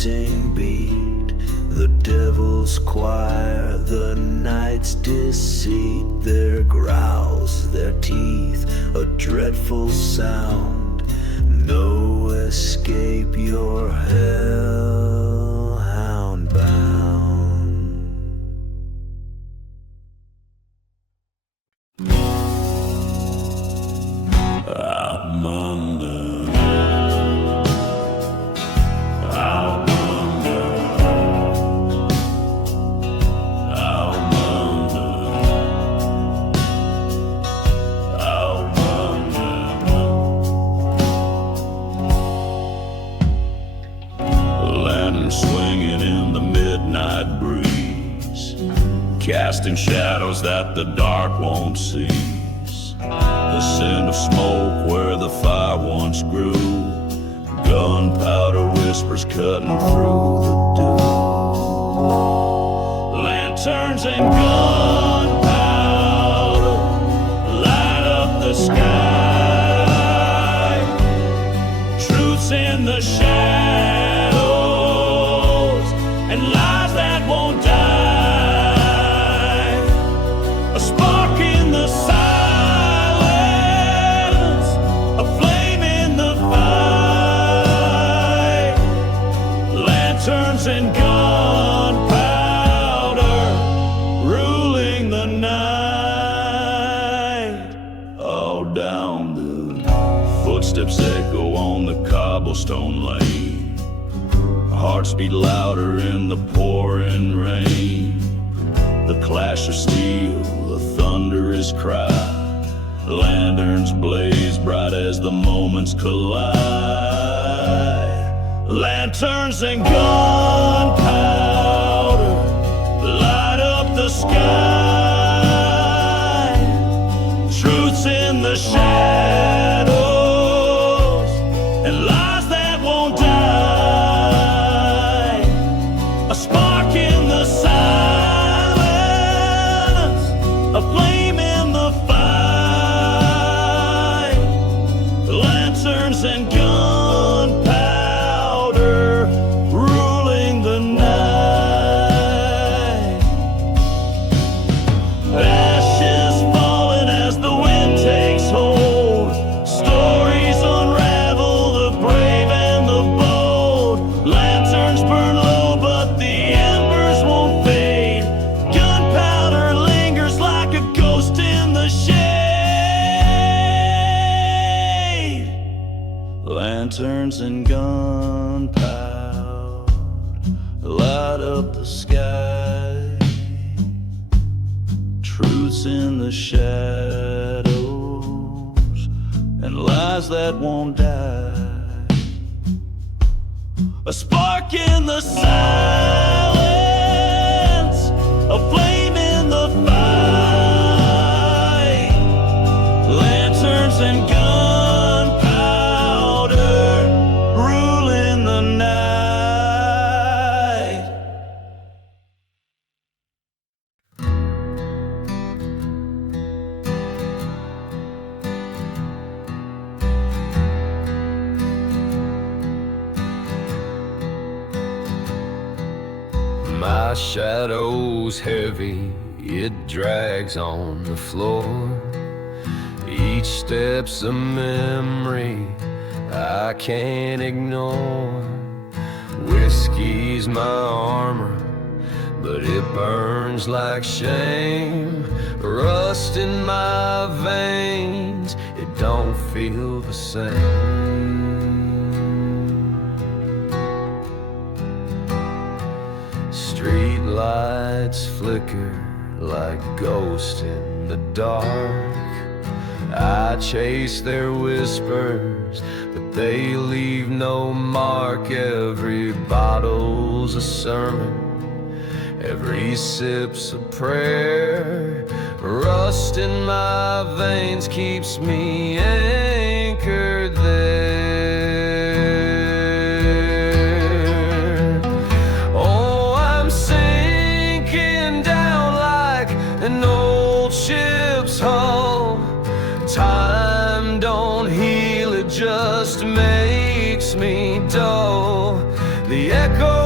haunting beat, the devil's choir, the night's deceit, their growls, their teeth, a dreadful sound, no escape, you're hellhound bound. I'm under. Swinging in the midnight breeze, casting shadows that the dark won't seize. The scent of smoke where the fire once grew, gunpowder whispers cutting through the dew. Lanterns and gunpowder light up the sky. Truth's in the shadows and lies that won't die. A spark in the silence, a flame in the fight. Lanterns and gunpowder ruling the night. All down the footsteps echo on the cobblestone lane. Hearts beat louder in the pouring rain. The clash of steel, the thunderous cry. Lanterns blaze bright as the moments collide. Lanterns and gunpowder light up the sky. Truth's in the shadows and lies that won't die. A spark in the silence, a flame in the fight. Lanterns and gunpowder ruling the night. Ashes falling as the wind takes hold. Stories unravel, the brave and the bold. Lanterns burn low, but the embers won't fade. Gunpowder lingers like a ghost in the shade. Lanterns and gunpowder light up the sky. Truths in the shadows and lies that won't die. A spark in the silence, a flame in the fight. Lanterns and gunpowder ruling the night. My shadow's heavy, it drags on the floor. Each step's a memory I can't ignore. Whiskey's my armor, but it burns like shame. Rust in my veins, it don't feel the same. Street lights flicker like ghosts in the dark. I chase their whispers, but they leave no mark. Every bottle's a sermon, every sip's a prayer. Rust in my veins keeps me anchored there. Oh, I'm sinking down like an old ship's hull. Time don't heal, it just makes me dull. The echo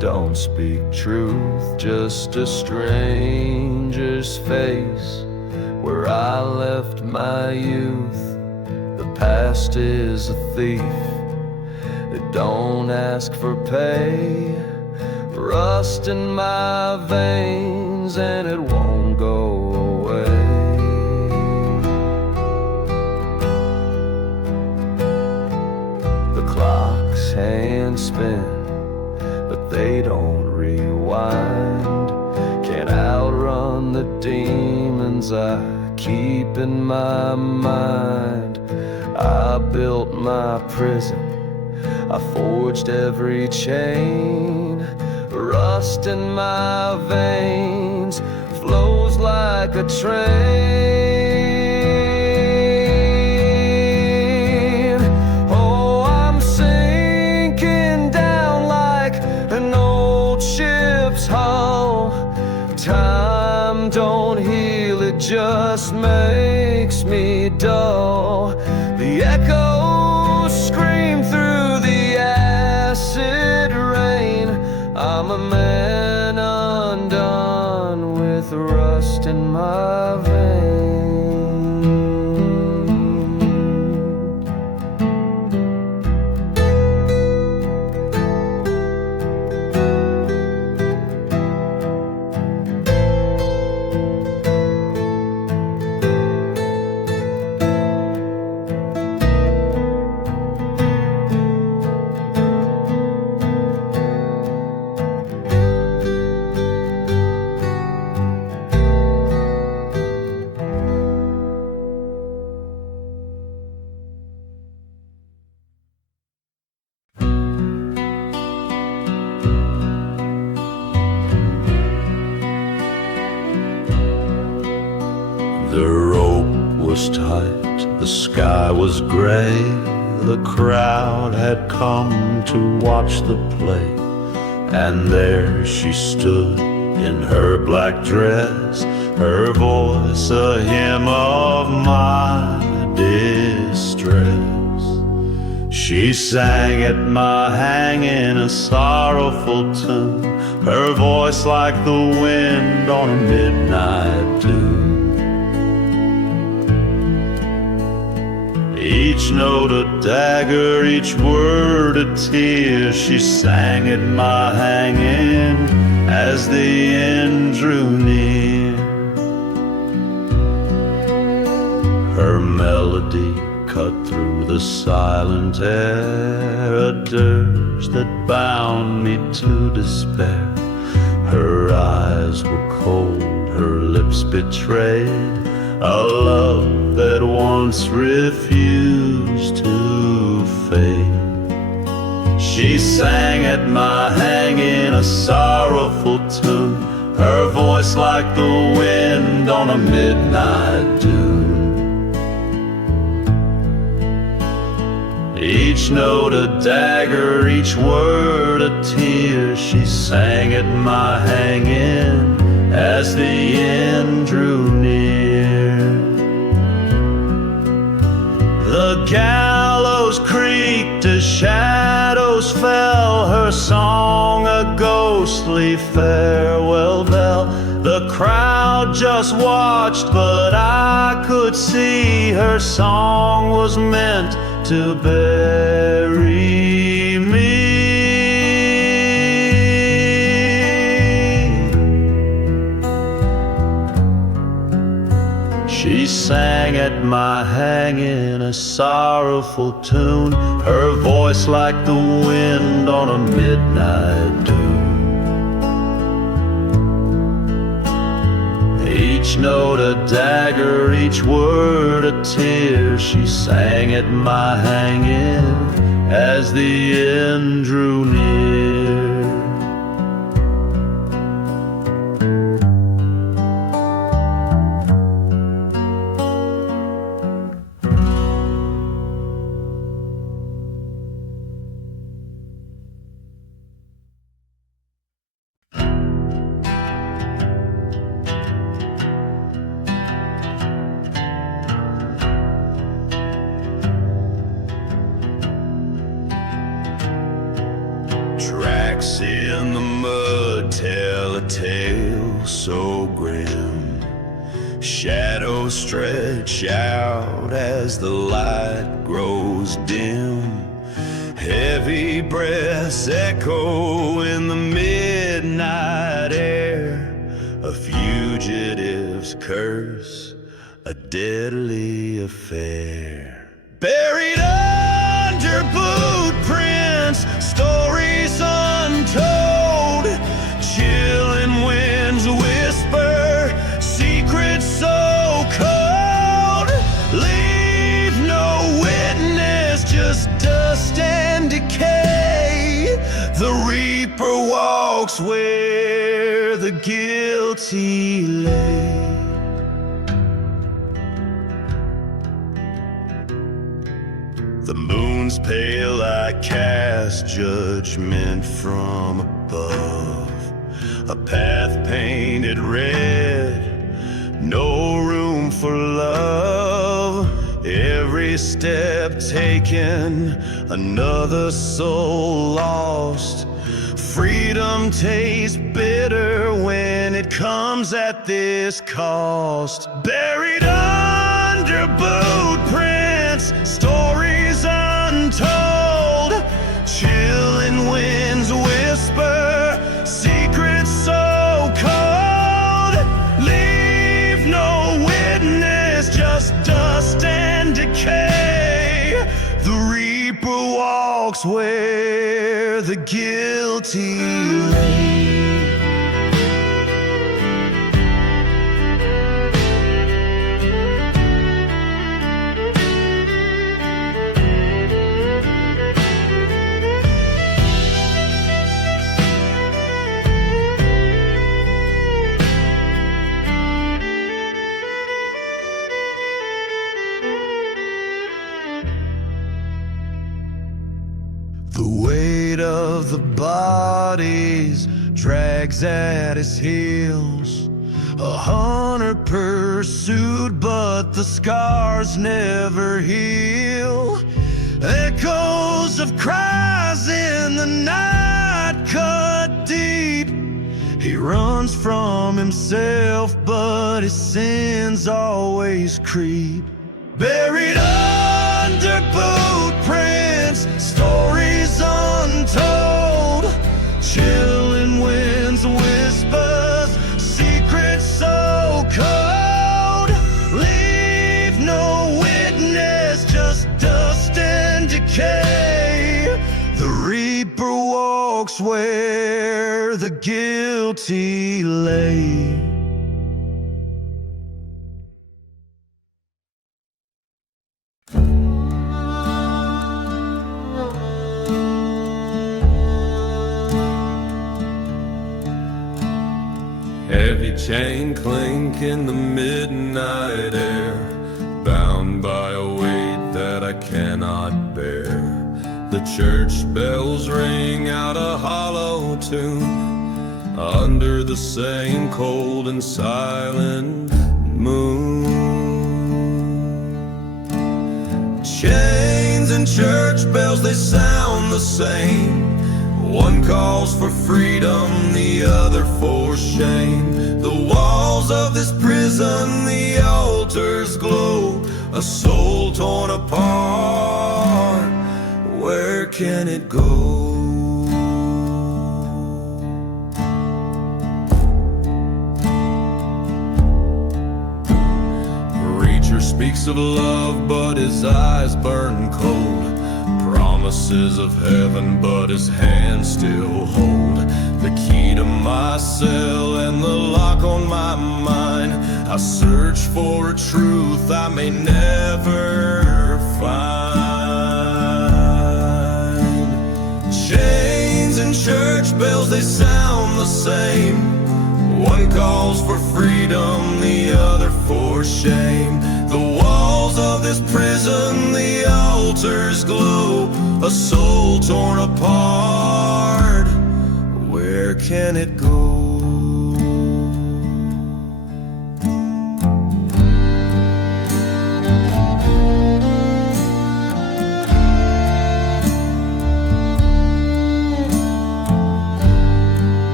don't speak truth, just a stranger's face where I left my youth. The past is a thief, it don't ask for pay. Rust in my veins and it won't go away. The clock's hands spin, but they don't rewind. Can't outrun the demons I keep in my mind. I built my prison, I forged every chain. Rust in my veins flows like a train. Oh, I'm sinking down like an old ship's hull. Time don't heal, it just makes me dull. The echoes scream through the acid rain. I'm a man undone with rust in my veins. The rope was tight, the sky was gray. The crowd had come to watch the play. And there she stood in her black dress, her voice a hymn of my distress. She sang at my hanging a sorrowful tune, her voice like the wind on a midnight dune. Each note a dagger, each word a tear. She sang at my hanging as the end drew near. Her melody cut through the silent air, a dirge that bound me to despair. Her eyes were cold, her lips betrayed a love that once refused to fade. She sang at my hanging a sorrowful tune, her voice like the wind on a midnight dune. Each note a dagger, each word a tear. She sang at my hanging as the end drew near. The gallows creaked as shadows fell, her song a ghostly farewell bell. The crowd just watched, but I could see her song was meant to bury me. She sang at my hanging a sorrowful tune, her voice like the wind on a midnight dune. Each note a dagger, each word a tear. She sang at my hanging as the end drew near. Trapped Tracks in the mud tell a tale so grim. Shadows stretch out as the light grows dim. Heavy breaths echo in the midnight air. A fugitive's curse, a deadly affair. Buried under boot prints, stories untold. Chilling winds whisper, secrets so cold. Leave no witness, just dust and decay. The reaper walks where the guilty lay. The moon's pale light casts judgment from above. A path painted red, no room for love. Every step taken, another soul lost. Freedom tastes bitter when it comes at this cost. Buried under boot prints, stories untold. Chilling winds whisper, secrets so cold. Leave no witness, just dust and decay. The reaper walks where the guilty lay. The weight of the bodies drags at his heels. A hunter pursued, but the scars never heal. Echoes of cries in the night cut deep. He runs from himself, but his sins always creep. Buried under boot prints, stories untold. Chilling winds whispers, secrets so cold. Leave no witness, just dust and decay. The reaper walks where the guilty lay. Heavy chain clink in the midnight air, bound by a weight that I cannot bear. The church bells ring out a hollow tune under the same cold and silent moon. Chains and church bells, they sound the same. One calls for freedom, the other for shame. The walls of this prison, the altars glow. A soul torn apart, where can it go? Preacher speaks of love, but his eyes burn cold. Promises of heaven, but his hands still hold the key to my cell and the lock on my mind. I search for a truth I may never find. Chains and church bells, they sound the same. One calls for freedom, the other for shame. The walls of this prison, the altars glow. A soul torn apart, where can it go?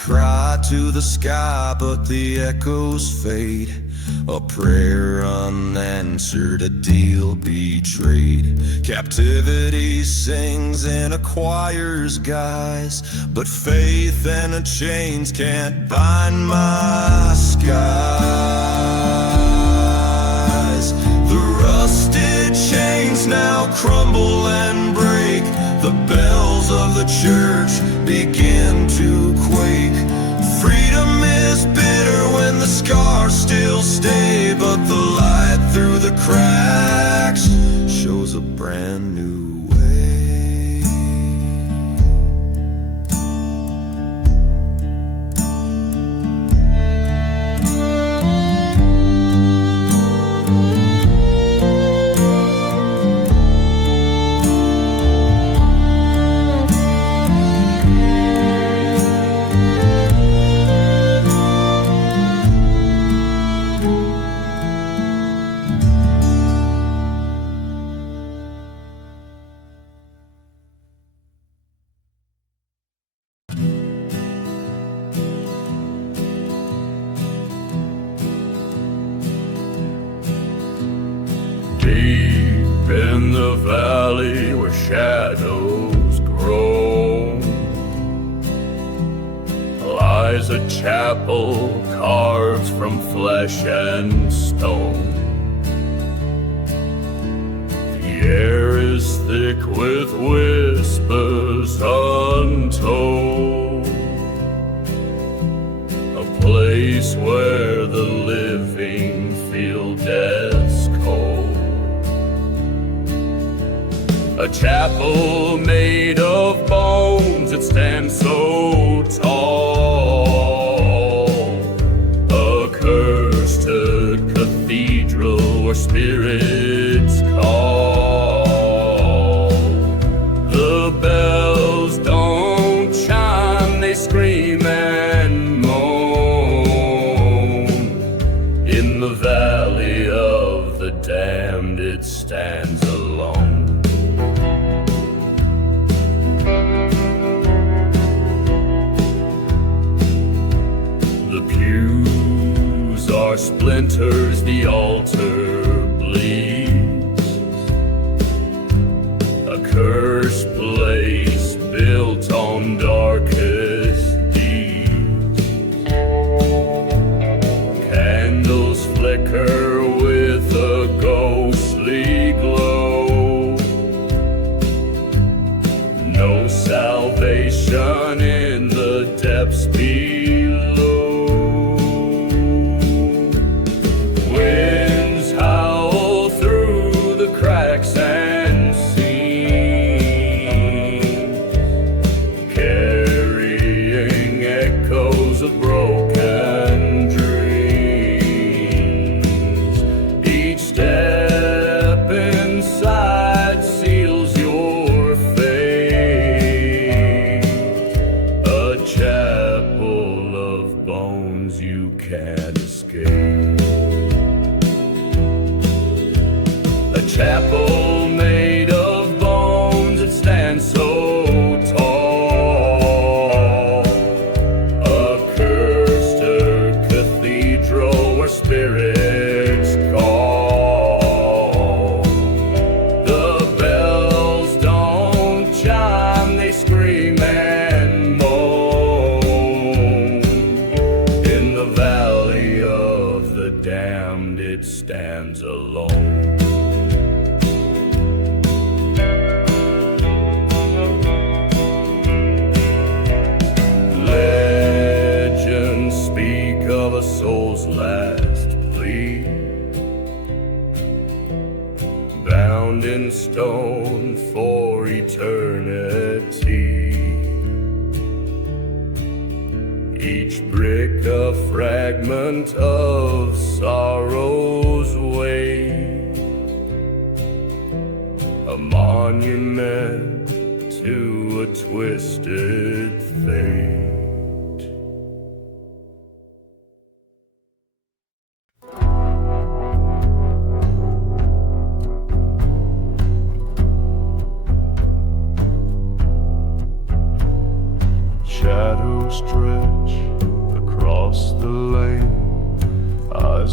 cry to the sky, but the echoes fade. A prayer unanswered, a deal betrayed. Captivity sings in a choir's guise, but faith and a chains can't bind my skies. The rusted chains now crumble and break. The bells of the church begin to quake. Freedom is bitter when the scars still stay, but the light through the cracks shows a brand new way. Deep in the valley where shadows grow lies a chapel carved from flesh and stone. The air is thick with whispers untold, a place where the living feel death's cold. A chapel made of bones, it stands so tall. A cursed cathedral where spirits call. The bells don't chime, they scream and moan. In the valley of the damned it stands alone. Are splinters, the altar bleeds. A cursed place built on darkest deeds. Candles flicker with a ghostly glow. No salvation in the depths below. Chapel made of bones, it stands so tall. A cursed cathedral where spirits call. The bells don't chime, they scream and moan. In the valley of the damned it stands alone. Of a soul's last plea, bound in stone for eternity. Each brick a fragment of sorrow's weight, a monument to a twisted fate. Shadows stretch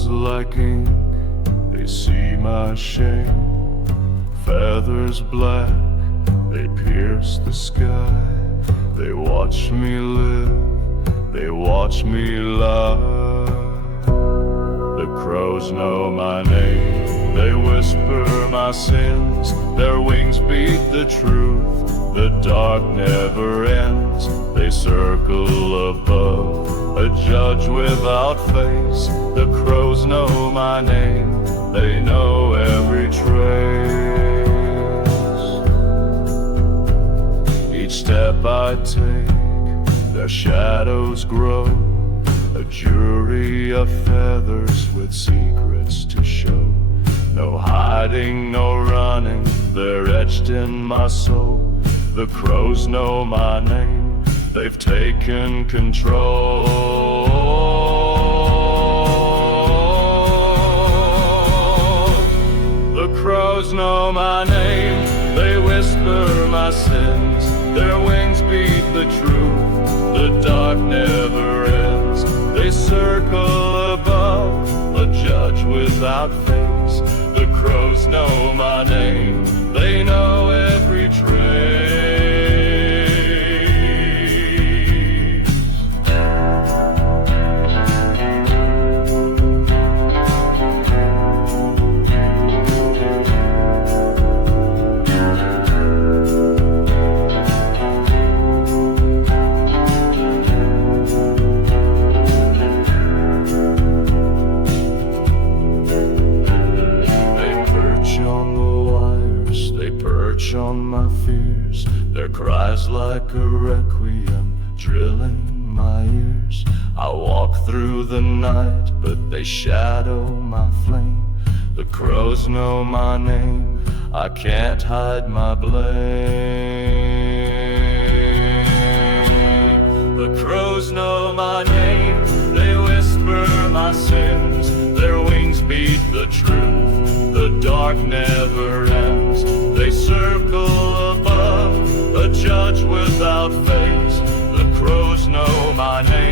like ink, they see my shame. Feathers black, they pierce the sky. They watch me live, they watch me lie. The crows know my name, they whisper my sins. Their wings beat the truth, the dark never ends. They circle above, a judge without face. The crows know my name, they know every trace. Each step I take, their shadows grow. A jury of feathers with secrets to show. No hiding, no running, they're etched in my soul. The crows know my name, they've taken control. The crows know my name, they whisper my sins. Their wings beat the truth, the dark never ends. They circle above, a judge without face. The crows know my name, they know every trace. On my fears, their cries like a requiem drilling my ears. I walk through the night, but they shadow my flame. The crows know my name, I can't hide my blame. The crows know my name, they whisper my sins. Their wings beat the truth, the dark never ends. They circle above, a judge without face. The crows know my name.